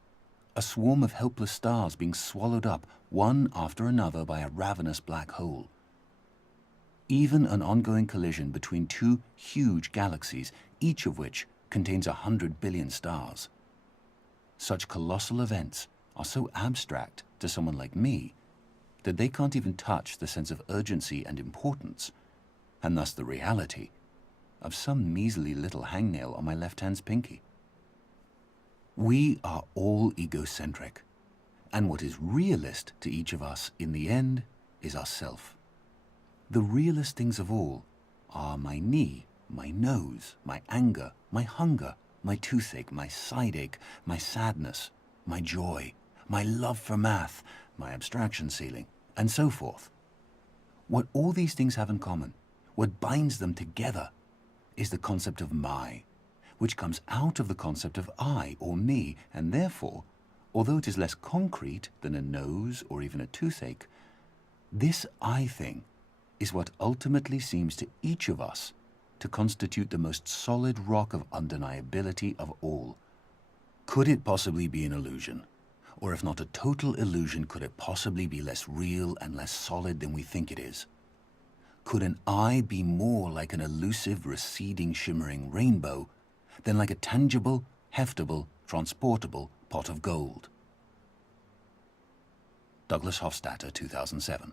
a swarm of helpless stars being swallowed up one after another by a ravenous black hole, even an ongoing collision between two huge galaxies, each of which contains 100 billion stars. Such colossal events are so abstract to someone like me that they can't even touch the sense of urgency and importance, and thus the reality, of some measly little hangnail on my left hand's pinky. We are all egocentric, and what is realist to each of us in the end is ourself. The realest things of all are my knee, my nose, my anger, my hunger, my toothache, my side ache, my sadness, my joy, my love for math, my abstraction ceiling, and so forth. What all these things have in common, what binds them together, is the concept of my, which comes out of the concept of I or me, and therefore, although it is less concrete than a nose or even a toothache, this I thing is what ultimately seems to each of us to constitute the most solid rock of undeniability of all. Could it possibly be an illusion? Or if not a total illusion, could it possibly be less real and less solid than we think it is? Could an eye be more like an elusive, receding, shimmering rainbow than like a tangible, heftable, transportable pot of gold? Douglas Hofstadter, 2007.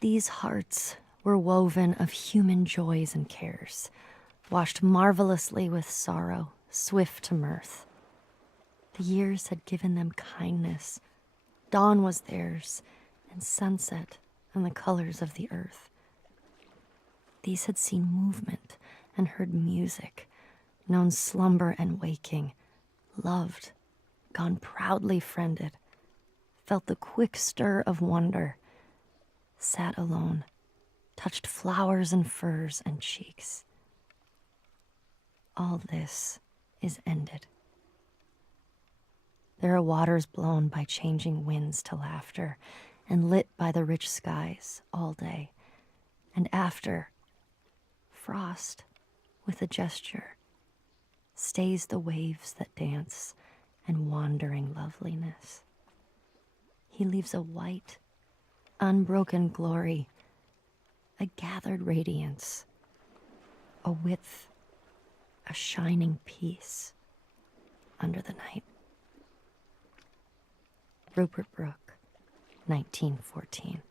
These hearts were woven of human joys and cares, washed marvelously with sorrow, swift to mirth. The years had given them kindness. Dawn was theirs, and sunset, and the colors of the earth. These had seen movement and heard music, known slumber and waking, loved, gone proudly friended, felt the quick stir of wonder, sat alone, touched flowers and furs and cheeks. All this is ended. There are waters blown by changing winds to laughter, and lit by the rich skies all day, and after, frost, with a gesture, stays the waves that dance and wandering loveliness. He leaves a white, unbroken glory, a gathered radiance, a width, a shining peace under the night. Rupert Brooke, 1914.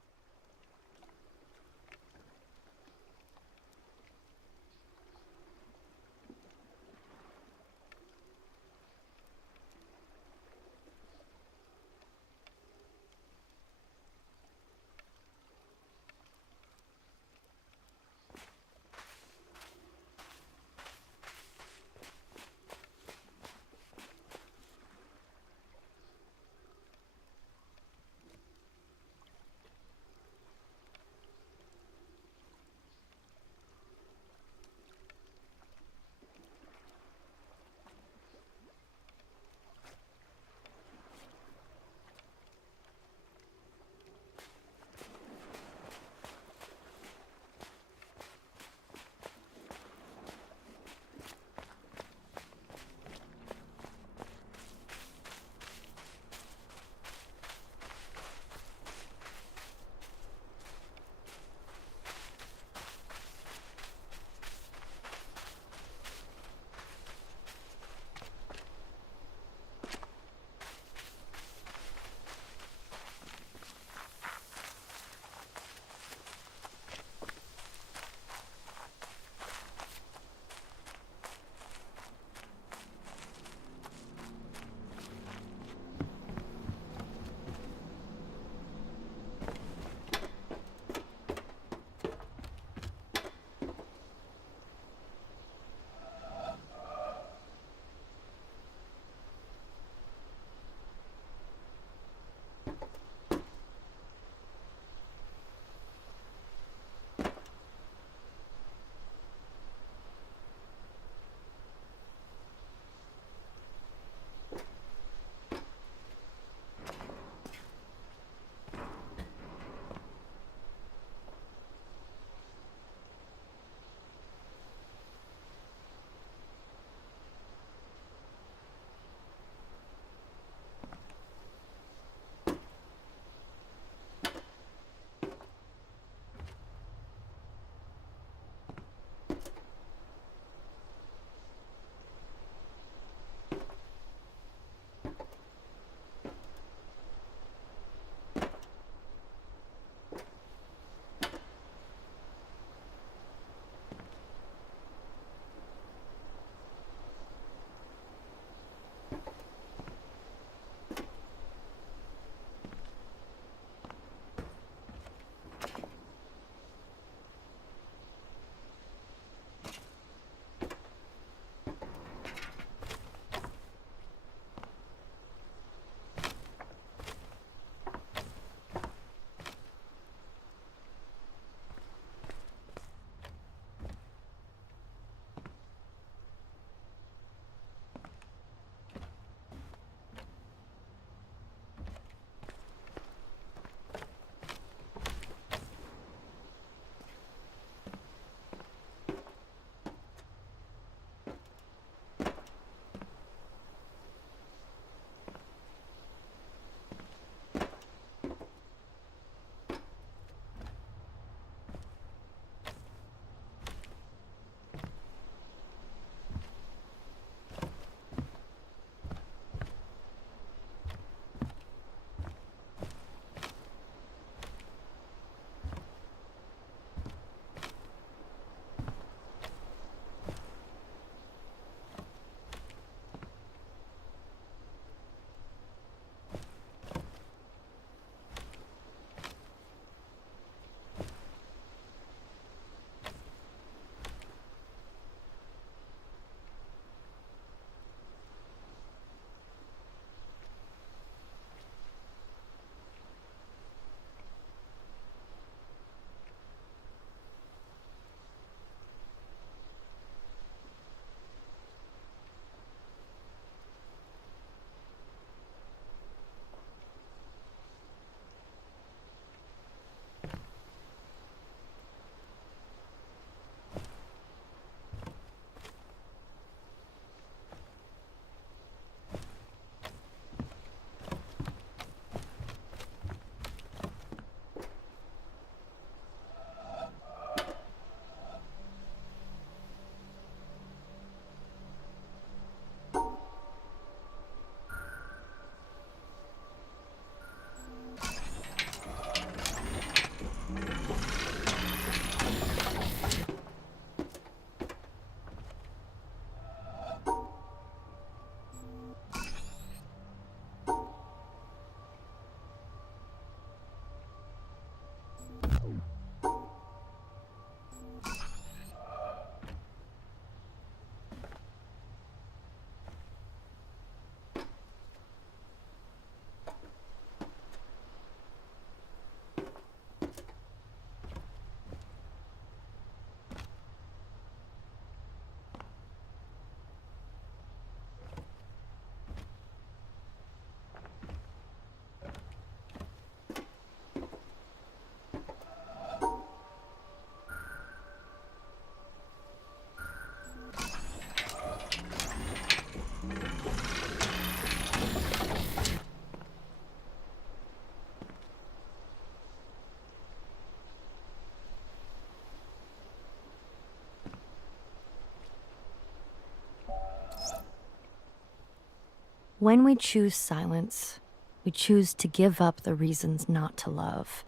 When we choose silence, we choose to give up the reasons not to love,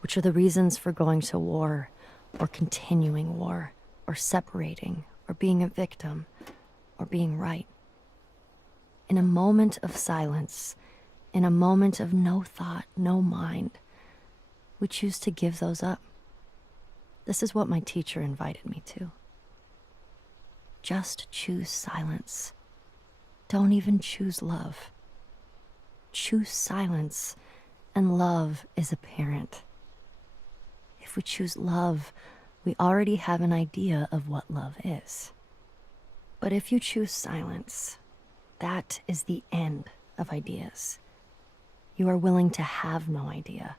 which are the reasons for going to war, or continuing war, or separating, or being a victim, or being right. In a moment of silence, in a moment of no thought, no mind, we choose to give those up. This is what my teacher invited me to. Just choose silence. Don't even choose love. Choose silence, and love is apparent. If we choose love, we already have an idea of what love is. But if you choose silence, that is the end of ideas. You are willing to have no idea,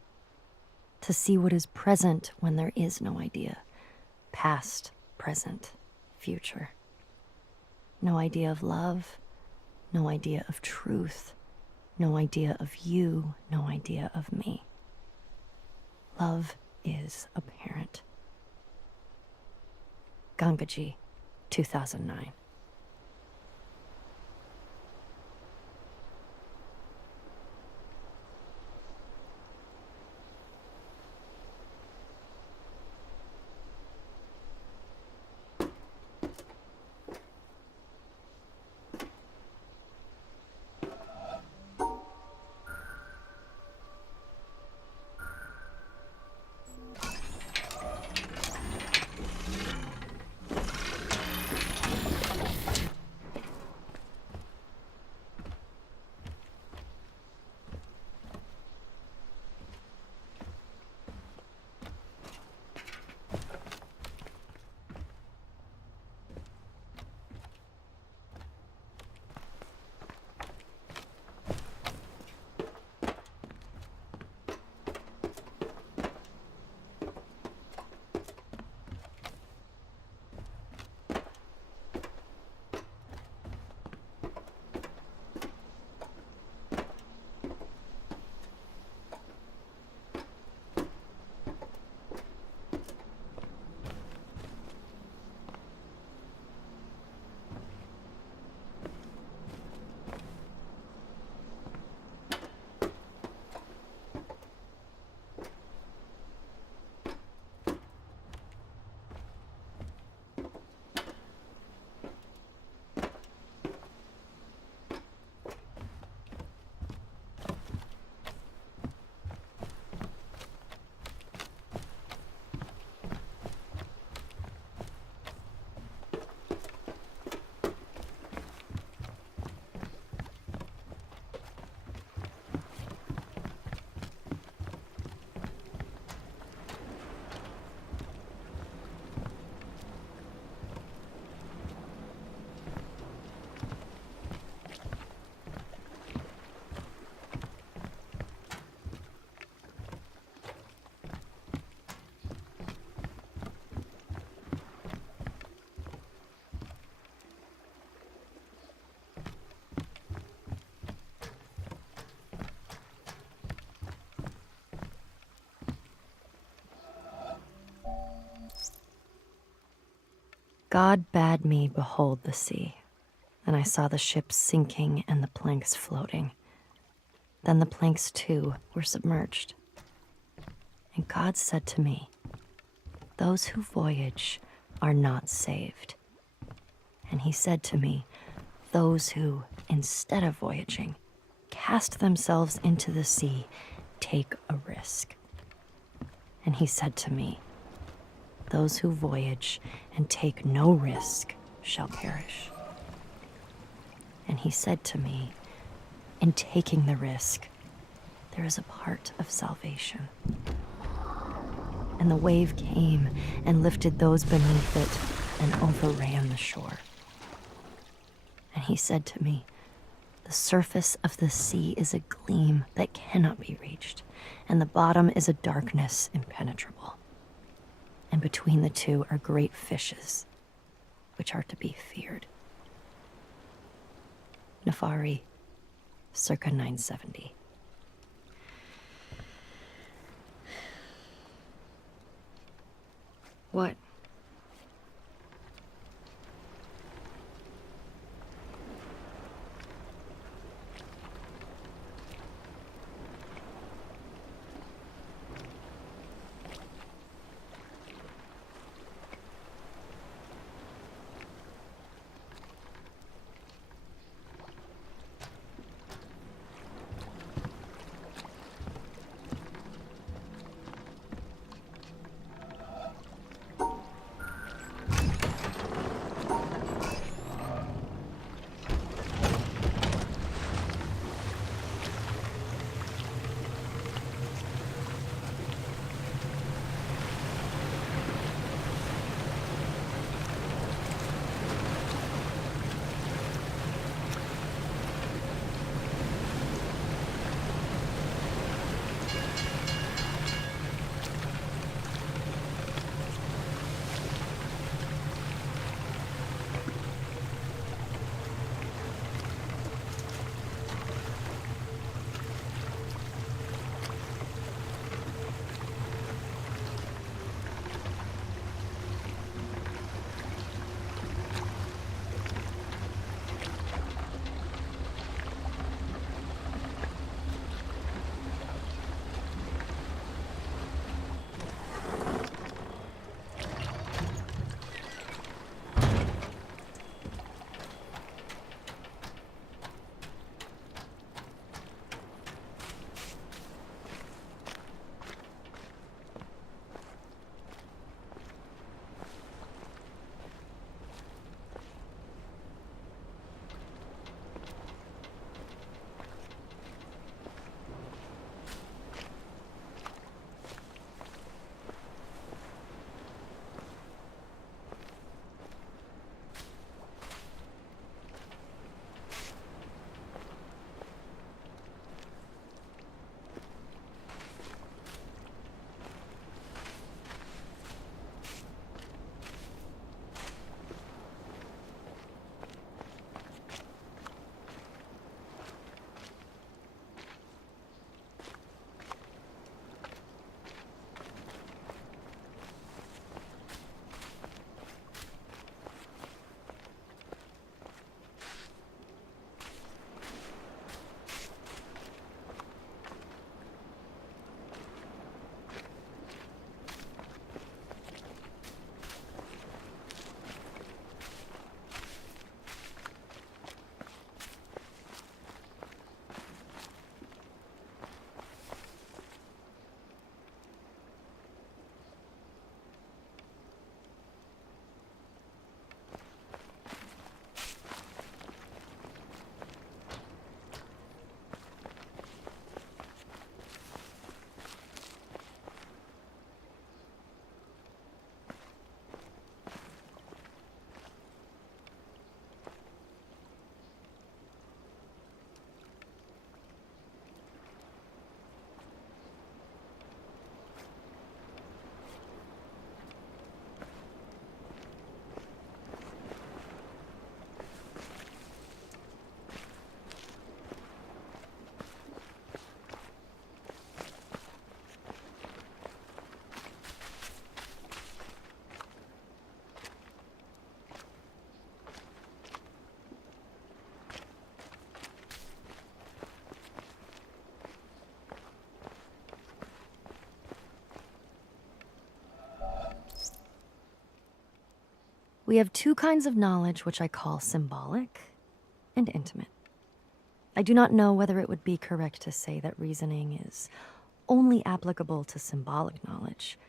to see what is present when there is no idea, past, present, future. No idea of love, no idea of truth, no idea of you, no idea of me. Love is apparent. Gangaji, 2009. God bade me behold the sea, and I saw the ship sinking and the planks floating. Then the planks too were submerged. And God said to me, "Those who voyage are not saved." And he said to me, "Those who, instead of voyaging, cast themselves into the sea, take a risk." And he said to me, "Those who voyage and take no risk shall perish." And he said to me, "In taking the risk, there is a part of salvation." And the wave came and lifted those beneath it and overran the shore. And he said to me, "The surface of the sea is a gleam that cannot be reached, and the bottom is a darkness impenetrable. And between the two are great fishes, which are to be feared." Nefari, circa 970. What? We have two kinds of knowledge which I call symbolic and intimate. I do not know whether it would be correct to say that reasoning is only applicable to symbolic knowledge,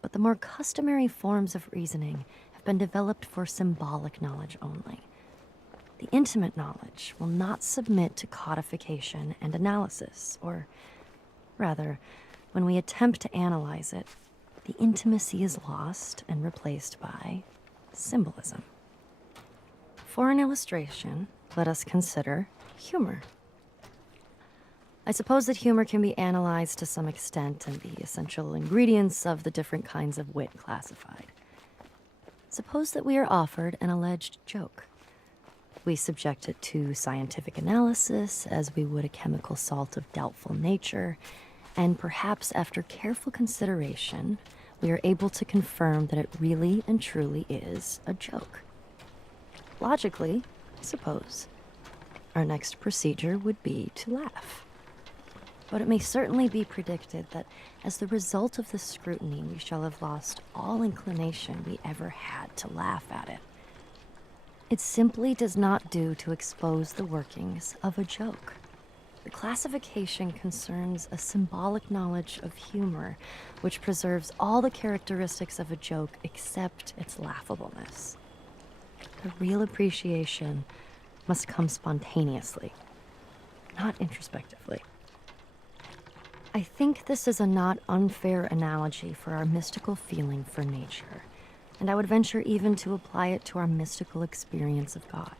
but the more customary forms of reasoning have been developed for symbolic knowledge only. The intimate knowledge will not submit to codification and analysis, or rather, when we attempt to analyze it, the intimacy is lost and replaced by symbolism. For an illustration, let us consider humor. I suppose that humor can be analyzed to some extent and the essential ingredients of the different kinds of wit classified. Suppose that we are offered an alleged joke. We subject it to scientific analysis as we would a chemical salt of doubtful nature, and perhaps after careful consideration, we are able to confirm that it really and truly is a joke. Logically, I suppose, our next procedure would be to laugh. But it may certainly be predicted that as the result of this scrutiny, we shall have lost all inclination we ever had to laugh at it. It simply does not do to expose the workings of a joke. The classification concerns a symbolic knowledge of humor, which preserves all the characteristics of a joke except its laughableness. The real appreciation must come spontaneously, not introspectively. I think this is a not unfair analogy for our mystical feeling for nature, and I would venture even to apply it to our mystical experience of God.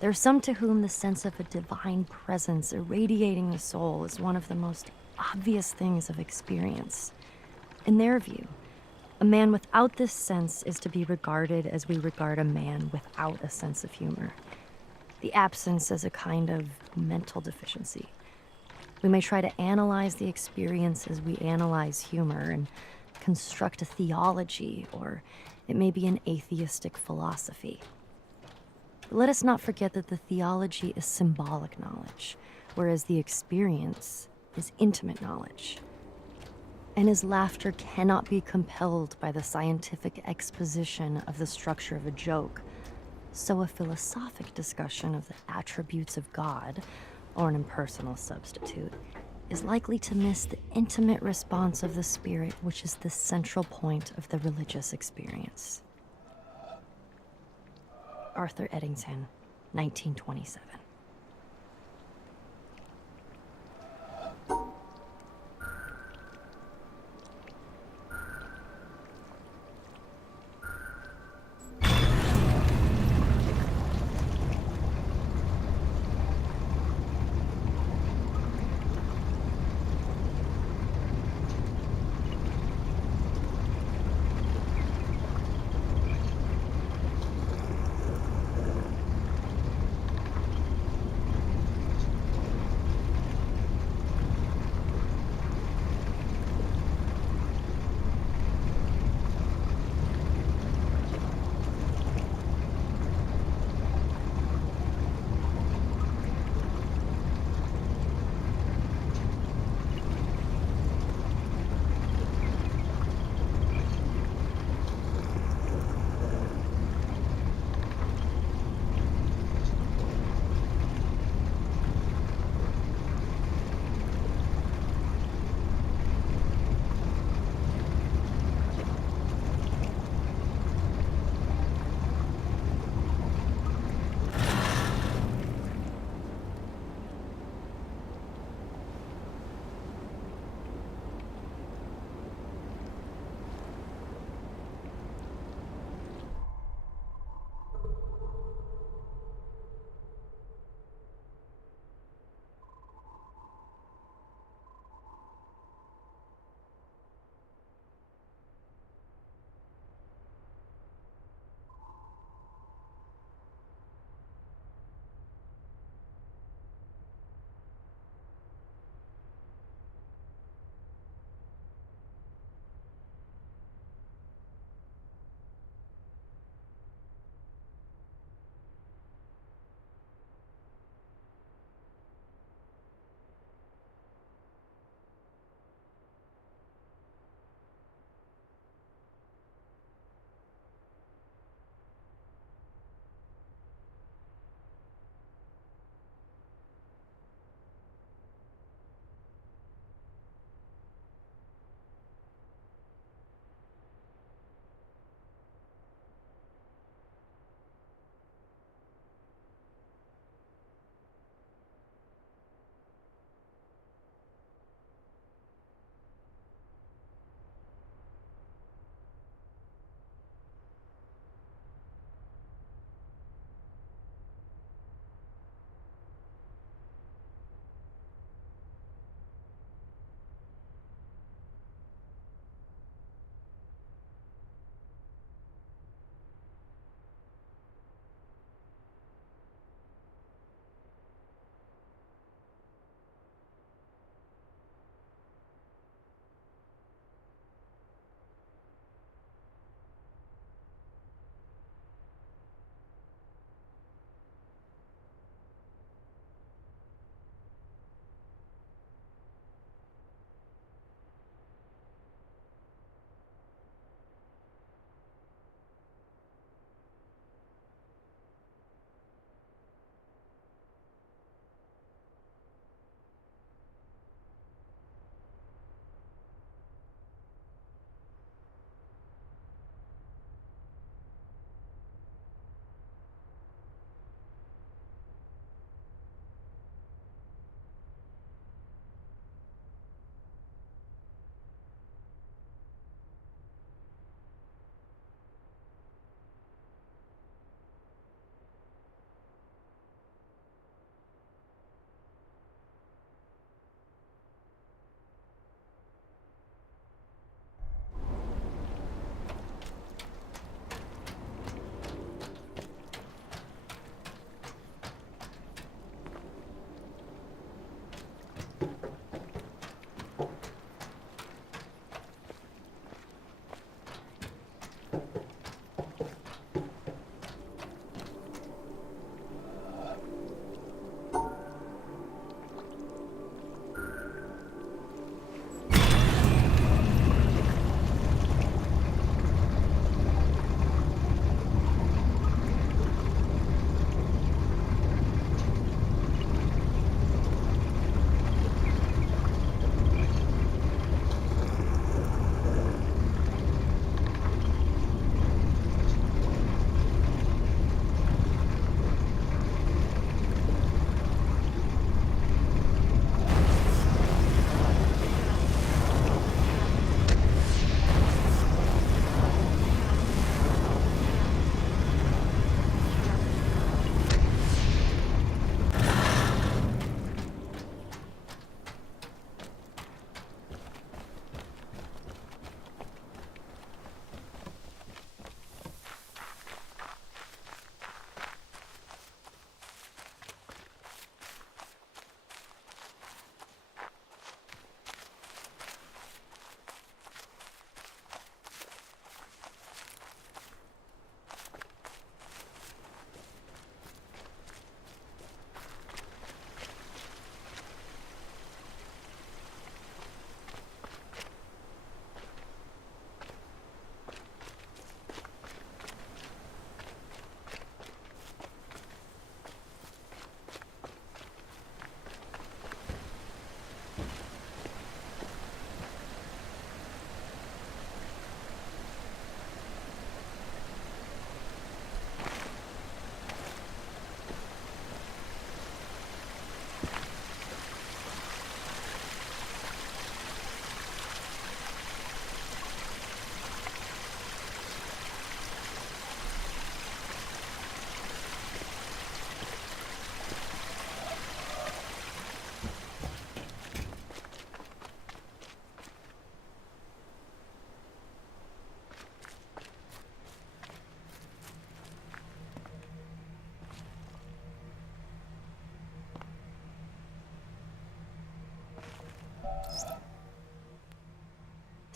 There are some to whom the sense of a divine presence irradiating the soul is one of the most obvious things of experience. In their view, a man without this sense is to be regarded as we regard a man without a sense of humor. The absence is a kind of mental deficiency. We may try to analyze the experience as we analyze humor and construct a theology, or it may be an atheistic philosophy. But let us not forget that the theology is symbolic knowledge, whereas the experience is intimate knowledge. And as laughter cannot be compelled by the scientific exposition of the structure of a joke, so a philosophic discussion of the attributes of God, or an impersonal substitute, is likely to miss the intimate response of the spirit, which is the central point of the religious experience. Arthur Eddington, 1927.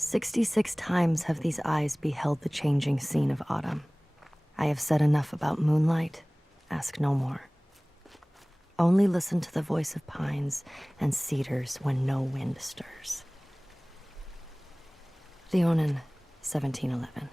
66 times have these eyes beheld the changing scene of autumn. I have said enough about moonlight. Ask no more. Only listen to the voice of pines and cedars when no wind stirs. Leonin, 1711.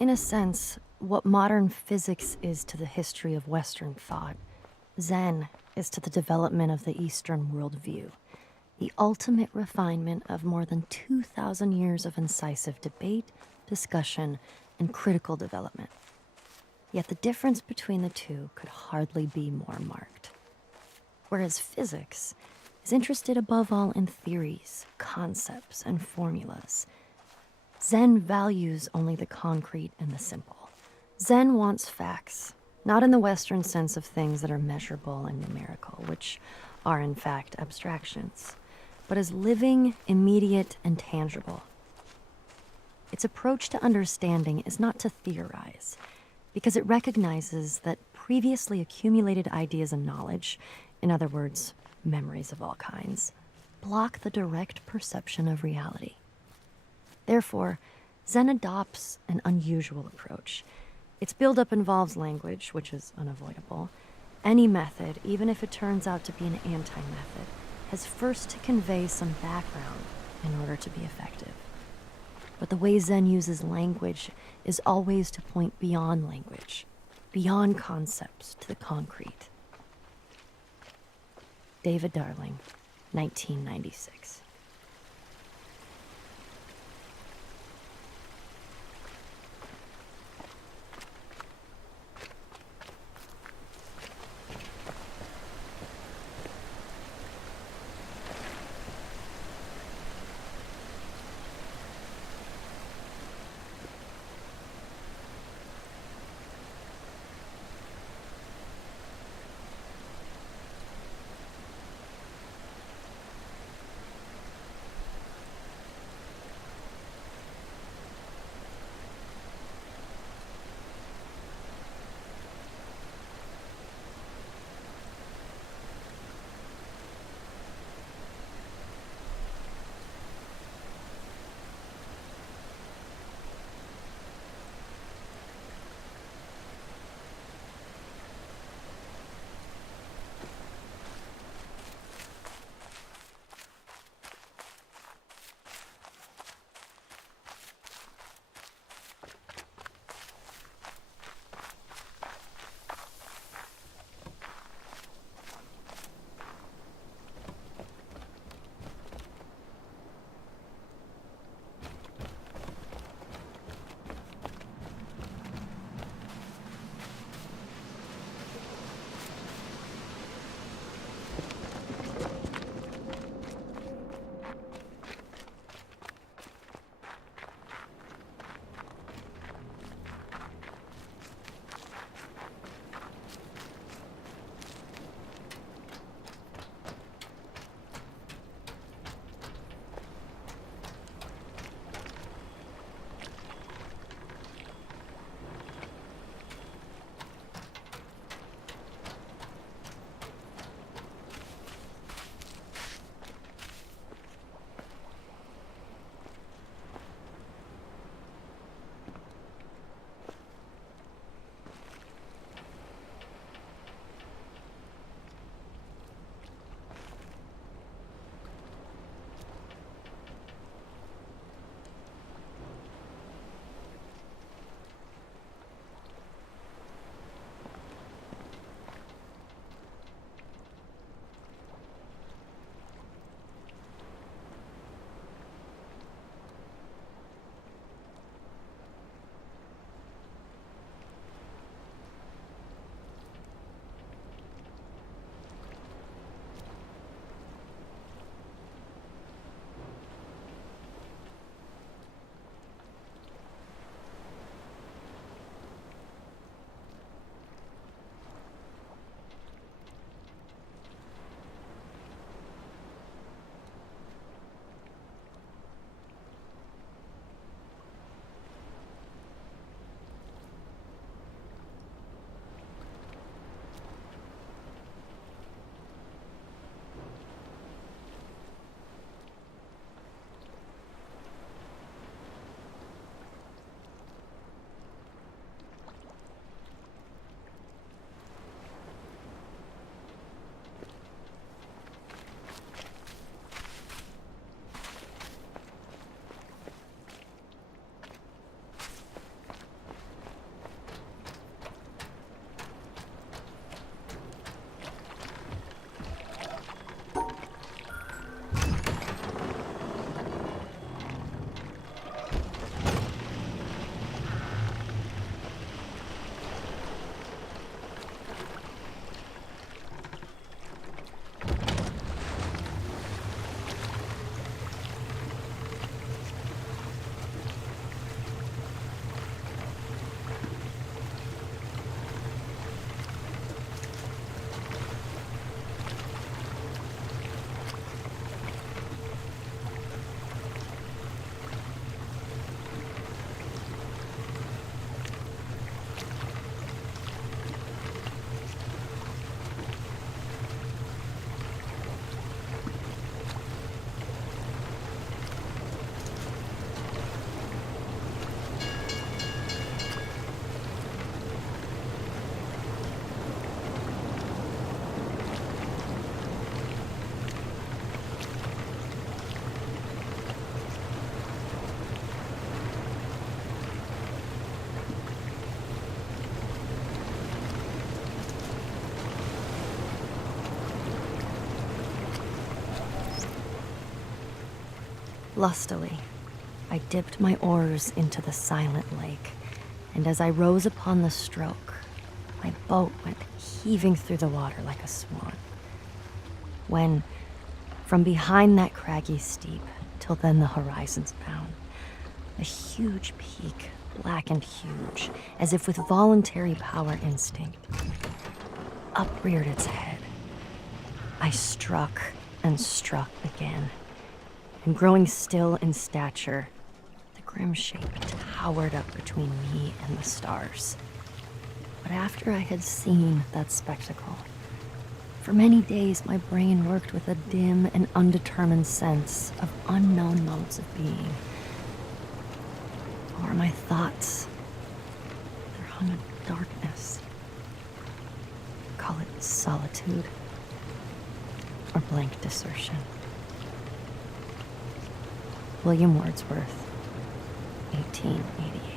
In a sense, what modern physics is to the history of Western thought, Zen is to the development of the Eastern worldview, the ultimate refinement of more than 2,000 years of incisive debate, discussion, and critical development. Yet the difference between the two could hardly be more marked. Whereas physics is interested above all in theories, concepts, and formulas, Zen values only the concrete and the simple. Zen wants facts, not in the Western sense of things that are measurable and numerical, which are in fact abstractions, but as living, immediate, and tangible. Its approach to understanding is not to theorize, because it recognizes that previously accumulated ideas and knowledge, in other words, memories of all kinds, block the direct perception of reality. Therefore, Zen adopts an unusual approach. Its buildup involves language, which is unavoidable. Any method, even if it turns out to be an anti-method, has first to convey some background in order to be effective. But the way Zen uses language is always to point beyond language, beyond concepts to the concrete. David Darling, 1996. Lustily, I dipped my oars into the silent lake, and as I rose upon the stroke, my boat went heaving through the water like a swan. When, from behind that craggy steep, till then the horizon's bound, a huge peak, black and huge, as if with voluntary power instinct, upreared its head. I struck and struck again, and growing still in stature, the grim shape towered up between me and the stars. But after I had seen that spectacle, for many days my brain worked with a dim and undetermined sense of unknown modes of being. O'er my thoughts, there hung a darkness. Call it solitude or blank desertion. William Wordsworth, 1888.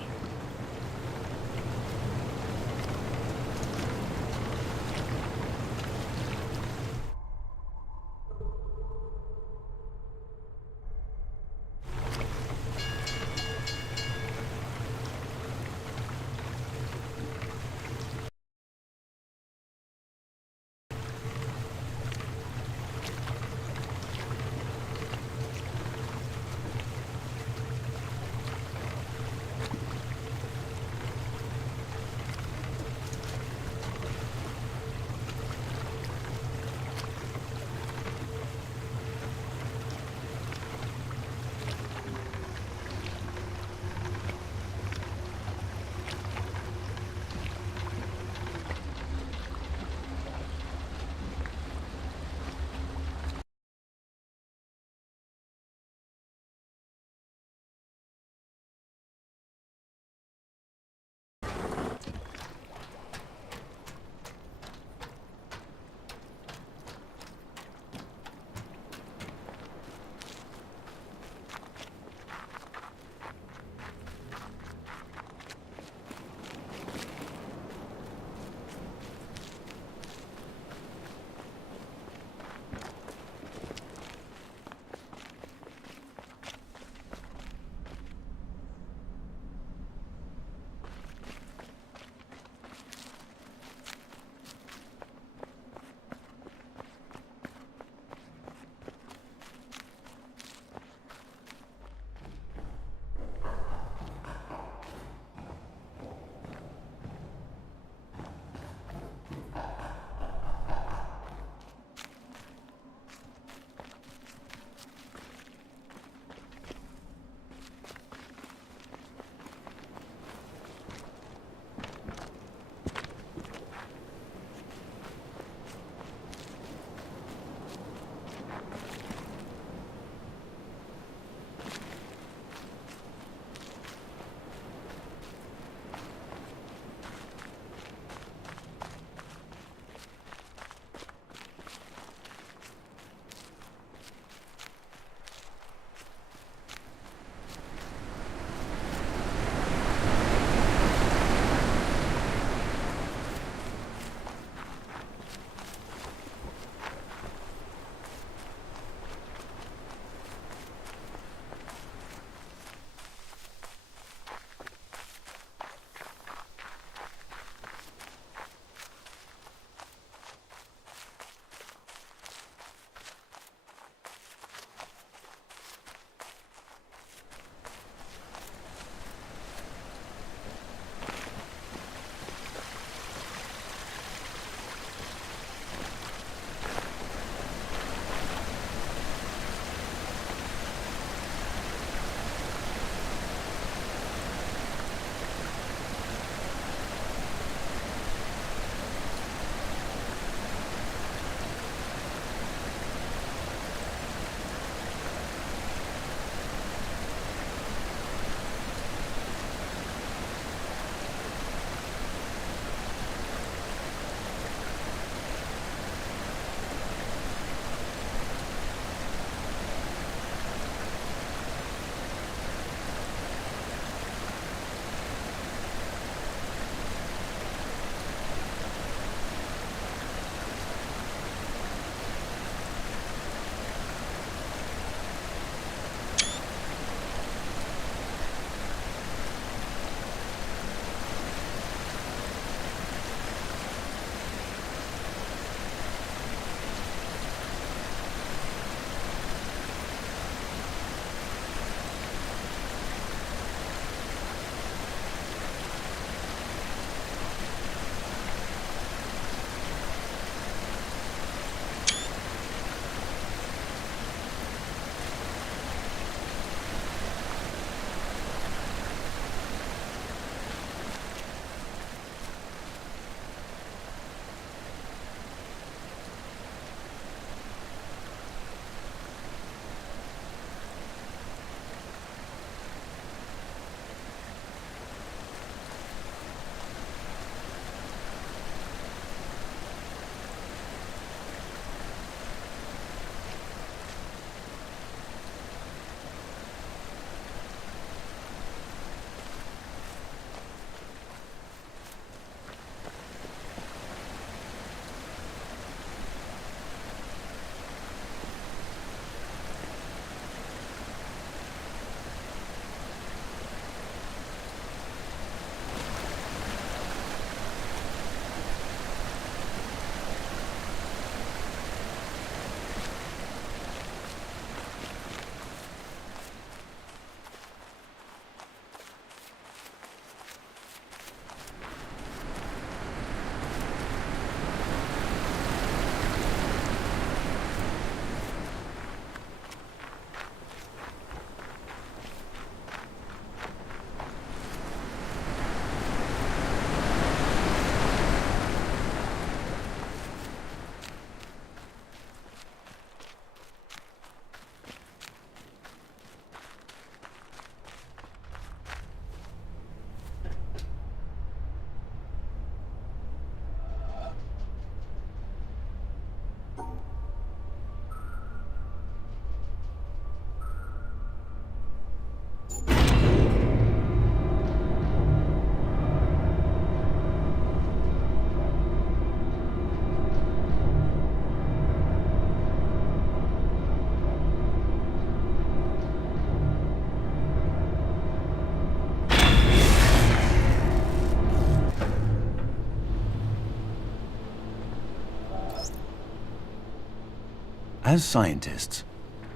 As scientists,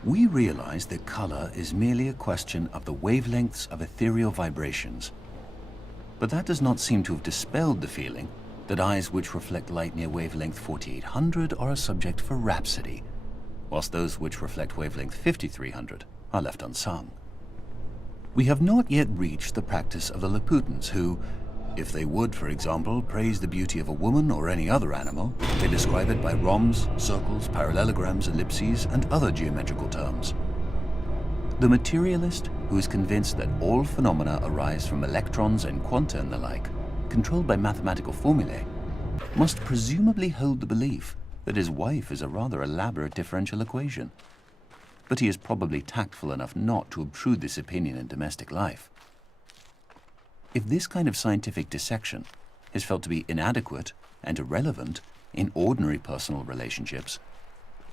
we realize that color is merely a question of the wavelengths of ethereal vibrations. But that does not seem to have dispelled the feeling that eyes which reflect light near wavelength 4800 are a subject for rhapsody, whilst those which reflect wavelength 5300 are left unsung. We have not yet reached the practice of the Laputans who, if they would, for example, praise the beauty of a woman or any other animal, they describe it by rhombs, circles, parallelograms, ellipses, and other geometrical terms. The materialist, who is convinced that all phenomena arise from electrons and quanta and the like, controlled by mathematical formulae, must presumably hold the belief that his wife is a rather elaborate differential equation. But he is probably tactful enough not to obtrude this opinion in domestic life. If this kind of scientific dissection is felt to be inadequate and irrelevant in ordinary personal relationships,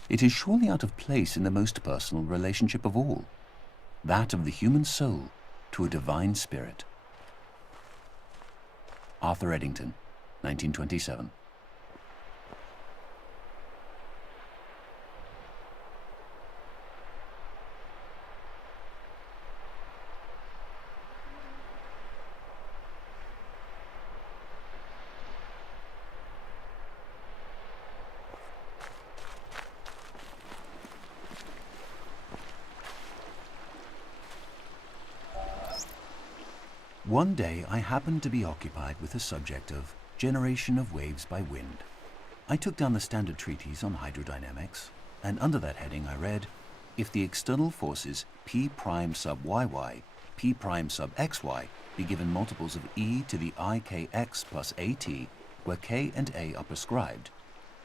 it is surely out of place in the most personal relationship of all, that of the human soul to a divine spirit. Arthur Eddington, 1927. One day I happened to be occupied with the subject of generation of waves by wind. I took down the standard treatise on hydrodynamics, and under that heading I read, if the external forces P prime sub yy, P prime sub xy be given multiples of e to the ikx plus at, where k and a are prescribed,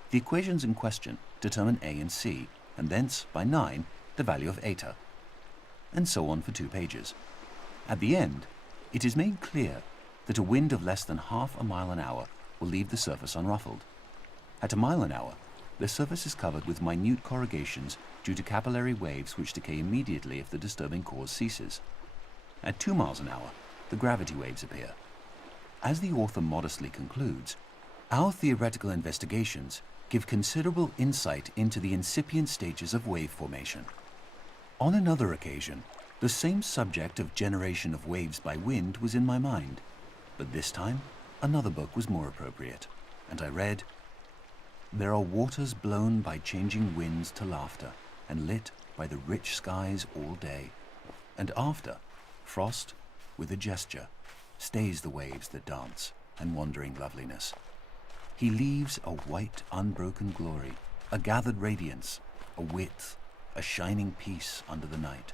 the equations in question determine a and c, and thence, by 9, the value of eta. And so on for 2 pages. At the end, it is made clear that a wind of less than half a mile an hour will leave the surface unruffled. At a mile an hour, the surface is covered with minute corrugations due to capillary waves which decay immediately if the disturbing cause ceases. At 2 miles an hour, the gravity waves appear. As the author modestly concludes, our theoretical investigations give considerable insight into the incipient stages of wave formation. On another occasion, the same subject of generation of waves by wind was in my mind, but this time another book was more appropriate, and I read, "There are waters blown by changing winds to laughter, and lit by the rich skies all day, and after, frost, with a gesture, stays the waves that dance and wandering loveliness. He leaves a white unbroken glory, a gathered radiance, a width, a shining peace under the night."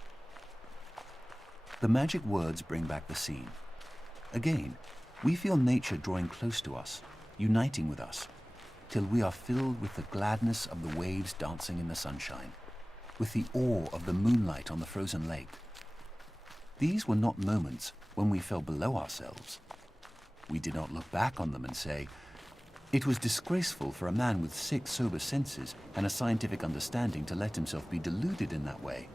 The magic words bring back the scene. Again, we feel nature drawing close to us, uniting with us, till we are filled with the gladness of the waves dancing in the sunshine, with the awe of the moonlight on the frozen lake. These were not moments when we fell below ourselves. We did not look back on them and say, "It was disgraceful for a man with 6 sober senses and a scientific understanding to let himself be deluded in that way.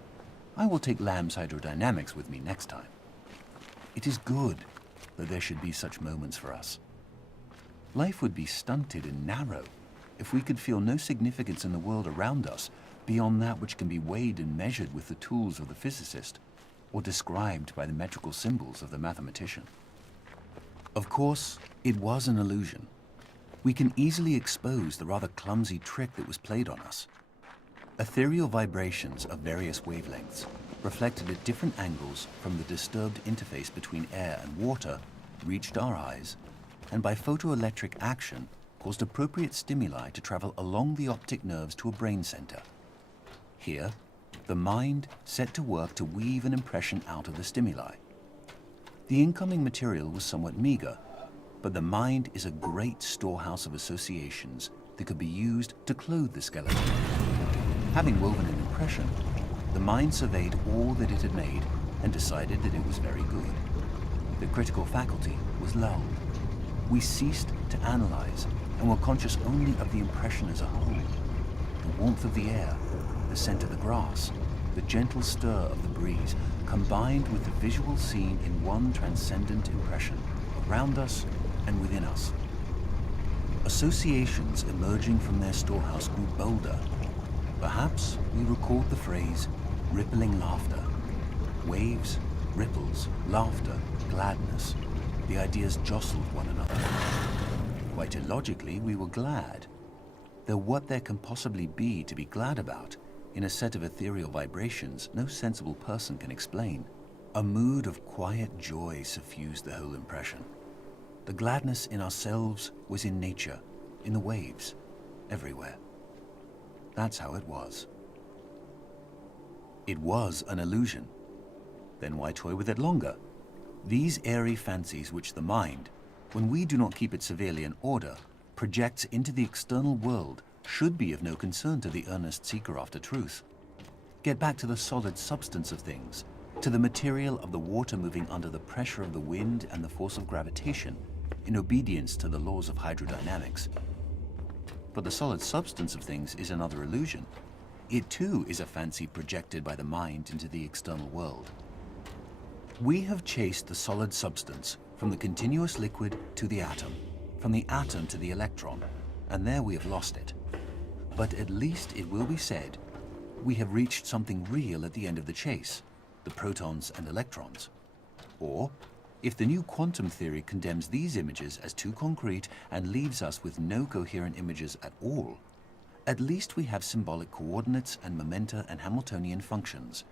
I will take Lamb's hydrodynamics with me next time." It is good that there should be such moments for us. Life would be stunted and narrow if we could feel no significance in the world around us beyond that which can be weighed and measured with the tools of the physicist, or described by the metrical symbols of the mathematician. Of course, it was an illusion. We can easily expose the rather clumsy trick that was played on us. Ethereal vibrations of various wavelengths, reflected at different angles from the disturbed interface between air and water, reached our eyes, and by photoelectric action caused appropriate stimuli to travel along the optic nerves to a brain center. Here, the mind set to work to weave an impression out of the stimuli. The incoming material was somewhat meager, but the mind is a great storehouse of associations that could be used to clothe the skeleton. Having woven an impression, the mind surveyed all that it had made and decided that it was very good. The critical faculty was lulled. We ceased to analyze and were conscious only of the impression as a whole. The warmth of the air, the scent of the grass, the gentle stir of the breeze, combined with the visual scene in one transcendent impression, around us and within us. Associations emerging from their storehouse grew bolder. Perhaps we record the phrase rippling laughter. Waves, ripples, laughter, gladness. The ideas jostled one another. Quite illogically, we were glad. Though what there can possibly be to be glad about in a set of ethereal vibrations no sensible person can explain. A mood of quiet joy suffused the whole impression. The gladness in ourselves was in nature, in the waves, everywhere. That's how it was. It was an illusion. Then why toy with it longer? These airy fancies which the mind, when we do not keep it severely in order, projects into the external world should be of no concern to the earnest seeker after truth. Get back to the solid substance of things, to the material of the water moving under the pressure of the wind and the force of gravitation, in obedience to the laws of hydrodynamics. But the solid substance of things is another illusion. It too is a fancy projected by the mind into the external world. We have chased the solid substance from the continuous liquid to the atom, from the atom to the electron, and there we have lost it. But at least it will be said, we have reached something real at the end of the chase, the protons and electrons. Or, if the new quantum theory condemns these images as too concrete and leaves us with no coherent images at all, at least we have symbolic coordinates and momenta and Hamiltonian functions,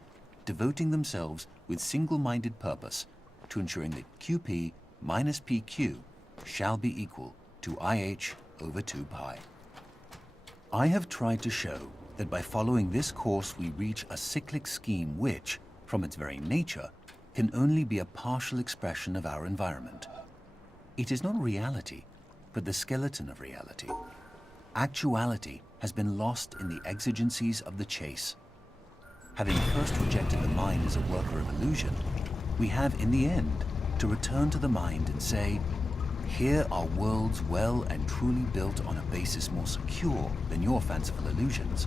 devoting themselves with single-minded purpose to ensuring that QP minus PQ shall be equal to IH over 2 pi. I have tried to show that by following this course we reach a cyclic scheme which, from its very nature, can only be a partial expression of our environment. It is not reality, but the skeleton of reality. Actuality has been lost in the exigencies of the chase. Having first rejected the mind as a worker of illusion, we have, in the end, to return to the mind and say, here are worlds well and truly built on a basis more secure than your fanciful illusions.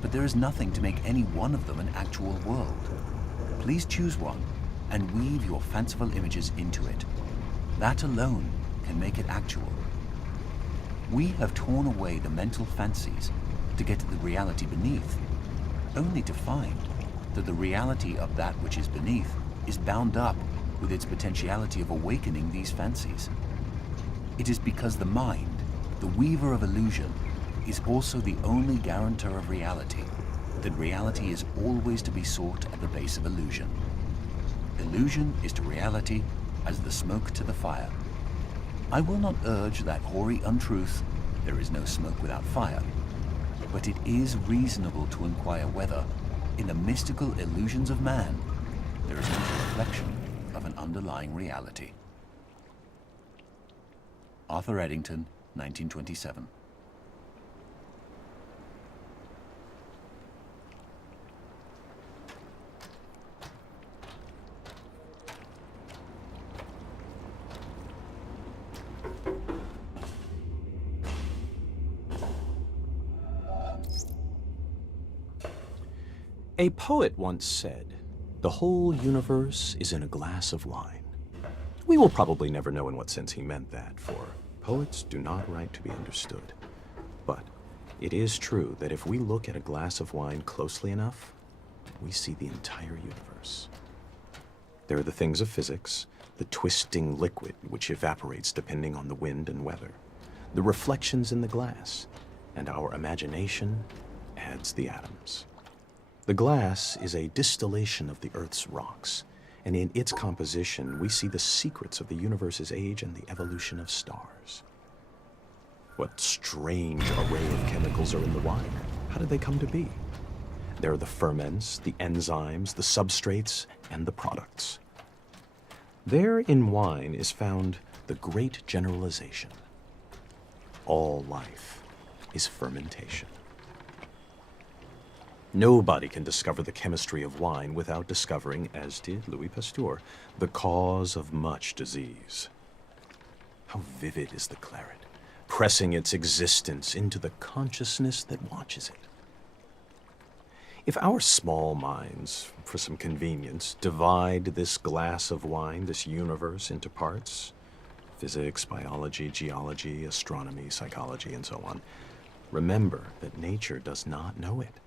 But there is nothing to make any one of them an actual world. Please choose one and weave your fanciful images into it. That alone can make it actual. We have torn away the mental fancies to get to the reality beneath, only to find that the reality of that which is beneath is bound up with its potentiality of awakening these fancies. It is because the mind, the weaver of illusion, is also the only guarantor of reality, that reality is always to be sought at the base of illusion. Illusion is to reality as the smoke to the fire. I will not urge that hoary untruth, there is no smoke without fire, but it is reasonable to inquire whether, in the mystical illusions of man, there is not a reflection of an underlying reality. Arthur Eddington, 1927. A poet once said, "The whole universe is in a glass of wine." We will probably never know in what sense he meant that, for poets do not write to be understood. But it is true that if we look at a glass of wine closely enough, we see the entire universe. There are the things of physics, the twisting liquid which evaporates depending on the wind and weather, the reflections in the glass, and our imagination adds the atoms. The glass is a distillation of the Earth's rocks, and in its composition we see the secrets of the universe's age and the evolution of stars. What strange array of chemicals are in the wine? How did they come to be? There are the ferments, the enzymes, the substrates, and the products. There in wine is found the great generalization. All life is fermentation. Nobody can discover the chemistry of wine without discovering, as did Louis Pasteur, the cause of much disease. How vivid is the claret, pressing its existence into the consciousness that watches it. If our small minds, for some convenience, divide this glass of wine, this universe, into parts, physics, biology, geology, astronomy, psychology, and so on, remember that nature does not know it.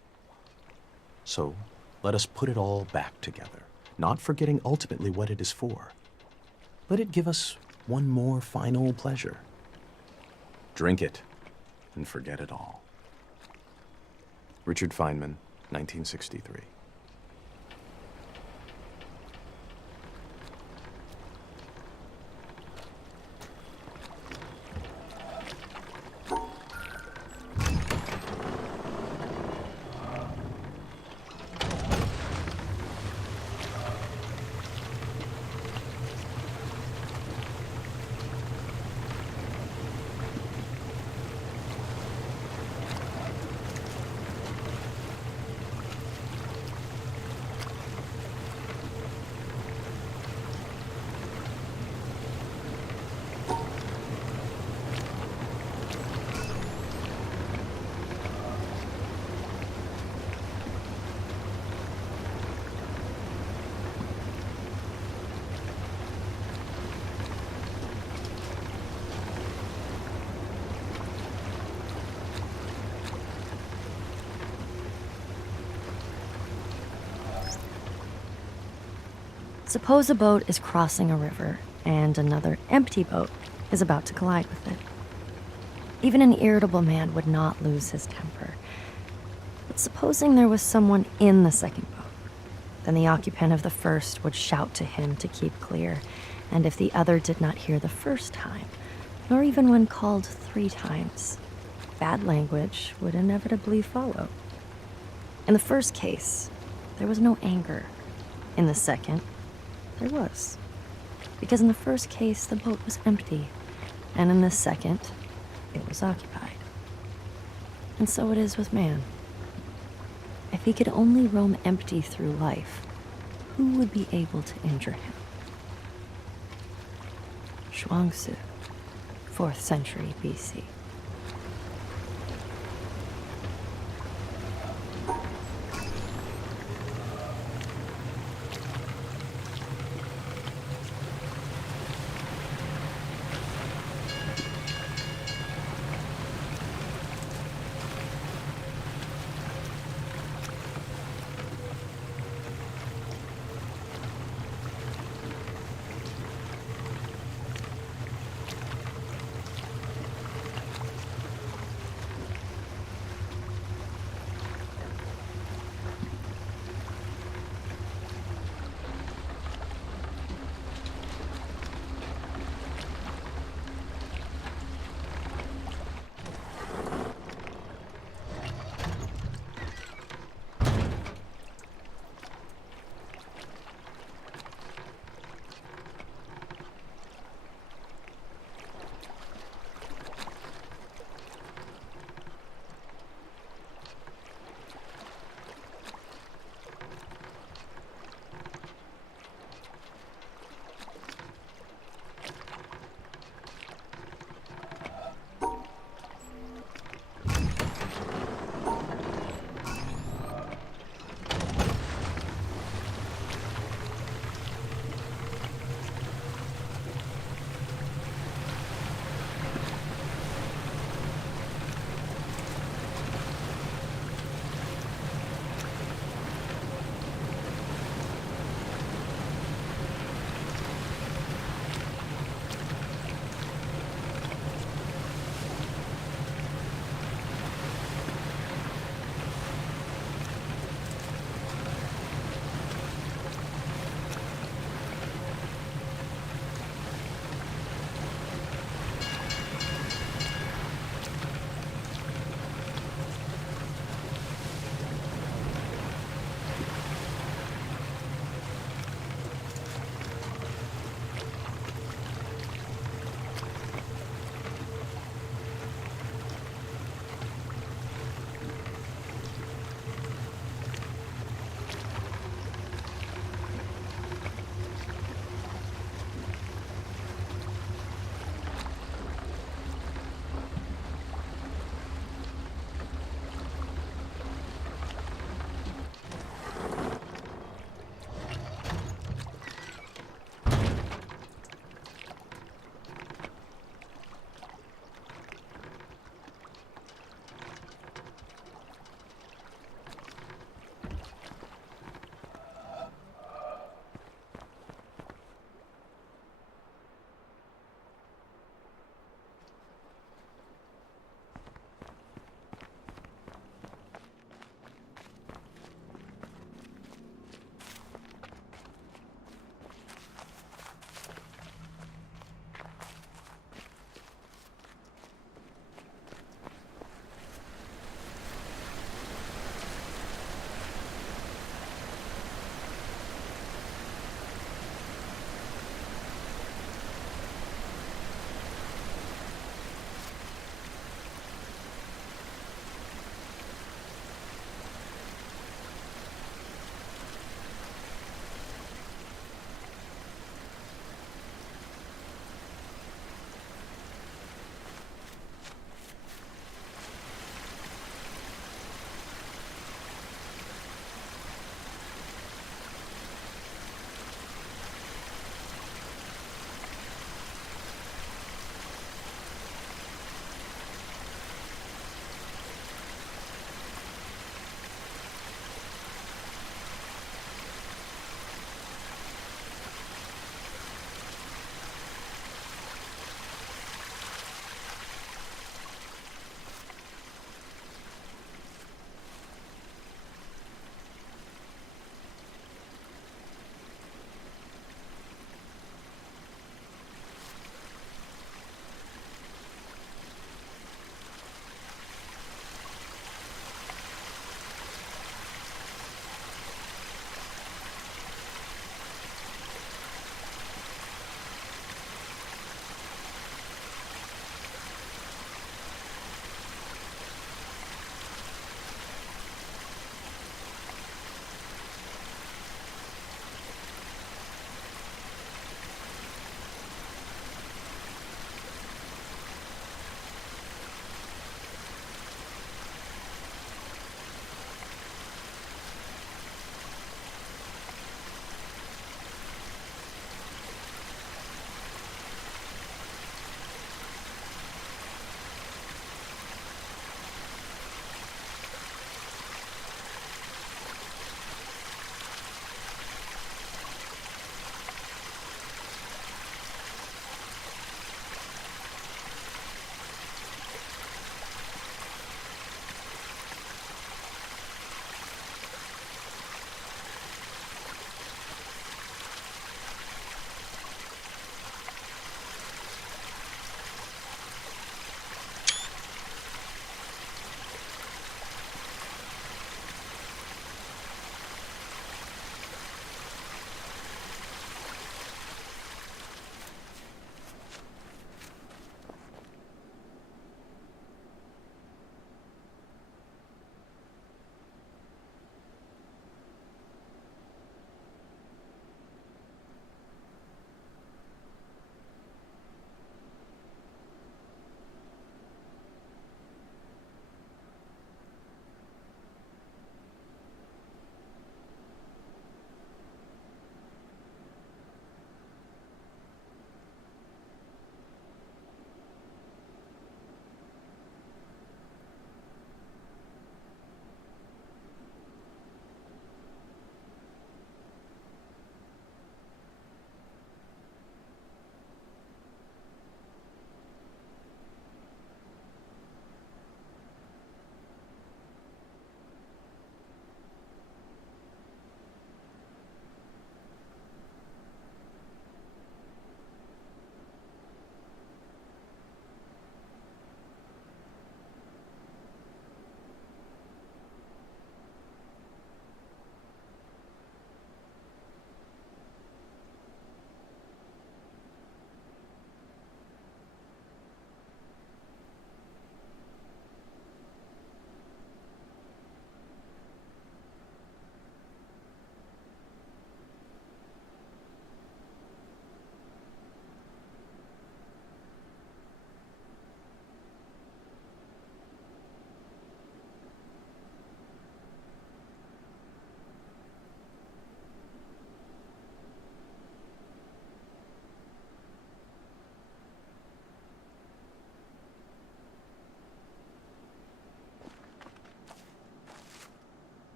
So let us put it all back together, not forgetting ultimately what it is for. Let it give us one more final pleasure. Drink it and forget it all. Richard Feynman, 1963. Suppose a boat is crossing a river and another empty boat is about to collide with it. Even an irritable man would not lose his temper. But supposing there was someone in the second boat, then the occupant of the first would shout to him to keep clear, and if the other did not hear the first time, nor even when called 3 times, bad language would inevitably follow. In the first case, there was no anger. In the second, there was. Because in the first case, the boat was empty, and in the second, it was occupied. And so it is with man. If he could only roam empty through life, who would be able to injure him? Zhuangzi, 4th century BC.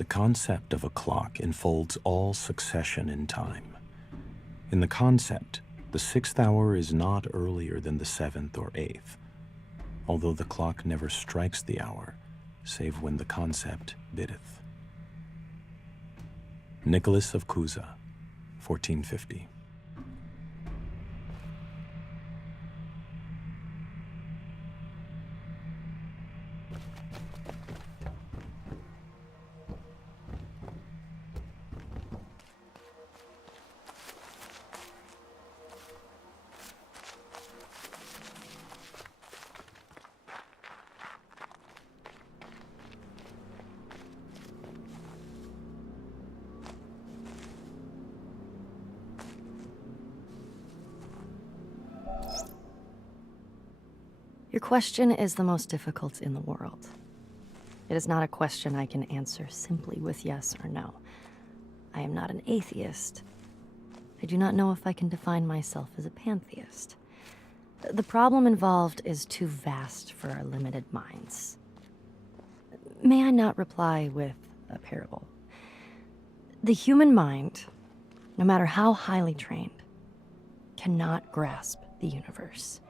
The concept of a clock enfolds all succession in time. In the concept, the 6th hour is not earlier than the 7th or 8th, although the clock never strikes the hour, save when the concept biddeth. Nicholas of Cusa, 1450. Your question is the most difficult in the world. It is not a question I can answer simply with yes or no. I am not an atheist. I do not know if I can define myself as a pantheist. The problem involved is too vast for our limited minds. May I not reply with a parable? The human mind, no matter how highly trained, cannot grasp the universe.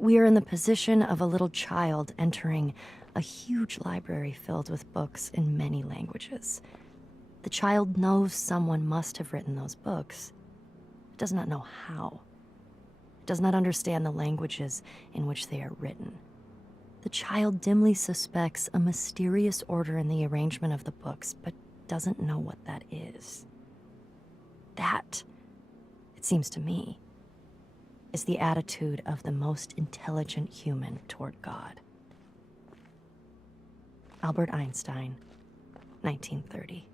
We are in the position of a little child entering a huge library filled with books in many languages. The child knows someone must have written those books. It does not know how. It does not understand the languages in which they are written. The child dimly suspects a mysterious order in the arrangement of the books, but doesn't know what that is. That, it seems to me, is the attitude of the most intelligent human toward God. Albert Einstein, 1930.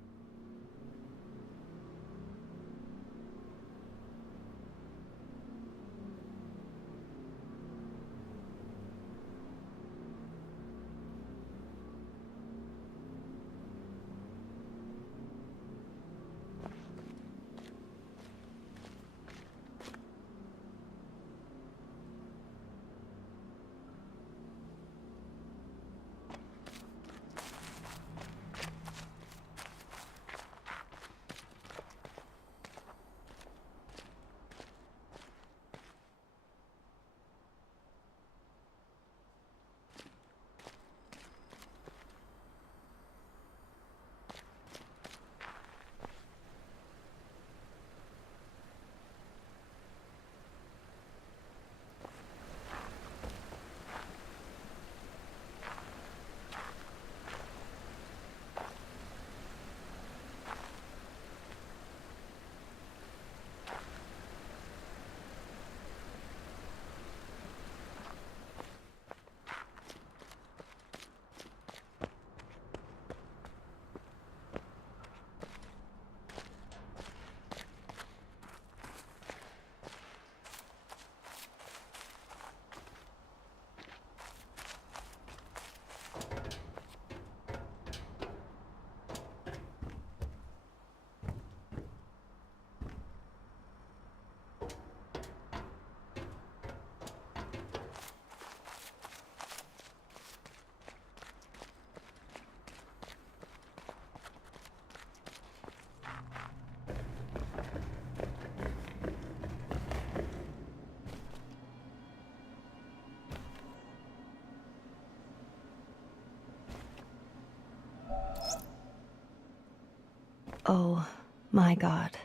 Oh, my God.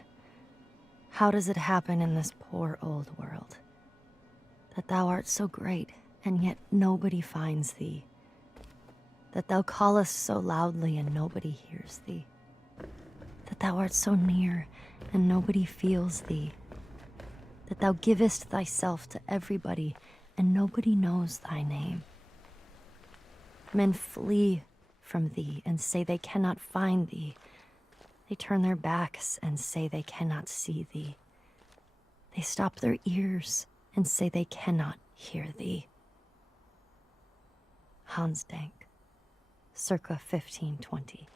How does it happen in this poor old world? That thou art so great, and yet nobody finds thee. That thou callest so loudly, and nobody hears thee. That thou art so near, and nobody feels thee. That thou givest thyself to everybody, and nobody knows thy name. Men flee from thee, and say they cannot find thee. They turn their backs and say they cannot see thee. They stop their ears and say they cannot hear thee. Hans Denk, circa 1520.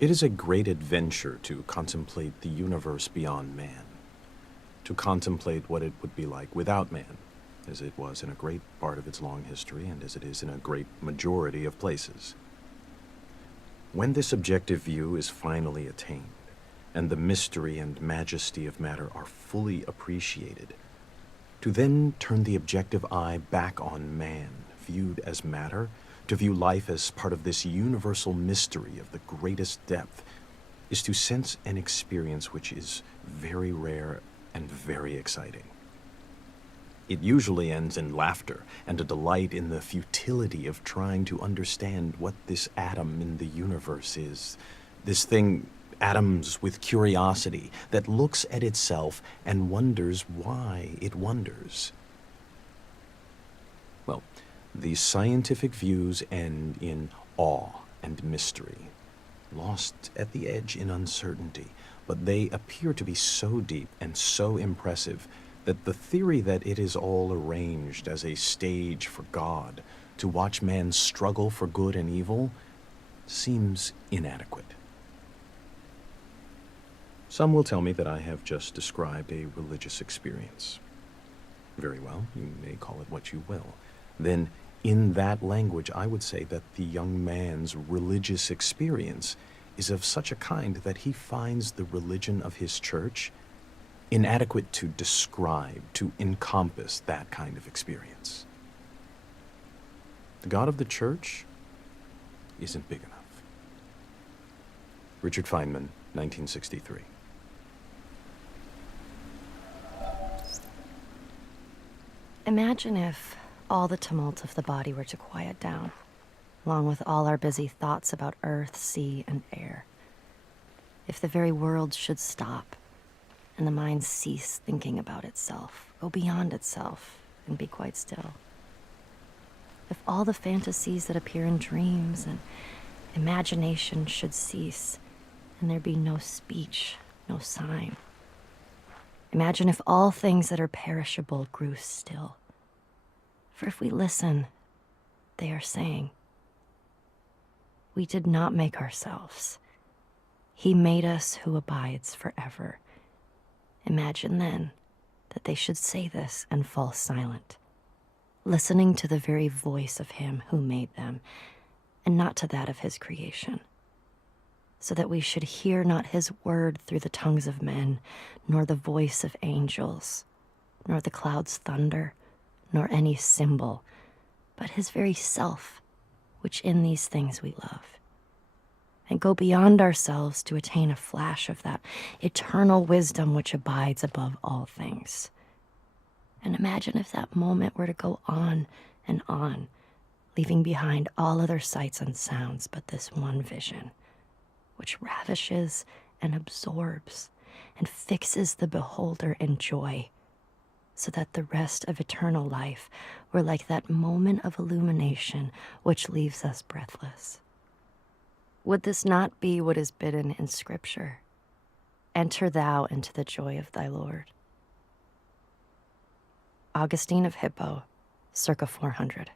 It is a great adventure to contemplate the universe beyond man, to contemplate what it would be like without man, as it was in a great part of its long history and as it is in a great majority of places. When this objective view is finally attained, and the mystery and majesty of matter are fully appreciated, to then turn the objective eye back on man, viewed as matter, to view life as part of this universal mystery of the greatest depth, is to sense an experience which is very rare and very exciting. It usually ends in laughter and a delight in the futility of trying to understand what this atom in the universe is, this thing, atoms with curiosity, that looks at itself and wonders why it wonders. Well, these scientific views end in awe and mystery, lost at the edge in uncertainty, but they appear to be so deep and so impressive that the theory that it is all arranged as a stage for God to watch man struggle for good and evil seems inadequate. Some will tell me that I have just described a religious experience. Very well, you may call it what you will. Then, in that language, I would say that the young man's religious experience is of such a kind that he finds the religion of his church inadequate to describe, to encompass that kind of experience. The God of the church isn't big enough. Richard Feynman, 1963. Imagine if all the tumult of the body were to quiet down, along with all our busy thoughts about earth, sea, and air. If the very world should stop, and the mind cease thinking about itself, go beyond itself, and be quite still. If all the fantasies that appear in dreams and imagination should cease, and there be no speech, no sign. Imagine if all things that are perishable grew still. For if we listen, they are saying, "We did not make ourselves. He made us who abides forever." Imagine then that they should say this and fall silent, listening to the very voice of him who made them, and not to that of his creation, so that we should hear not his word through the tongues of men, nor the voice of angels, nor the clouds' thunder, nor any symbol, but his very self, which in these things we love, and go beyond ourselves to attain a flash of that eternal wisdom which abides above all things. And imagine if that moment were to go on and on, leaving behind all other sights and sounds but this one vision, which ravishes and absorbs and fixes the beholder in joy, so that the rest of eternal life were like that moment of illumination which leaves us breathless. Would this not be what is bidden in Scripture? Enter thou into the joy of thy Lord. Augustine of Hippo, circa 400.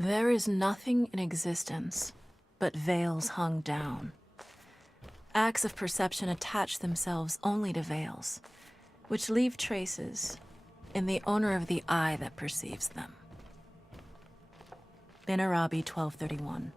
There is nothing in existence but veils hung down. Acts of perception attach themselves only to veils, which leave traces in the owner of the eye that perceives them. Bin Arabi 1231.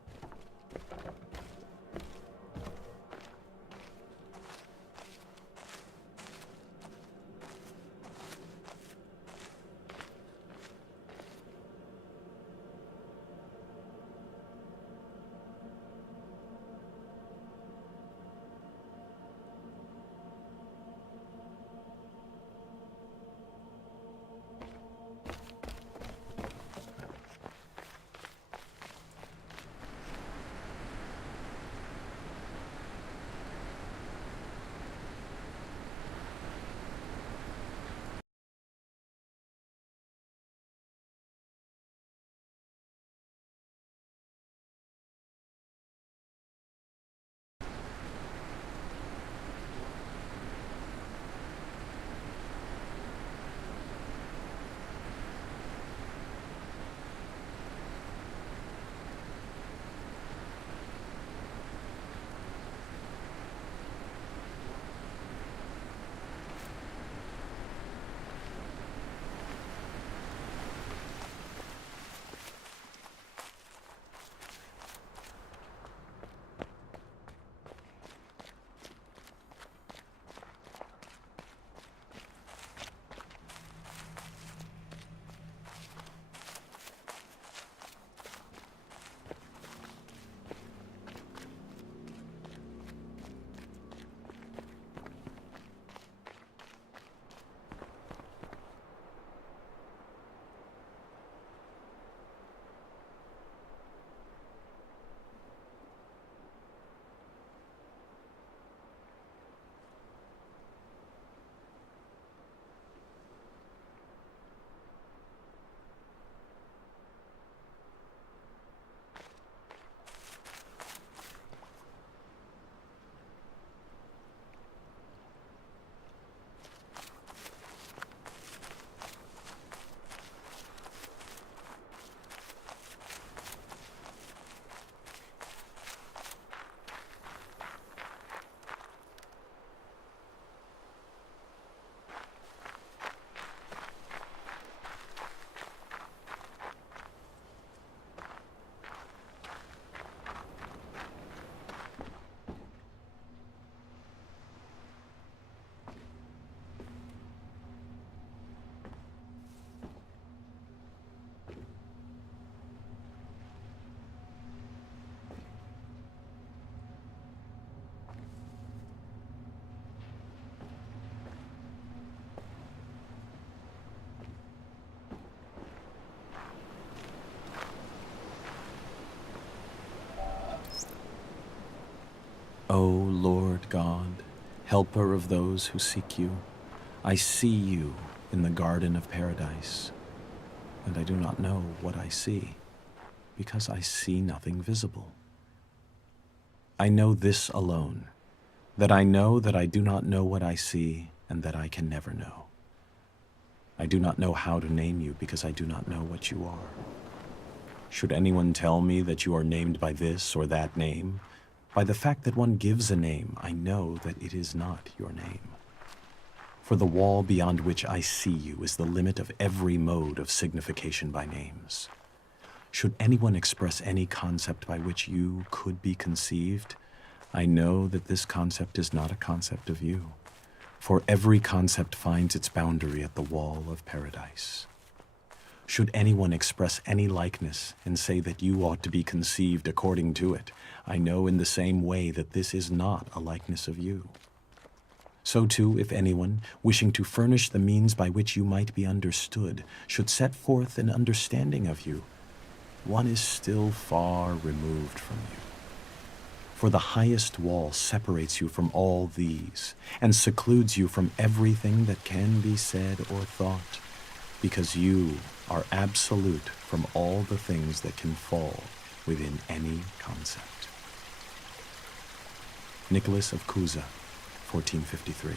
O Lord God, helper of those who seek you, I see you in the garden of paradise, and I do not know what I see, because I see nothing visible. I know this alone, that I know that I do not know what I see, and that I can never know. I do not know how to name you, because I do not know what you are. Should anyone tell me that you are named by this or that name, by the fact that one gives a name, I know that it is not your name. For the wall beyond which I see you is the limit of every mode of signification by names. Should anyone express any concept by which you could be conceived, I know that this concept is not a concept of you, for every concept finds its boundary at the wall of paradise. Should anyone express any likeness and say that you ought to be conceived according to it, I know in the same way that this is not a likeness of you. So too, if anyone, wishing to furnish the means by which you might be understood, should set forth an understanding of you, one is still far removed from you. For the highest wall separates you from all these, and secludes you from everything that can be said or thought, because you are absolute from all the things that can fall within any concept. Nicholas of Cusa, 1453.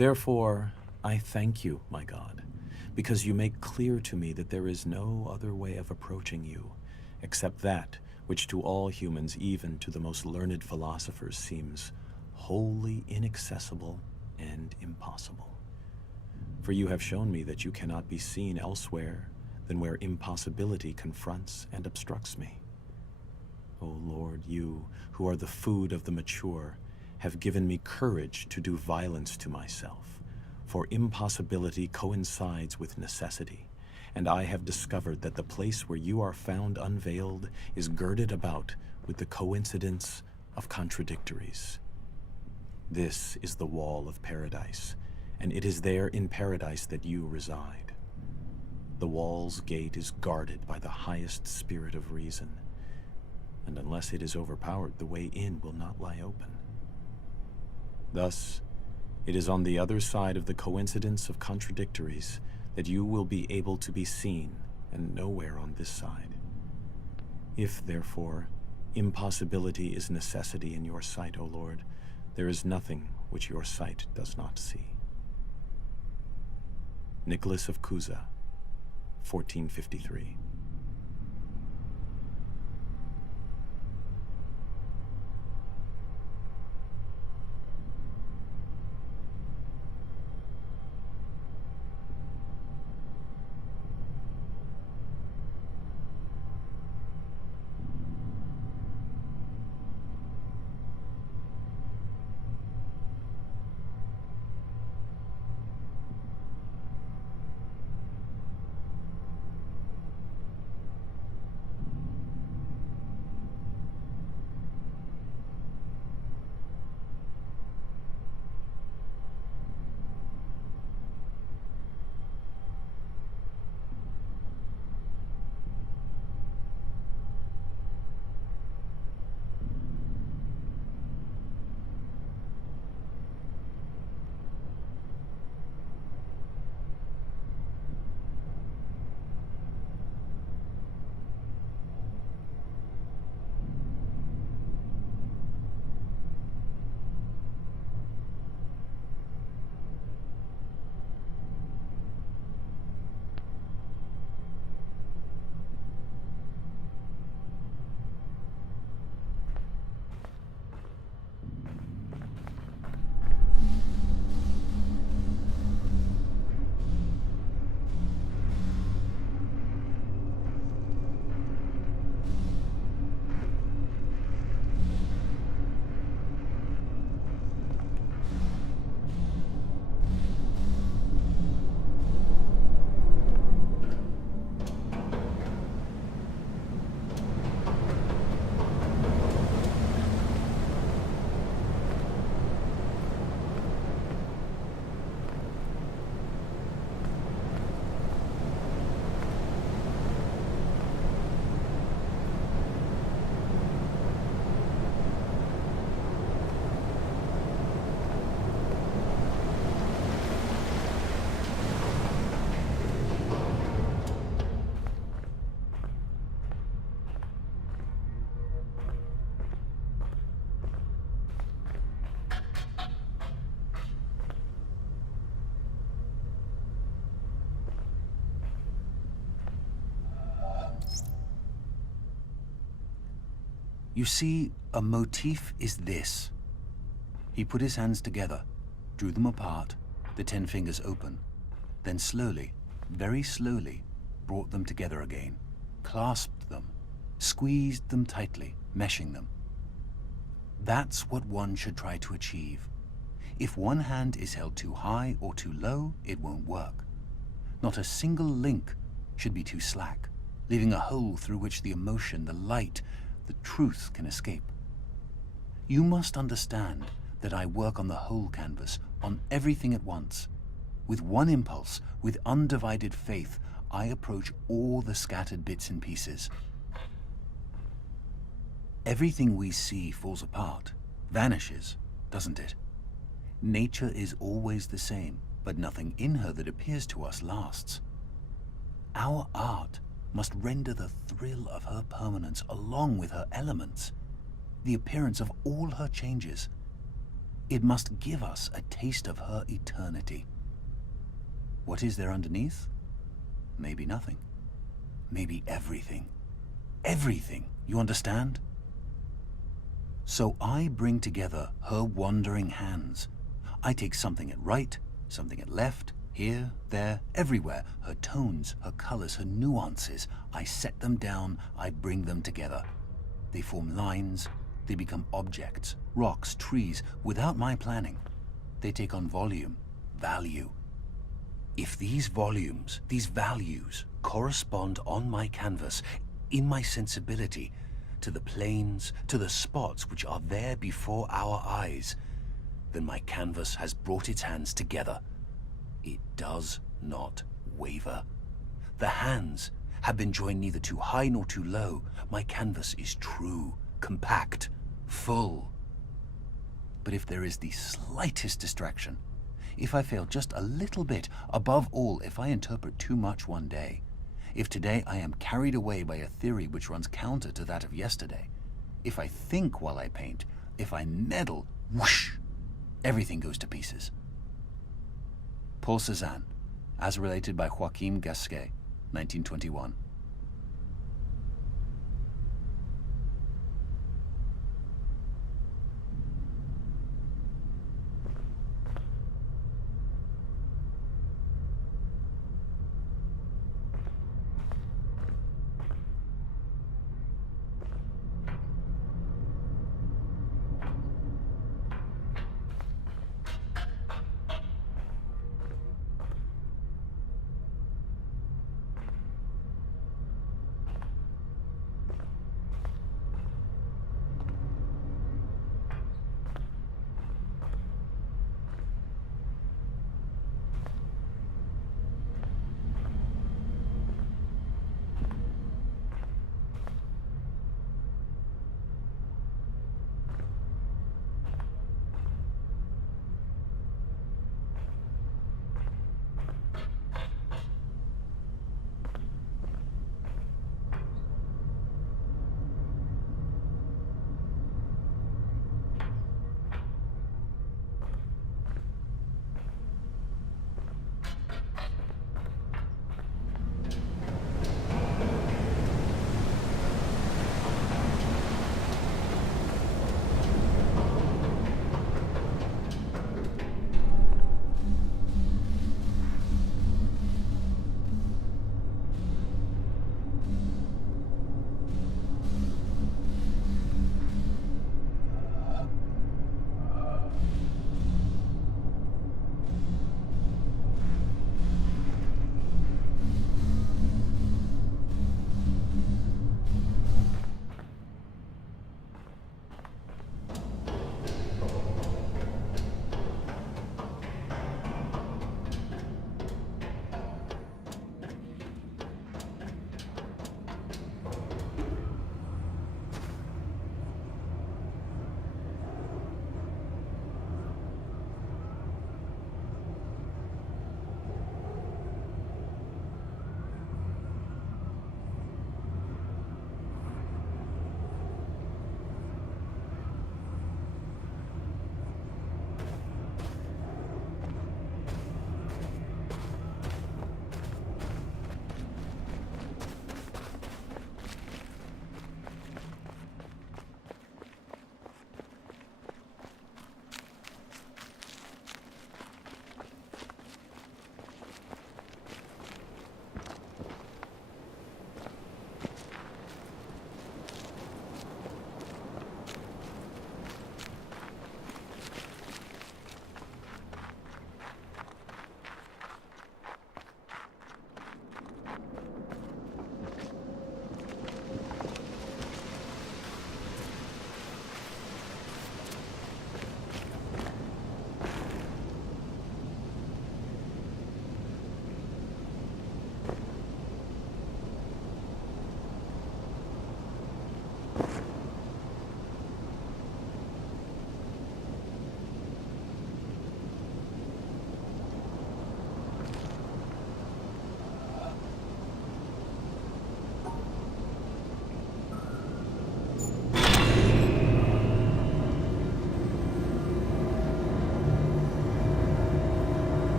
Therefore, I thank you, my God, because you make clear to me that there is no other way of approaching you, except that which to all humans, even to the most learned philosophers, seems wholly inaccessible and impossible. For you have shown me that you cannot be seen elsewhere than where impossibility confronts and obstructs me. O Lord, you, who are the food of the mature, have given me courage to do violence to myself, for impossibility coincides with necessity, and I have discovered that the place where you are found unveiled is girded about with the coincidence of contradictories. This is the wall of paradise, and it is there in paradise that you reside. The wall's gate is guarded by the highest spirit of reason, and unless it is overpowered, the way in will not lie open. Thus, it is on the other side of the coincidence of contradictories that you will be able to be seen, and nowhere on this side. If, therefore, impossibility is necessity in your sight, O Lord, there is nothing which your sight does not see. Nicholas of Cusa, 1453. You see, a motif is this. He put his hands together, drew them apart, the 10 fingers open, then slowly, very slowly, brought them together again, clasped them, squeezed them tightly, meshing them. That's what one should try to achieve. If one hand is held too high or too low, it won't work. Not a single link should be too slack, leaving a hole through which the emotion, the light, the truth can escape. You must understand that I work on the whole canvas, on everything at once. With one impulse, with undivided faith, I approach all the scattered bits and pieces. Everything we see falls apart, vanishes, doesn't it? Nature is always the same, but nothing in her that appears to us lasts. Our art must render the thrill of her permanence along with her elements, the appearance of all her changes. It must give us a taste of her eternity. What is there underneath? Maybe nothing. Maybe everything. Everything, you understand? So I bring together her wandering hands. I take something at right, something at left, here, there, everywhere. Her tones, her colors, her nuances. I set them down, I bring them together. They form lines, they become objects, rocks, trees, without my planning. They take on volume, value. If these volumes, these values, correspond on my canvas, in my sensibility, to the planes, to the spots which are there before our eyes, then my canvas has brought its hands together. It does not waver. The hands have been joined neither too high nor too low. My canvas is true, compact, full. But if there is the slightest distraction, if I fail just a little bit, above all, if I interpret too much one day, if today I am carried away by a theory which runs counter to that of yesterday, if I think while I paint, if I meddle, whoosh, everything goes to pieces. Paul Cézanne, as related by Joachim Gasquet, 1921.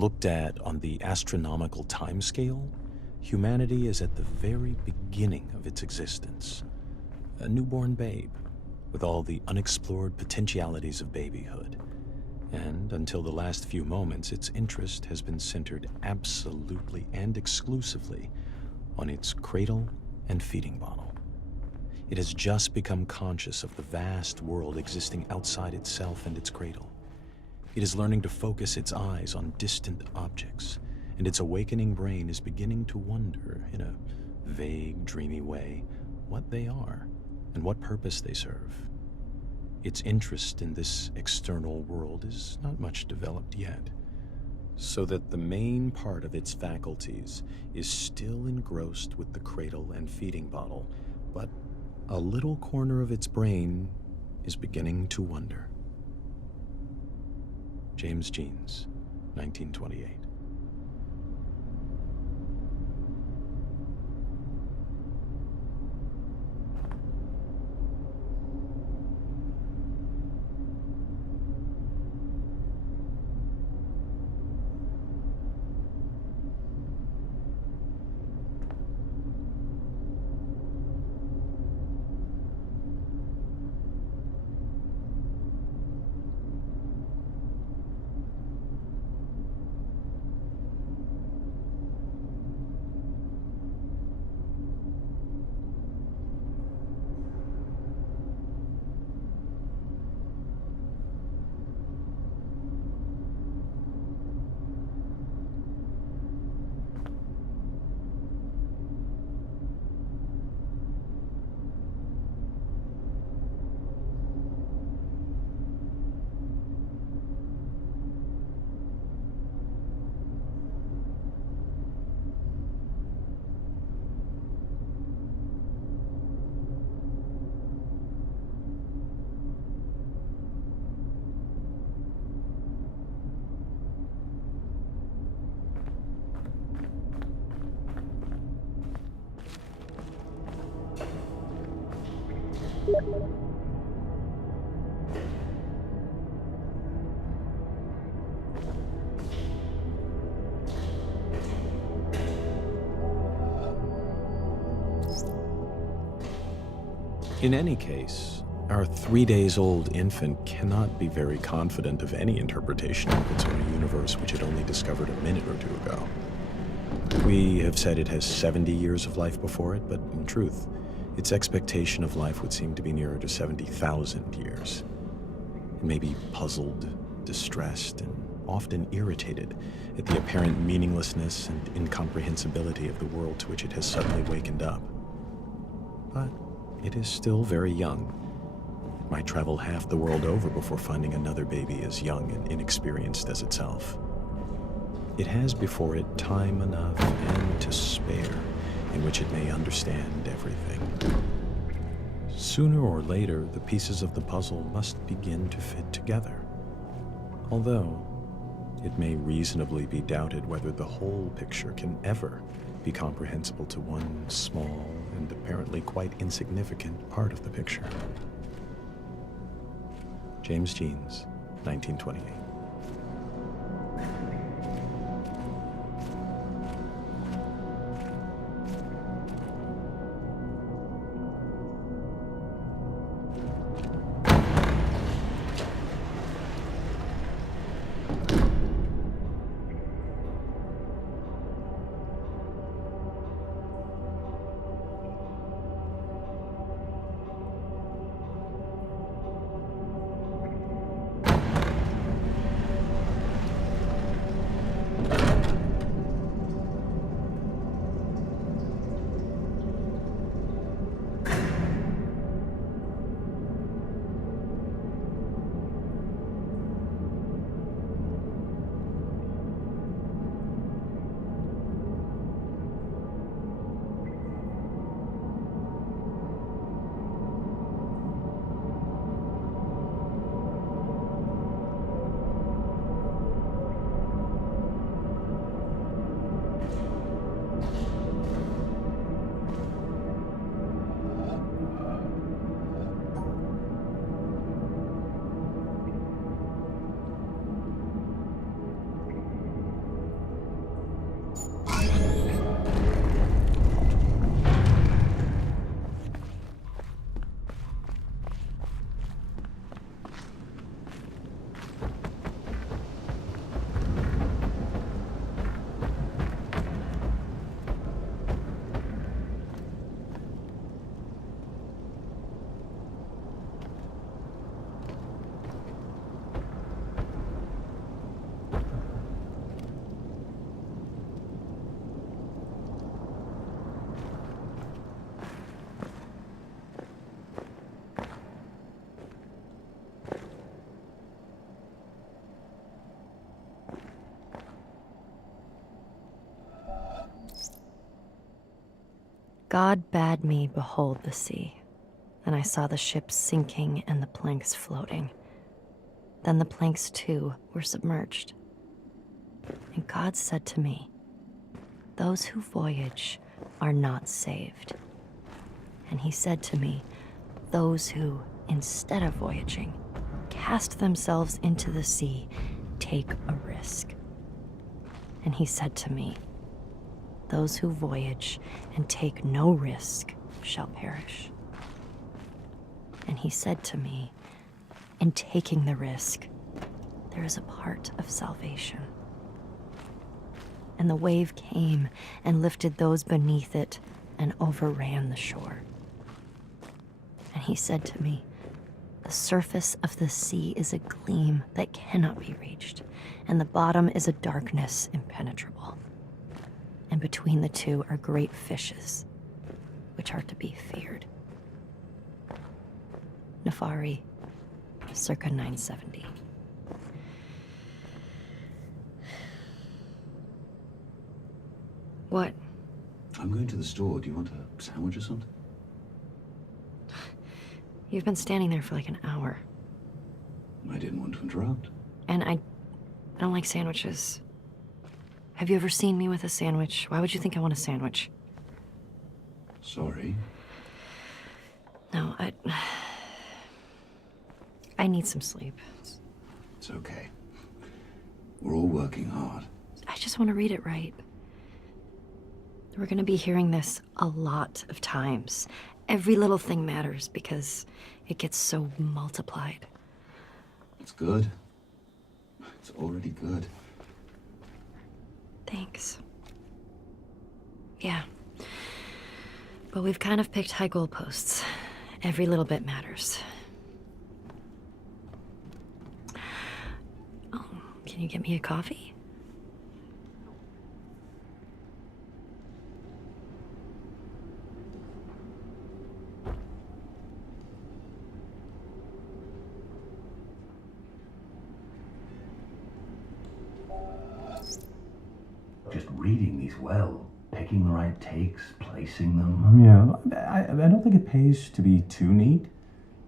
Looked at on the astronomical timescale, humanity is at the very beginning of its existence. A newborn babe, with all the unexplored potentialities of babyhood. And until the last few moments, its interest has been centered absolutely and exclusively on its cradle and feeding bottle. It has just become conscious of the vast world existing outside itself and its cradle. It is learning to focus its eyes on distant objects, and its awakening brain is beginning to wonder, in a vague, dreamy way, what they are and what purpose they serve. Its interest in this external world is not much developed yet, so that the main part of its faculties is still engrossed with the cradle and feeding bottle, but a little corner of its brain is beginning to wonder. James Jeans, 1928. In any case, our 3 days old infant cannot be very confident of any interpretation of its own universe which it only discovered a minute or two ago. We have said it has 70 years of life before it, but in truth, its expectation of life would seem to be nearer to 70,000 years. It may be puzzled, distressed, and often irritated at the apparent meaninglessness and incomprehensibility of the world to which it has suddenly wakened up. But it is still very young. It might travel half the world over before finding another baby as young and inexperienced as itself. It has before it time enough and to spare in which it may understand everything. Sooner or later, the pieces of the puzzle must begin to fit together. Although, it may reasonably be doubted whether the whole picture can ever be comprehensible to one small and apparently quite insignificant part of the picture. James Jeans, 1928. God bade me behold the sea, and I saw the ship sinking and the planks floating. Then the planks too were submerged. And God said to me, those who voyage are not saved. And he said to me, those who, instead of voyaging, cast themselves into the sea, take a risk. And he said to me, those who voyage and take no risk shall perish. And he said to me, in taking the risk, there is a part of salvation. And the wave came and lifted those beneath it and overran the shore. And he said to me, the surface of the sea is a gleam that cannot be reached, and the bottom is a darkness impenetrable. And between the two are great fishes, which are to be feared. Nefari, circa 970. What? I'm going to the store. Do you want a sandwich or something? You've been standing there for like an hour. I didn't want to interrupt. And I don't like sandwiches. Have you ever seen me with a sandwich? Why would you think I want a sandwich? Sorry. No, I need some sleep. It's okay. We're all working hard. I just want to read it right. We're going to be hearing this a lot of times. Every little thing matters because it gets so multiplied. It's good. It's already good. Thanks. Yeah. But we've kind of picked high goalposts. Every little bit matters. Oh, can you get me a coffee? Just reading these well, picking the right takes, placing them. Yeah, I don't think it pays to be too neat.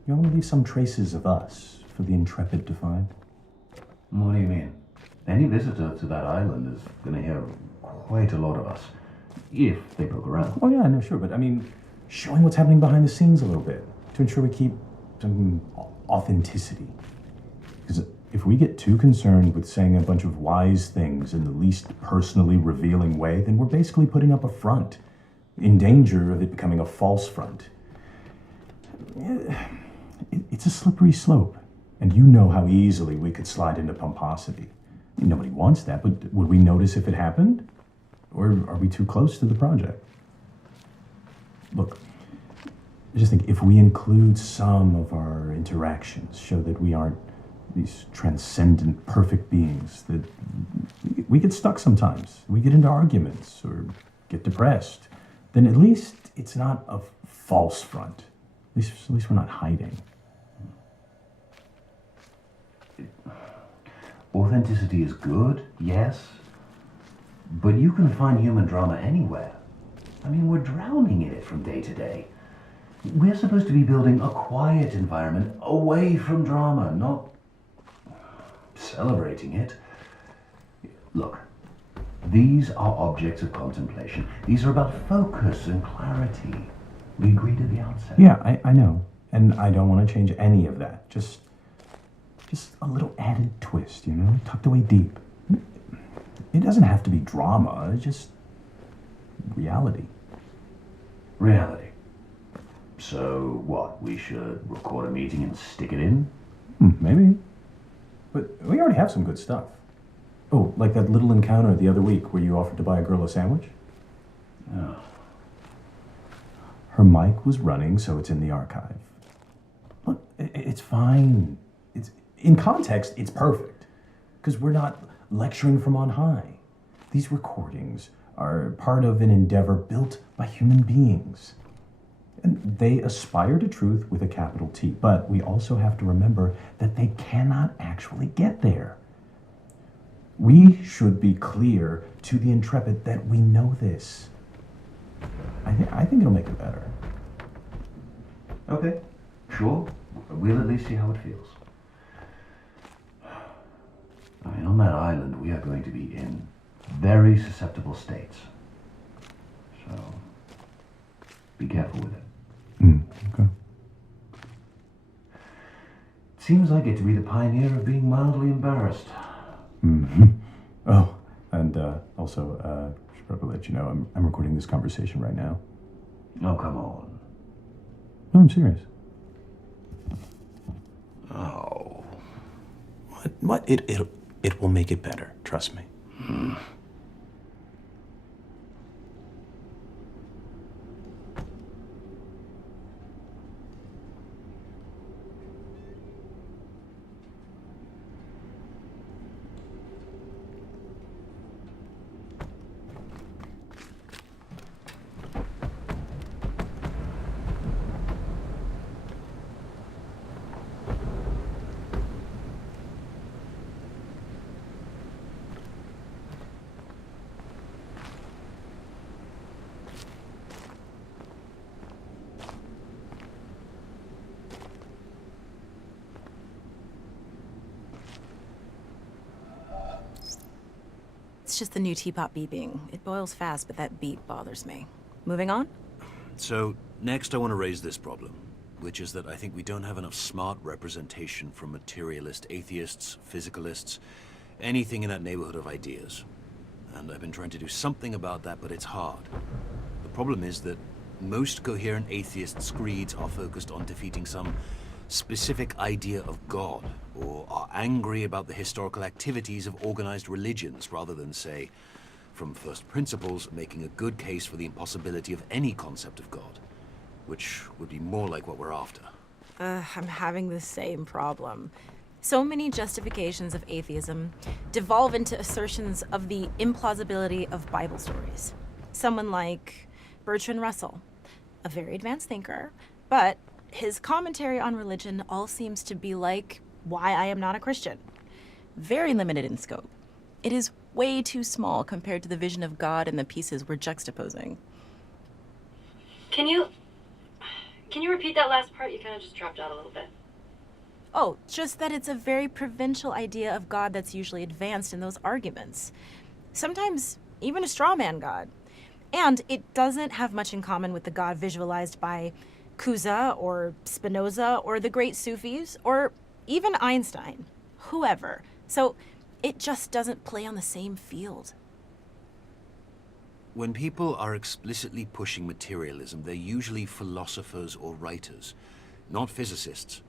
You want to leave some traces of us for the intrepid to find. What do you mean? Any visitor to that island is going to hear quite a lot of us, if they poke around. Oh yeah, no, sure, but I mean, showing what's happening behind the scenes a little bit to ensure we keep some authenticity. Because if we get too concerned with saying a bunch of wise things in the least personally revealing way, then we're basically putting up a front, in danger of it becoming a false front. It's a slippery slope, and you know how easily we could slide into pomposity. I mean, nobody wants that, but would we notice if it happened? Or are we too close to the project? Look, I just think if we include some of our interactions, show that we aren't these transcendent, perfect beings, that we get stuck sometimes. We get into arguments or get depressed. Then at least it's not a false front. At least we're not hiding. Authenticity is good, yes, but you can find human drama anywhere. I mean, we're drowning in it from day to day. We're supposed to be building a quiet environment away from drama, not celebrating it. Look, these are objects of contemplation. These are about focus and clarity. We agreed at the outset. Yeah, I know. And I don't want to change any of that. Just a little added twist, you know, tucked away deep. It doesn't have to be drama, it's just reality. Reality. So what, we should record a meeting and stick it in? Maybe. But we already have some good stuff. Oh, like that little encounter the other week where you offered to buy a girl a sandwich? Oh. Her mic was running, so it's in the archive. Look, it's fine. In context, it's perfect. Because we're not lecturing from on high. These recordings are part of an endeavor built by human beings. And they aspire to truth with a capital T. But we also have to remember that they cannot actually get there. We should be clear to the intrepid that we know this. I think it'll make it better. Okay, sure. We'll at least see how it feels. I mean, on that island, we are going to be in very susceptible states. So, be careful with it. Okay. It seems I get to be the pioneer of being mildly embarrassed. Mm-hmm. Oh, and also, should probably let you know, I'm recording this conversation right now. Oh, come on. No, I'm serious. Oh. What? It will make it better. Trust me. It's just the new teapot beeping. It boils fast, but that beep bothers me. Moving on? So, next I want to raise this problem, which is that I think we don't have enough smart representation from materialist atheists, physicalists, anything in that neighborhood of ideas. And I've been trying to do something about that, but it's hard. The problem is that most coherent atheist screeds are focused on defeating some specific idea of God, or are angry about the historical activities of organized religions, rather than, say, from first principles, making a good case for the impossibility of any concept of God, which would be more like what we're after. I'm having the same problem. So many justifications of atheism devolve into assertions of the implausibility of Bible stories. Someone like Bertrand Russell, a very advanced thinker, but his commentary on religion all seems to be like why I am not a Christian. Very limited in scope. It is way too small compared to the vision of God and the pieces we're juxtaposing. Can you repeat that last part? You kind of just dropped out a little bit. Oh, just that it's a very provincial idea of God that's usually advanced in those arguments. Sometimes even a straw man God. And it doesn't have much in common with the God visualized by Cusa or Spinoza or the great Sufis or even Einstein, whoever. So it just doesn't play on the same field. When people are explicitly pushing materialism, they're usually philosophers or writers, not physicists,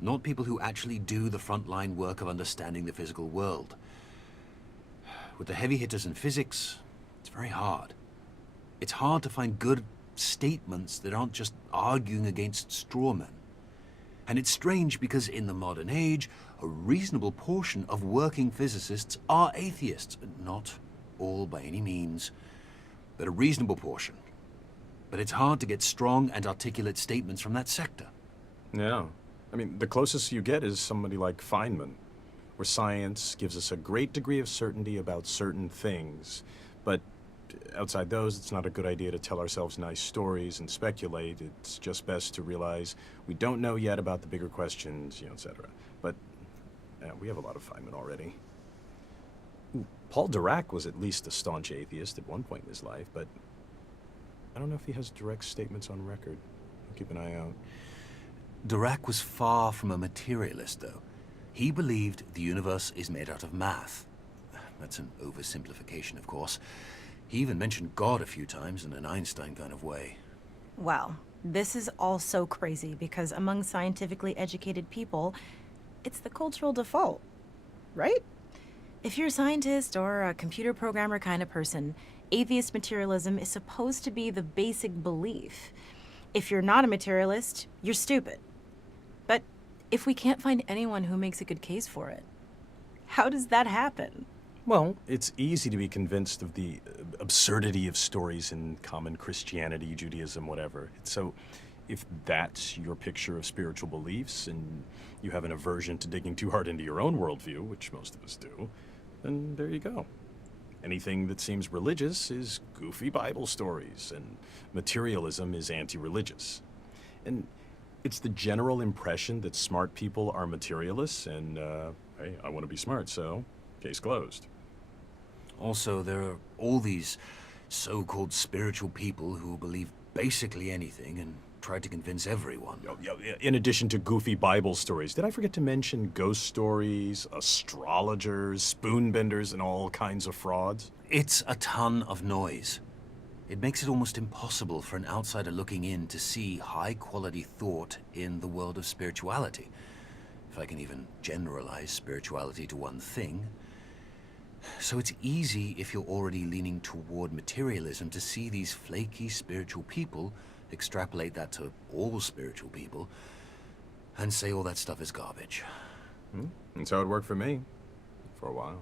not people who actually do the frontline work of understanding the physical world. With the heavy hitters in physics, it's very hard. It's hard to find good statements that aren't just arguing against strawmen. And it's strange because in the modern age, a reasonable portion of working physicists are atheists. Not all by any means, but a reasonable portion. But it's hard to get strong and articulate statements from that sector. Yeah. I mean, the closest you get is somebody like Feynman, where science gives us a great degree of certainty about certain things, but outside those, it's not a good idea to tell ourselves nice stories and speculate. It's just best to realize we don't know yet about the bigger questions, etc. But we have a lot of Feynman already. Ooh, Paul Dirac was at least a staunch atheist at one point in his life, but I don't know if he has direct statements on record. I'll keep an eye out. Dirac was far from a materialist, though. He believed the universe is made out of math. That's an oversimplification, of course. He even mentioned God a few times in an Einstein kind of way. Well, this is all so crazy because among scientifically educated people, it's the cultural default, right? If you're a scientist or a computer programmer kind of person, atheist materialism is supposed to be the basic belief. If you're not a materialist, you're stupid. But if we can't find anyone who makes a good case for it, how does that happen? Well, it's easy to be convinced of the absurdity of stories in common Christianity, Judaism, whatever. So if that's your picture of spiritual beliefs and you have an aversion to digging too hard into your own worldview, which most of us do, then there you go. Anything that seems religious is goofy Bible stories, and materialism is anti-religious. And it's the general impression that smart people are materialists, and, hey, I want to be smart, so case closed. Also, there are all these so-called spiritual people who believe basically anything and try to convince everyone. In addition to goofy Bible stories, did I forget to mention ghost stories, astrologers, spoonbenders, and all kinds of frauds? It's a ton of noise. It makes it almost impossible for an outsider looking in to see high-quality thought in the world of spirituality. If I can even generalize spirituality to one thing. So it's easy, if you're already leaning toward materialism, to see these flaky spiritual people, extrapolate that to all spiritual people, and say all that stuff is garbage. That's how it worked for me. For a while.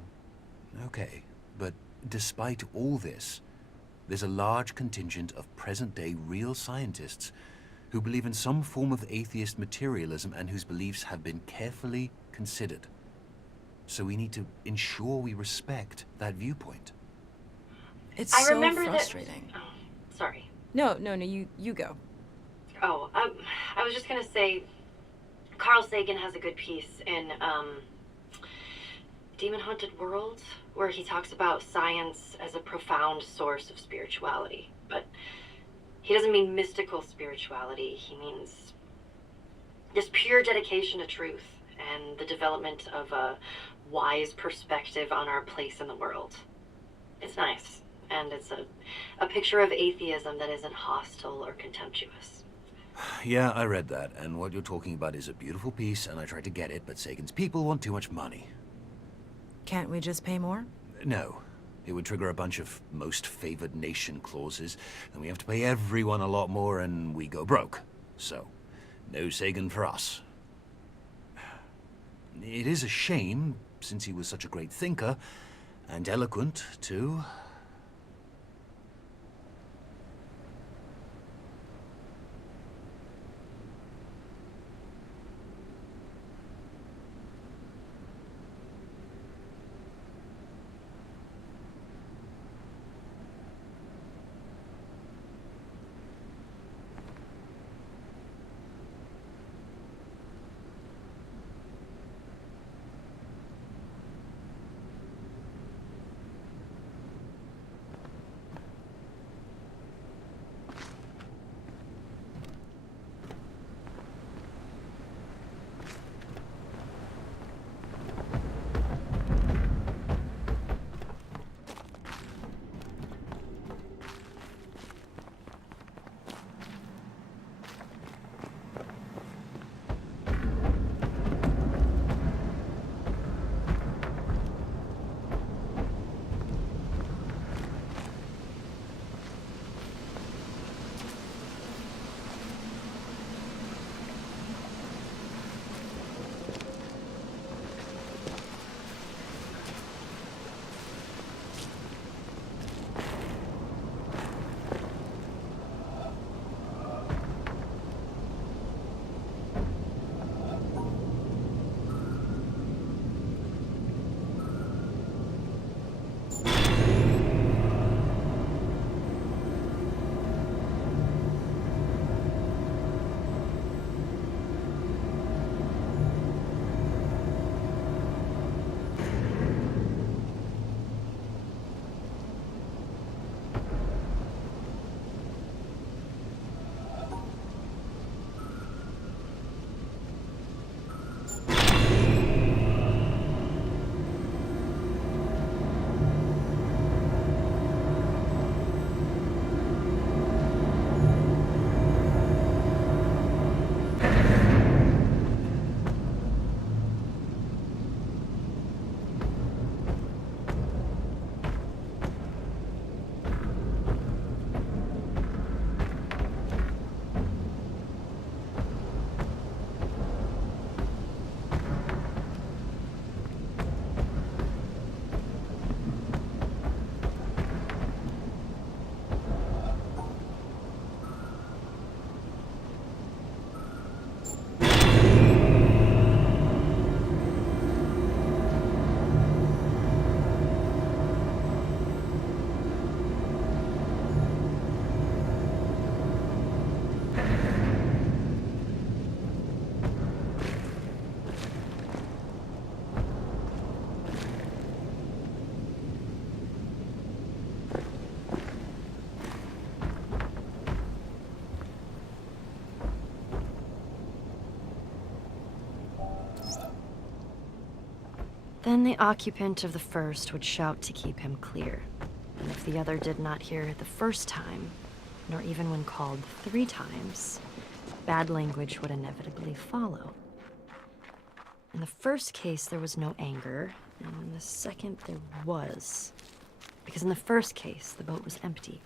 Okay, but despite all this, there's a large contingent of present-day real scientists who believe in some form of atheist materialism and whose beliefs have been carefully considered. So we need to ensure we respect that viewpoint. It's I so remember frustrating. that. Oh, sorry. No, you go. Oh, I was just gonna say, Carl Sagan has a good piece in Demon Haunted World, where he talks about science as a profound source of spirituality. But he doesn't mean mystical spirituality. He means just pure dedication to truth and the development of a wise perspective on our place in the world. It's nice, and it's a picture of atheism that isn't hostile or contemptuous. Yeah, I read that, and what you're talking about is a beautiful piece, and I tried to get it, but Sagan's people want too much money. Can't we just pay more? No. It would trigger a bunch of most favored nation clauses, and we have to pay everyone a lot more, and we go broke. So, no Sagan for us. It is a shame, since he was such a great thinker, and eloquent, too. Then the occupant of the first would shout to keep him clear. And if the other did not hear it the first time, nor even when called 3 times, bad language would inevitably follow. In the first case, there was no anger, and in the second, there was. Because in the first case, the boat was empty,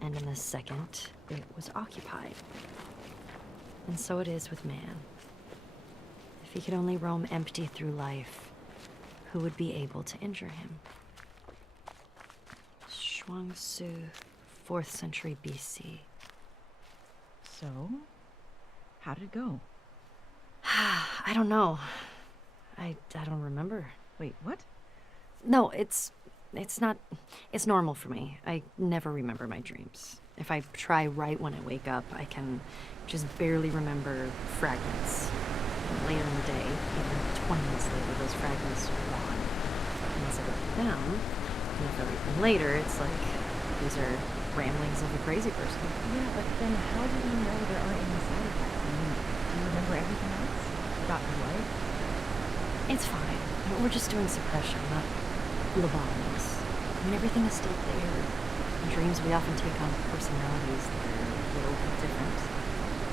and in the second, it was occupied. And so it is with man. If he could only roam empty through life, who would be able to injure him? Shuangsu, 4th century BC. So, how did it go? I don't know. I don't remember. Wait, what? No, it's not. It's normal for me. I never remember my dreams. If I try right when I wake up, I can just barely remember fragments. And later in the day, even 20 minutes later, those fragments are gone. And once I write them down, and if I read them later, it's like these are ramblings of a crazy person. Yeah, but then how do you know there aren't any side effects? I mean, do you remember everything else about your life? It's fine. We're just doing suppression, not lobotomies. I mean, everything is still there. In dreams, we often take on personalities that are a little bit different.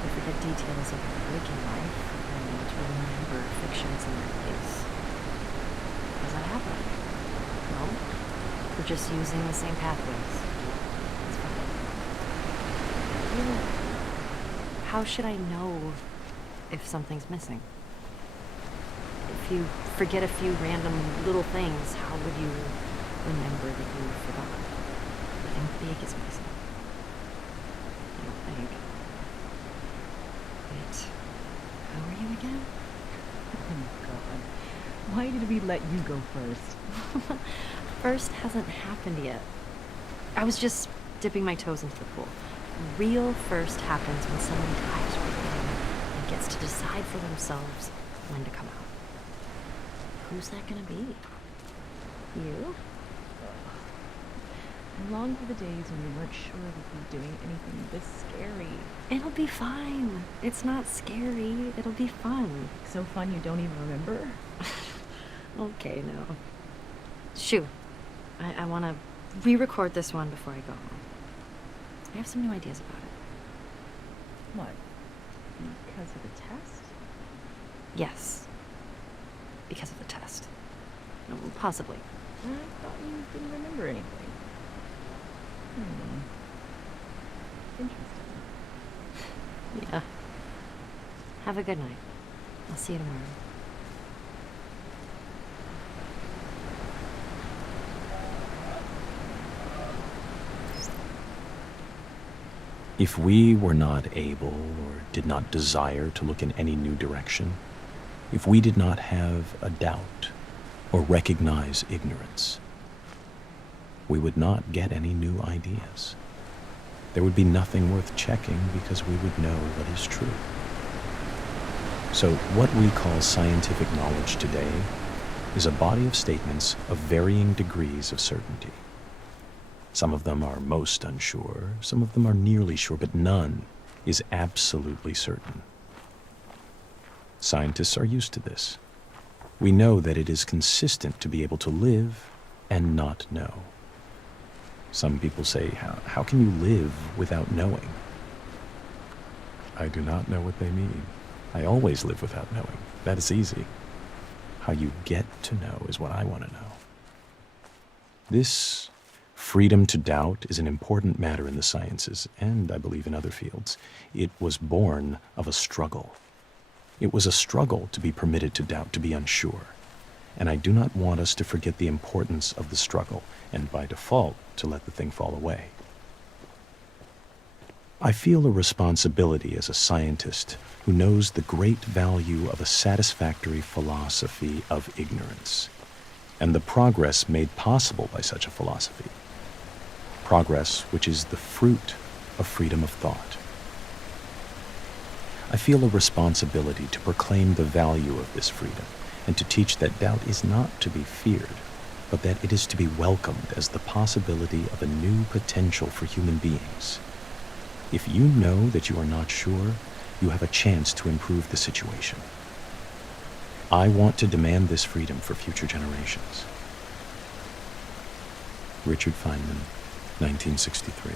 We forget details of our waking life, and we remember fictions in their place. Does that happen? No? We're just using the same pathways. It's fine. How should I know if something's missing? If you forget a few random little things, how would you remember that you forgot? Nothing big is missing. I don't think. Wait, how are you again? Oh, God. Why did we let you go first? First hasn't happened yet. I was just dipping my toes into the pool. Real first happens when someone dives right in and gets to decide for themselves when to come out. Who's that gonna be? You? I long for the days when we weren't sure we'd be doing anything this scary. It'll be fine. It's not scary. It'll be fun. So fun you don't even remember? Okay, no. Shoo. I want to re-record this one before I go home. I have some new ideas about it. What? Because of the test? Yes. Because of the test. No, possibly. I thought you didn't remember anything. Interesting. Yeah. Have a good night. I'll see you tomorrow. If we were not able or did not desire to look in any new direction, if we did not have a doubt or recognize ignorance, we would not get any new ideas. There would be nothing worth checking because we would know what is true. So what we call scientific knowledge today is a body of statements of varying degrees of certainty. Some of them are most unsure, some of them are nearly sure, but none is absolutely certain. Scientists are used to this. We know that it is consistent to be able to live and not know. Some people say, how can you live without knowing? I do not know what they mean. I always live without knowing. That is easy. How you get to know is what I want to know. This freedom to doubt is an important matter in the sciences, and I believe in other fields. It was born of a struggle. It was a struggle to be permitted to doubt, to be unsure. And I do not want us to forget the importance of the struggle, and by default, to let the thing fall away. I feel a responsibility as a scientist who knows the great value of a satisfactory philosophy of ignorance, and the progress made possible by such a philosophy. Progress which is the fruit of freedom of thought. I feel a responsibility to proclaim the value of this freedom and to teach that doubt is not to be feared, but that it is to be welcomed as the possibility of a new potential for human beings. If you know that you are not sure, you have a chance to improve the situation. I want to demand this freedom for future generations. Richard Feynman, 1963.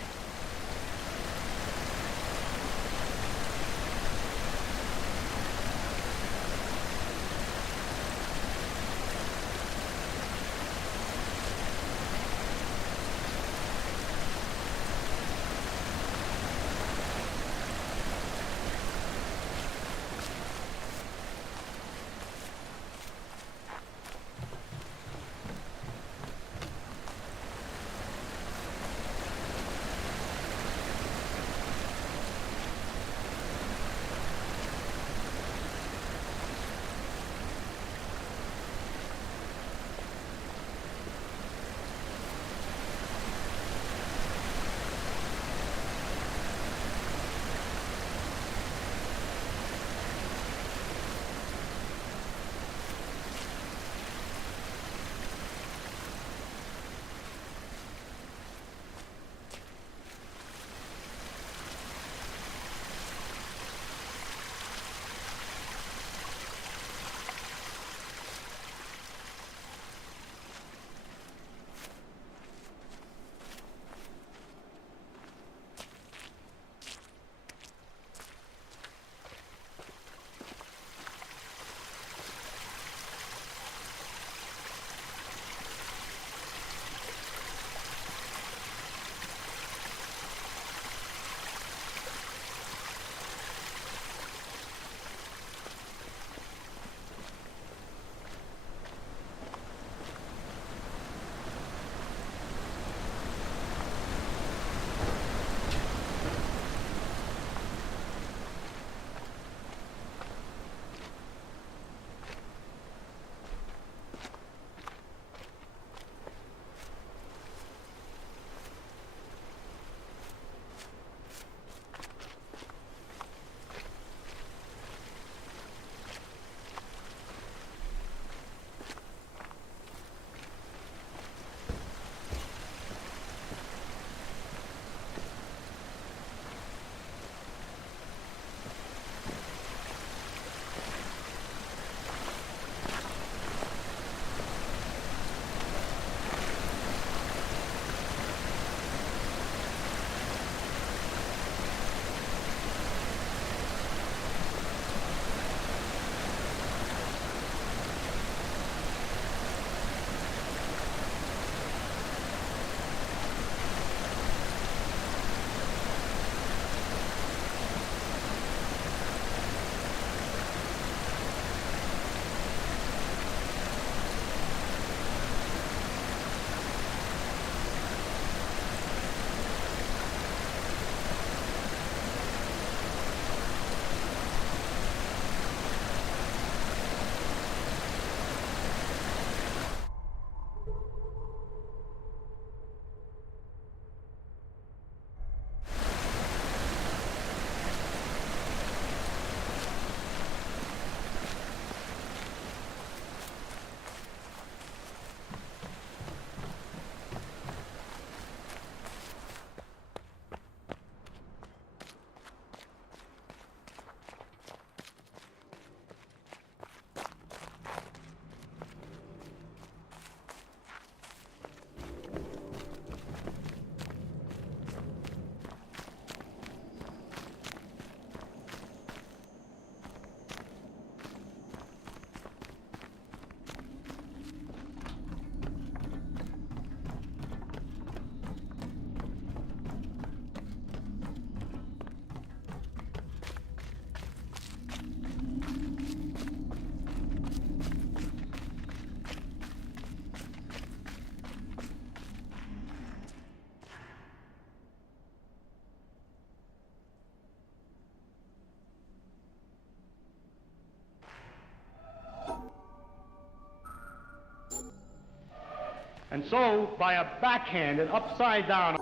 And so, by a backhanded, upside down,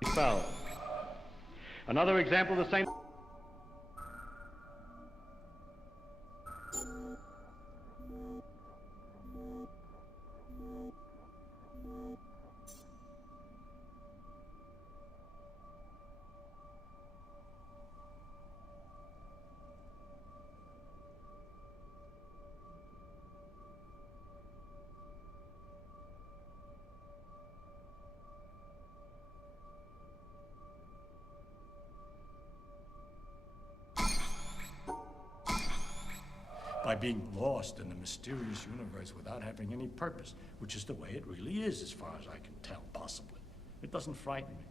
he fell. Another example of the same. by being lost in the mysterious universe without having any purpose, which is the way it really is, as far as I can tell, possibly. It doesn't frighten me.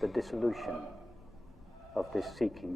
The dissolution of this seeking,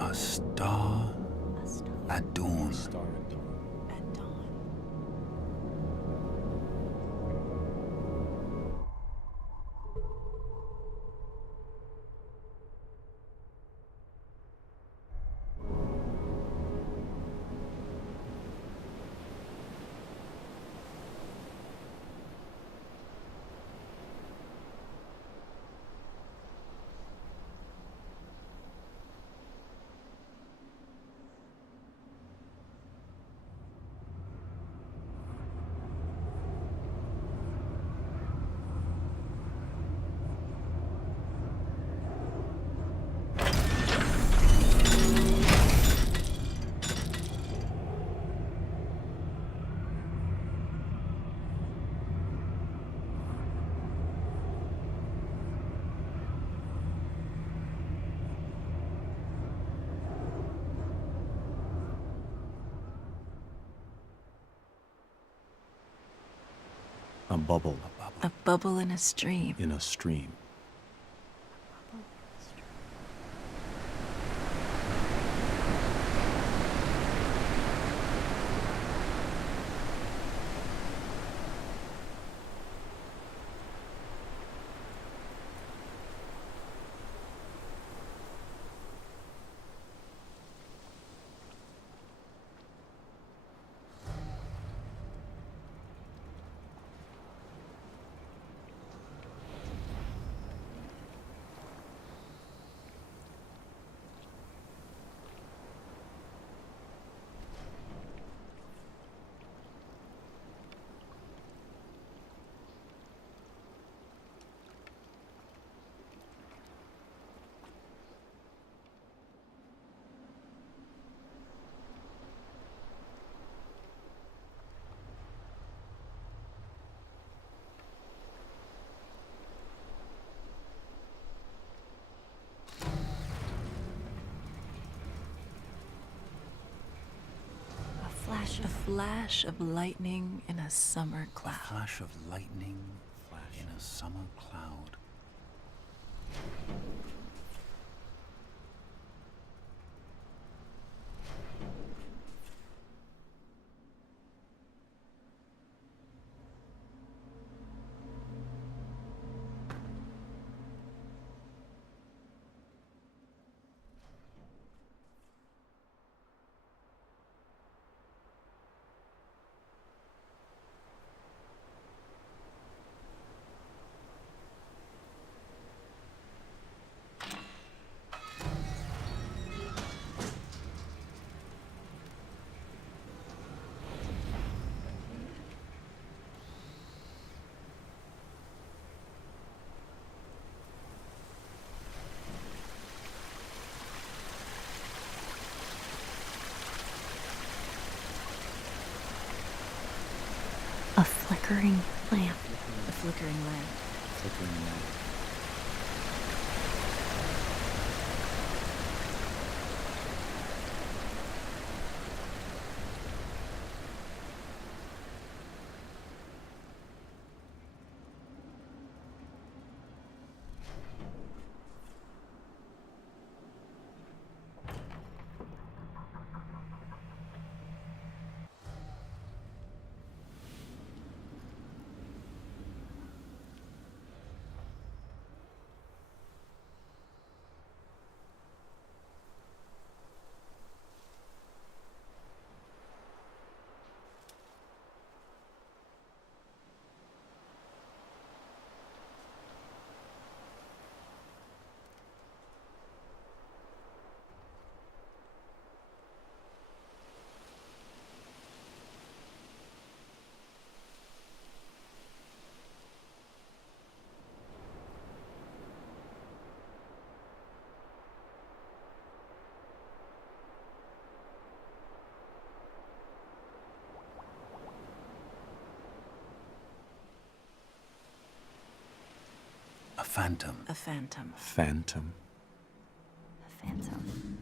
A star at dawn. Star at dawn. At dawn. A bubble A bubble in a stream. in a stream. A flash of lightning in a summer cloud. A flash of lightning in a summer cloud. A flickering lamp. A flickering lamp. Flickering lamp. A phantom. A phantom. Phantom. A phantom.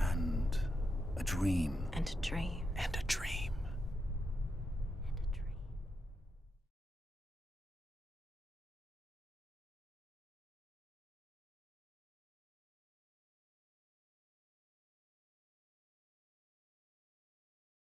And a dream. And a dream. And a dream.